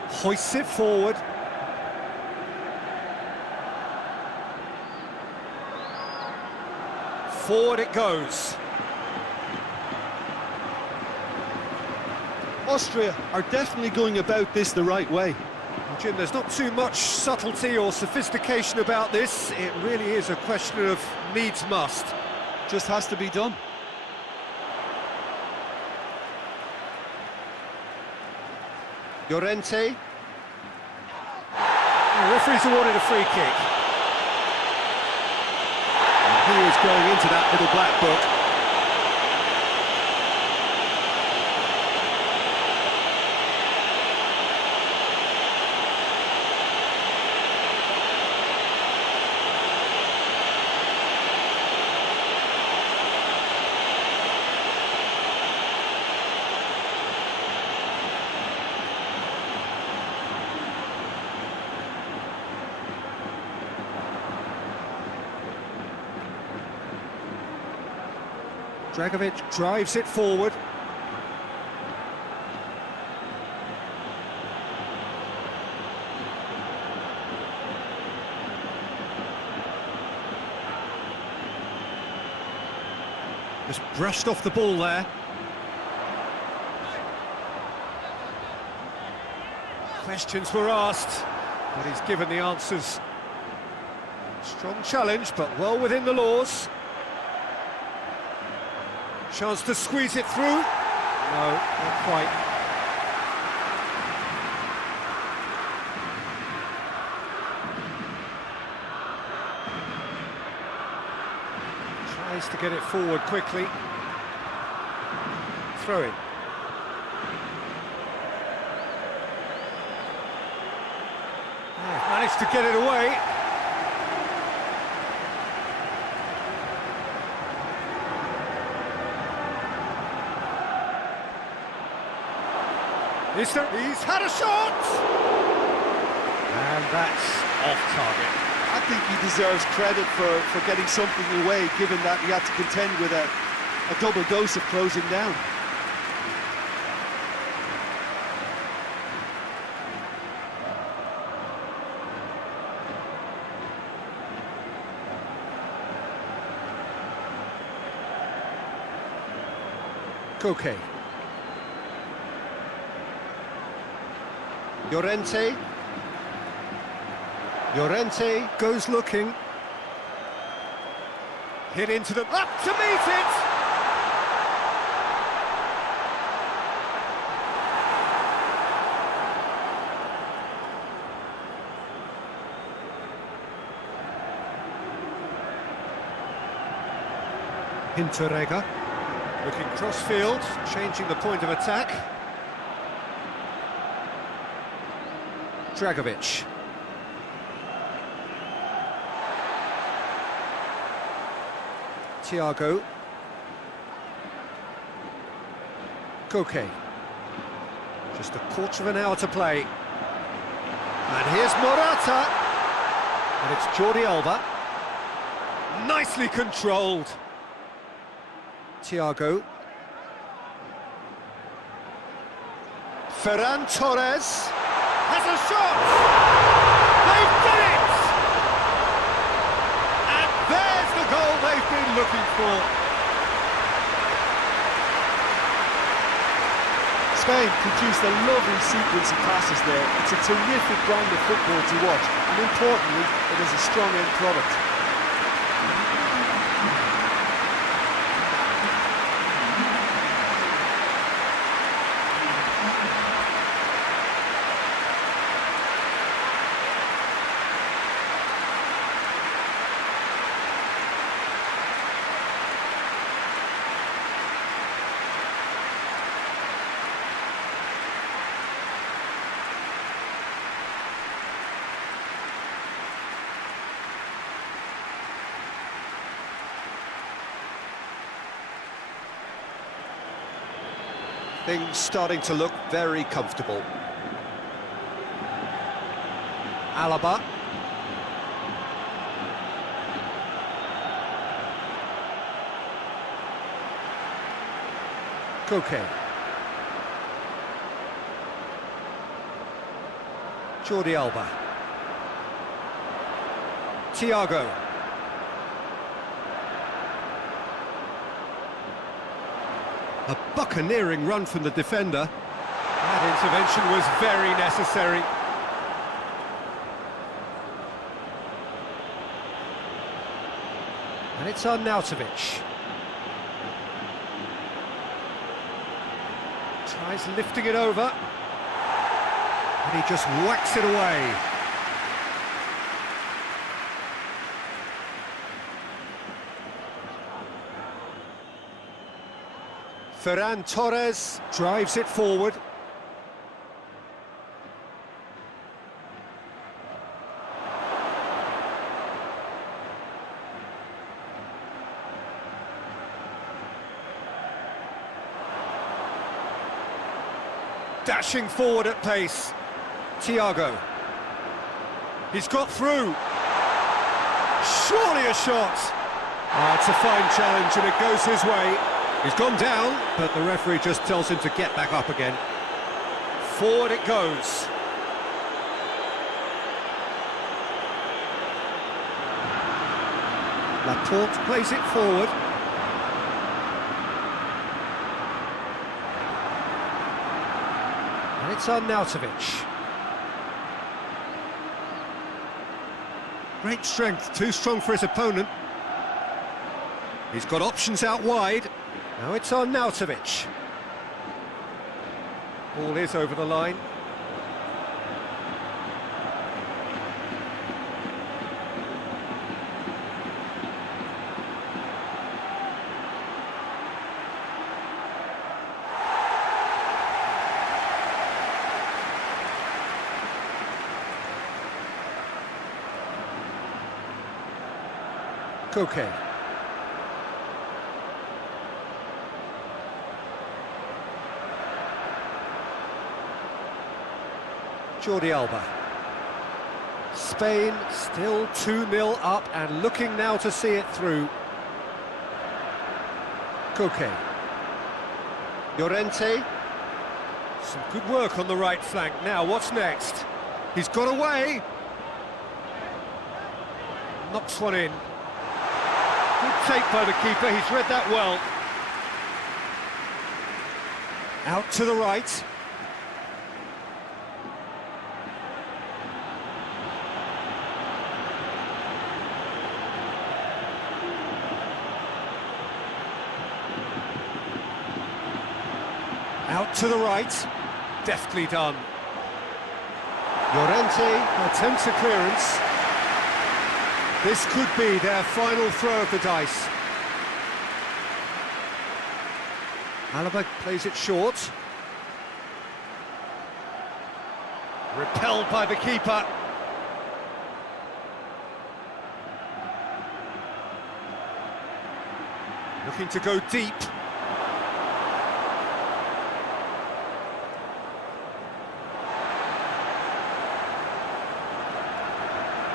Hoists it forward. Forward it goes. Austria are definitely going about this the right way. Jim, there's not too much subtlety or sophistication about this. It really is a question of needs must. Just has to be done. Llorente. The referee's awarded a free kick. And he is going into that little black book. Dragovic drives it forward. Just brushed off the ball there. Questions were asked, but he's given the answers. Strong challenge, but well within the laws. Chance to squeeze it through. No, not quite. Tries to get it forward quickly. Throw in. Managed to get it away. He's had a shot! And that's off target. I think he deserves credit for getting something away, given that he had to contend with a double dose of closing down. Koke. Llorente. Llorente goes looking. Hit into them, up to meet it! Hinteregger. Looking cross-field, changing the point of attack. Dragovic. Thiago. Koke. Just a quarter of an hour to play. And here's Morata. And it's Jordi Alba. Nicely controlled. Thiago. Ferran Torres has a shot! They've done it! And there's the goal they've been looking for. Spain produced a lovely sequence of passes there. It's a terrific brand of football to watch, and importantly, it is a strong end product. Things starting to look very comfortable. Alaba. Koke. Jordi Alba. Thiago. A buccaneering run from the defender. That intervention was very necessary. And it's Arnautovic. Tries lifting it over. And he just whacks it away. Ferran Torres drives it forward. Dashing forward at pace. Thiago. He's got through. Surely a shot. Oh, it's a fine challenge and it goes his way. He's gone down, but the referee just tells him to get back up again. Forward it goes. Laporte plays it forward. And it's Arnautovic. Great strength, too strong for his opponent. He's got options out wide. Now it's Arnautovic. Ball is over the line. Koke. Jordi Alba. Spain still 2-0 up and looking now to see it through. Koke. Llorente. Some good work on the right flank. Now, what's next? He's got away. Knocks one in. Good take by the keeper, he's read that well. Out to the right. Out to the right. Deftly done. Llorente. Attempts a clearance. This could be their final throw of the dice. Alaba plays it short. Repelled by the keeper. Looking to go deep.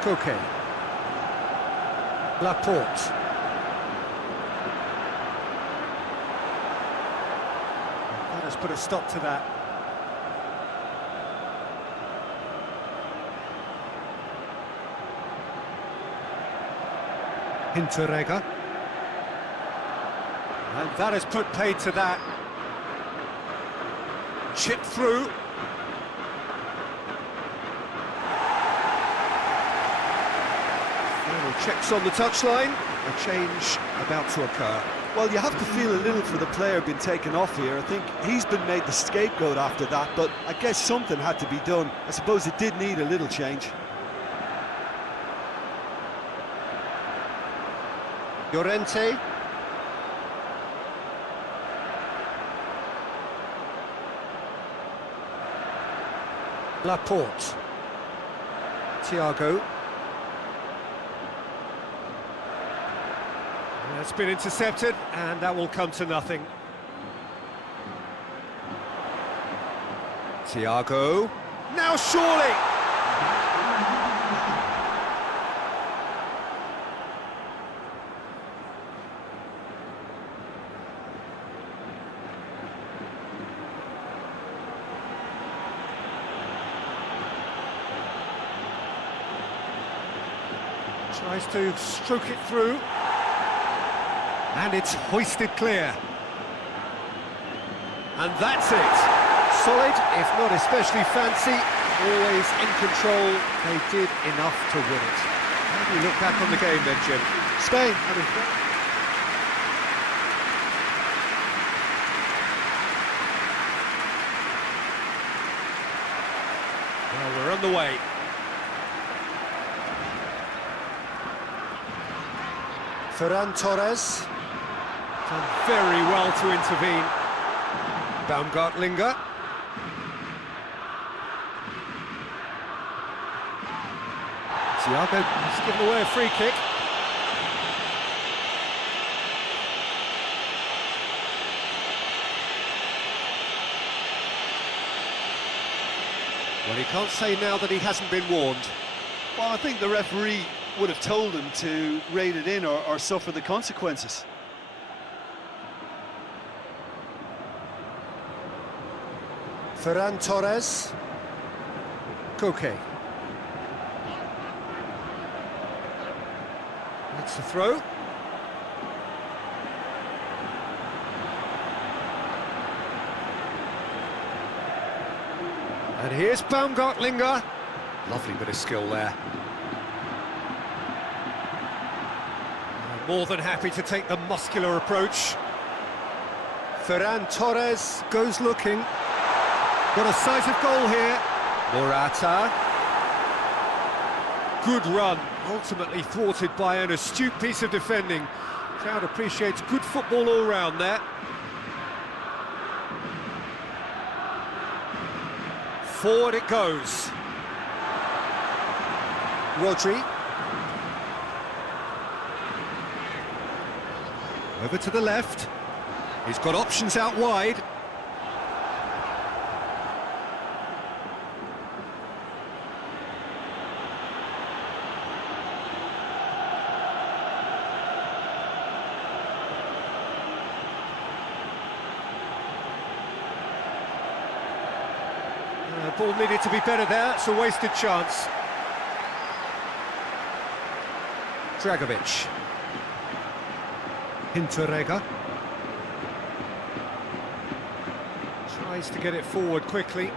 Koke. Laporte. Let us put a stop to that. Hinteregger. And that has put paid to that. Chip through. Final checks on the touchline. A change about to occur. Well, you have to feel a little for the player being taken off here. I think he's been made the scapegoat after that, but I guess something had to be done. I suppose it did need a little change. Llorente. Laporte. Thiago. It's been intercepted, and that will come to nothing. Thiago. Now surely! Tries to stroke it through. And it's hoisted clear. And that's it. Solid, if not especially fancy, always in control. They did enough to win it. How do you look back on the game then, Jim? Spain. Well, we're on the way. Ferran Torres. Done very well to intervene. Baumgartlinger. Thiago has given away a free kick. Well, he can't say now that he hasn't been warned. Well, I think the referee would have told him to rate it in or suffer the consequences. Ferran Torres. Koke. That's the throw. And here's Baumgartlinger. Lovely bit of skill there. More than happy to take the muscular approach. Ferran Torres goes looking. Got a sight of goal here. Morata. Good run, ultimately thwarted by an astute piece of defending. Crowd appreciates good football all round there. Forward it goes. Rodri. Over to the left. He's got options out wide. Ball needed to be better there, it's a wasted chance. Dragovic. Hinteregger. Tries to get it forward quickly.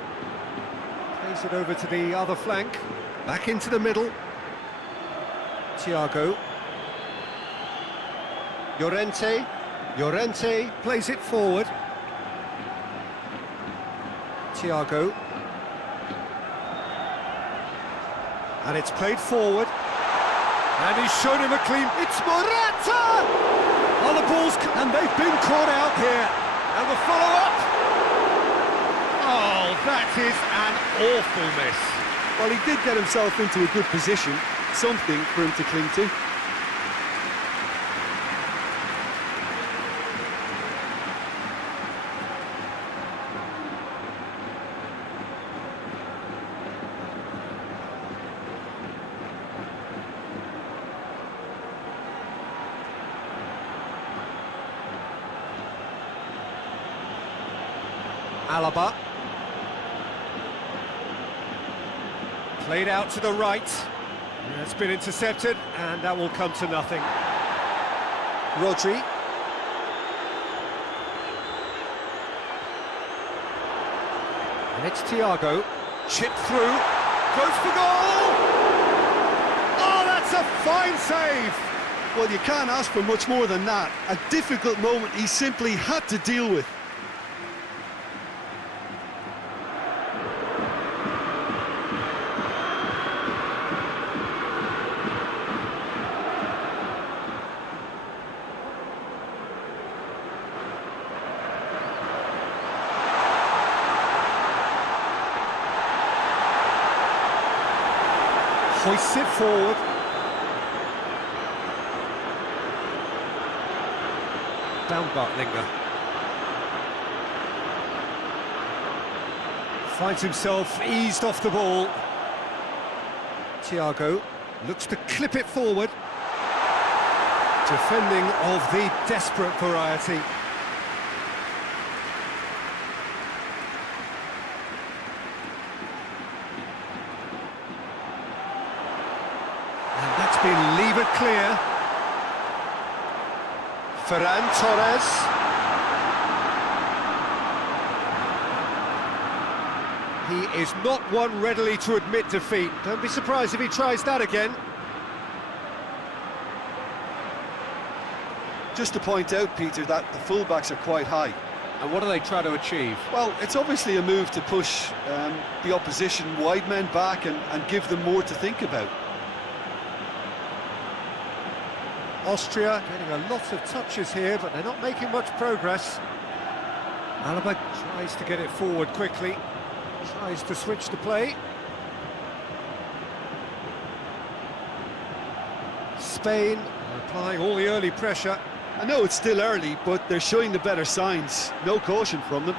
Plays it over to the other flank. Back into the middle. Thiago. Llorente. Llorente plays it forward. Thiago. And it's played forward. And he's shown him a clean... It's Morata! Oh, the ball's... And they've been caught out here. And the follow-up. Oh, that is an awful miss. Well, he did get himself into a good position, something for him to cling to. Alaba. Played out to the right. It's been intercepted, and that will come to nothing. Rodri. And it's Thiago. Chip through. Goes for goal! Oh, that's a fine save! Well, you can't ask for much more than that. A difficult moment he simply had to deal with. Hoists it forward. Baumgartlinger. Finds himself eased off the ball. Thiago looks to clip it forward. Defending of the desperate variety. Been levered clear. Ferran Torres. He is not one readily to admit defeat. Don't be surprised if he tries that again. Just to point out, Peter, that the fullbacks are quite high. And what do they try to achieve? Well, it's obviously a move to push the opposition wide men back and give them more to think about. Austria getting a lot of touches here, but they're not making much progress. Alaba tries to get it forward quickly, tries to switch the play. Spain applying all the early pressure. I know it's still early, but they're showing the better signs. No caution from them.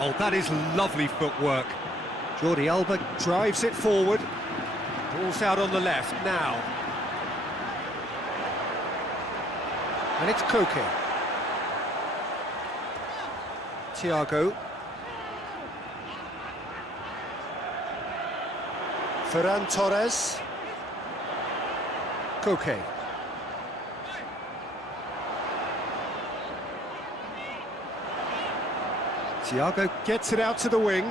Oh, that is lovely footwork. Jordi Alba drives it forward. Ball's out on the left now. And it's Koke. Thiago. Ferran Torres. Koke. Thiago gets it out to the wing.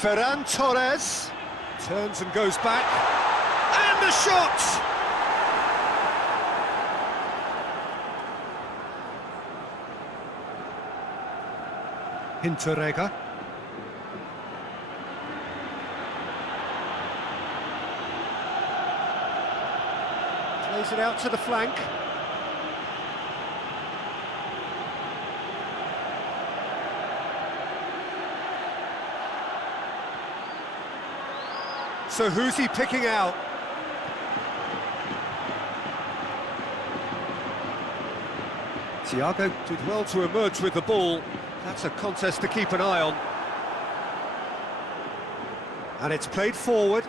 Ferran Torres. Turns and goes back, and the shot! Hinteregger. Plays it out to the flank. So who's he picking out? Thiago did well to emerge with the ball. That's a contest to keep an eye on. And it's played forward.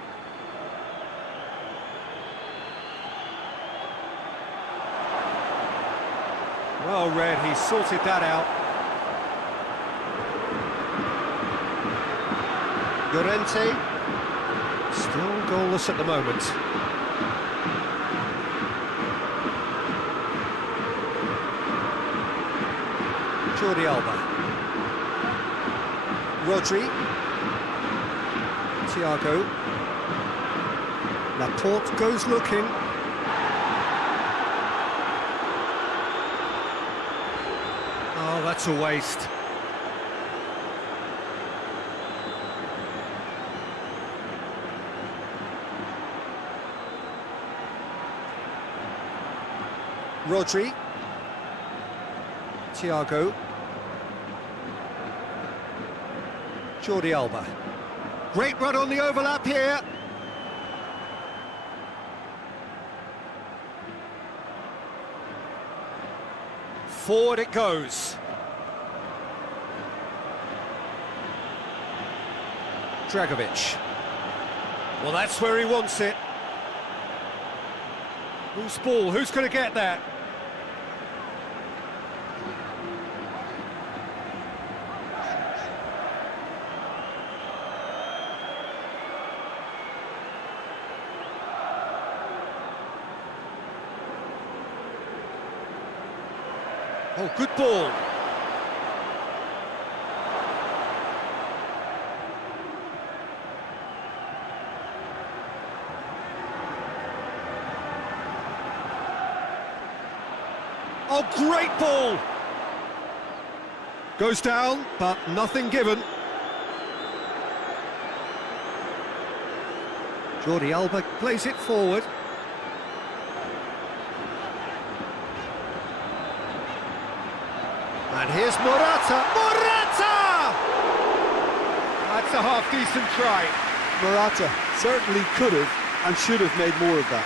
Well read, he sorted that out. Llorente. Still goalless at the moment. Jordi Alba. Rodri. Thiago. Laporte goes looking. Oh, that's a waste. Rodri. Thiago. Jordi Alba. Great run on the overlap here. Forward it goes. Dragovic. Well, that's where he wants it. Who's ball? Who's going to get that? Oh, good ball. Oh, great ball! Goes down, but nothing given. Jordi Alba plays it forward. And here's Morata. Morata! That's a half-decent try. Morata certainly could have and should have made more of that.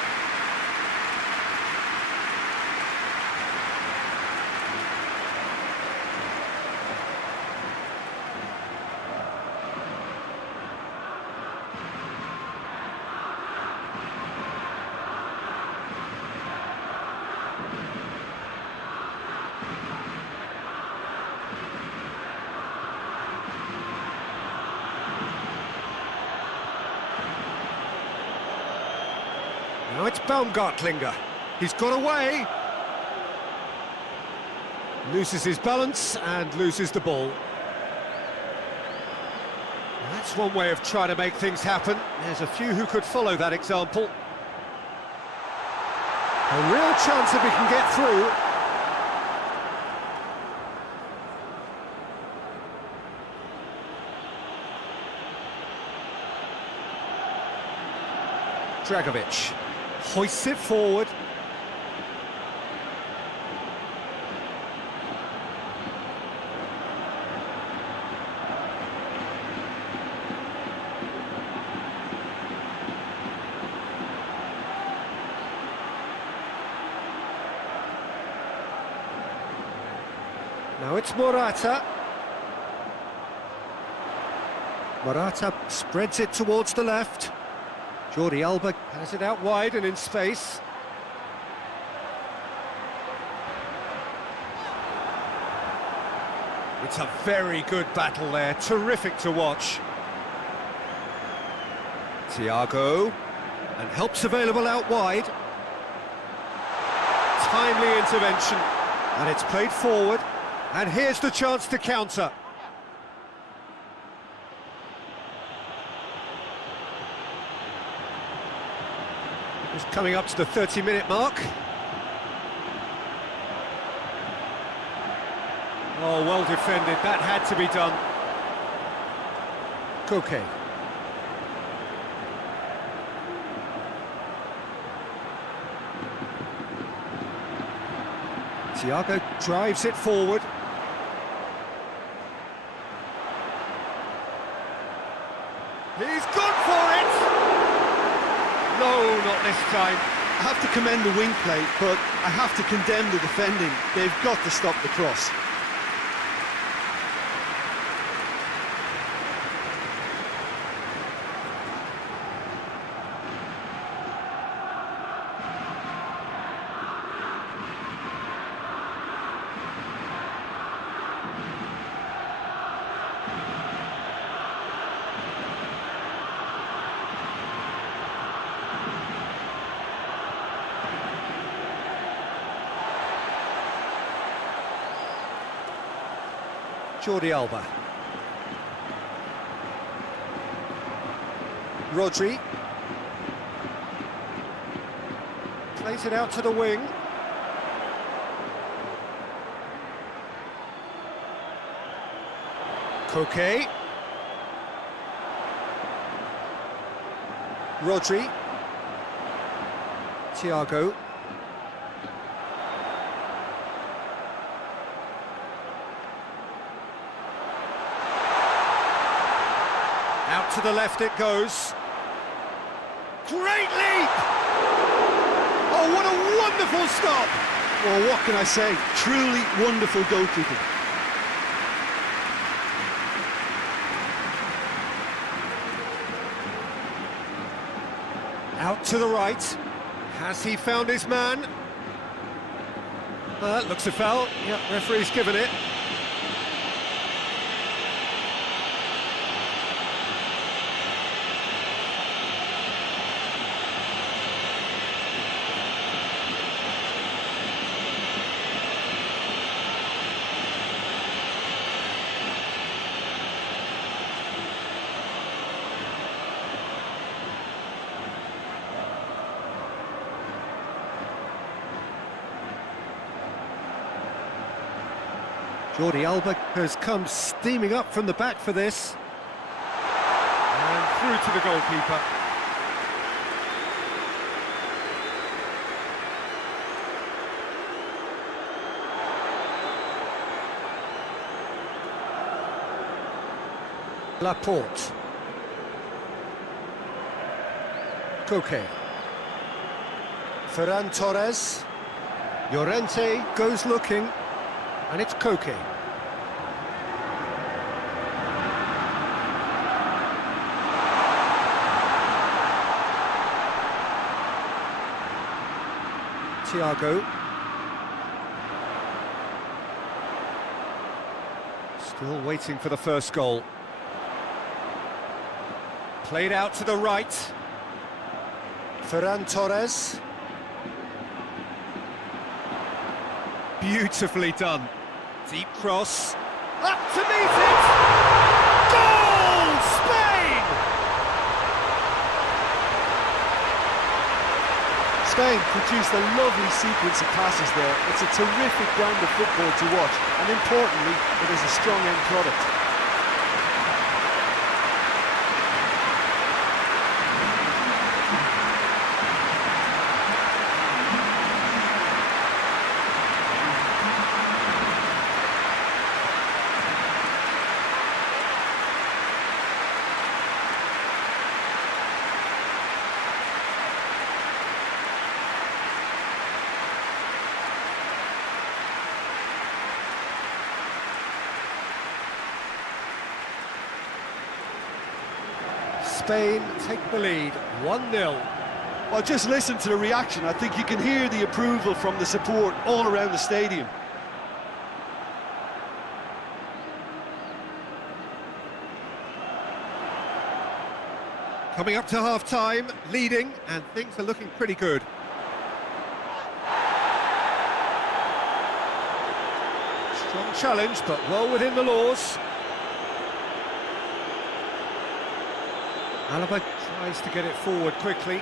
Now it's Baumgartlinger. He's got away. Loses his balance and loses the ball. That's one way of trying to make things happen. There's a few who could follow that example. A real chance if he can get through. Dragovic hoists it forward. Now it's Morata. Morata spreads it towards the left. Jordi Alba has it out wide and in space. It's a very good battle there, terrific to watch. Thiago, and help's available out wide. Timely intervention, and it's played forward, and here's the chance to counter. Just coming up to the 30-minute mark. Oh, well defended, that had to be done. Koke. Thiago drives it forward. He's gone for it! No, not this time. I have to commend the wing play, but I have to condemn the defending. They've got to stop the cross. Jordi Alba. Rodri. Plays it out to the wing. Koke. Rodri. Thiago. Out to the left it goes. Great leap! Oh, what a wonderful stop! Well, what can I say? Truly wonderful goalkeeping. Out to the right. Has he found his man? Looks a foul. Yep, referee's given it. Jordi Alba has come steaming up from the back for this. And through to the goalkeeper. Laporte. Koke. Ferran Torres. Llorente goes looking. And it's Koke. Thiago. Still waiting for the first goal. Played out to the right. Ferran Torres. Beautifully done. Deep cross. Up to meet it! Goal! Spain! Spain produced a lovely sequence of passes there. It's a terrific brand of football to watch, and importantly, it is a strong end product. Spain take the lead, 1-0. Well, just listen to the reaction. I think you can hear the approval from the support all around the stadium. Coming up to half-time, leading, and things are looking pretty good. Strong challenge, but well within the laws. Alaba tries to get it forward quickly.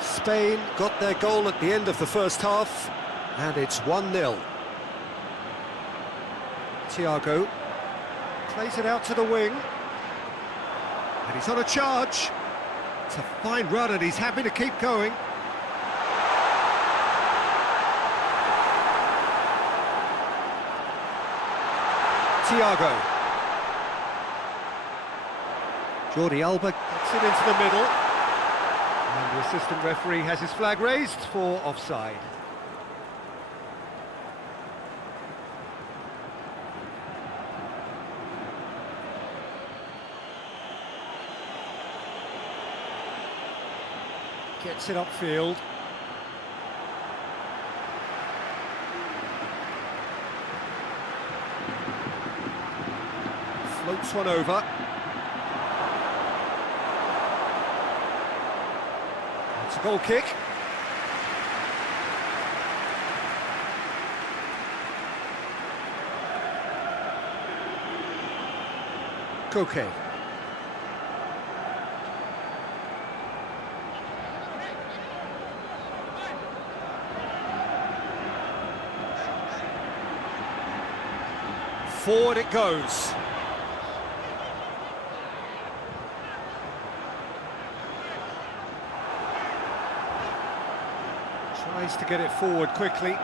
Spain got their goal at the end of the first half, and it's 1-0. Thiago plays it out to the wing, and he's on a charge. It's a fine run, and he's happy to keep going. Thiago. Jordi Alba gets it into the middle. And the assistant referee has his flag raised for offside. Gets it upfield. Floats one over. It's a goal kick. Koke. Forward it goes. Tries to get it forward quickly.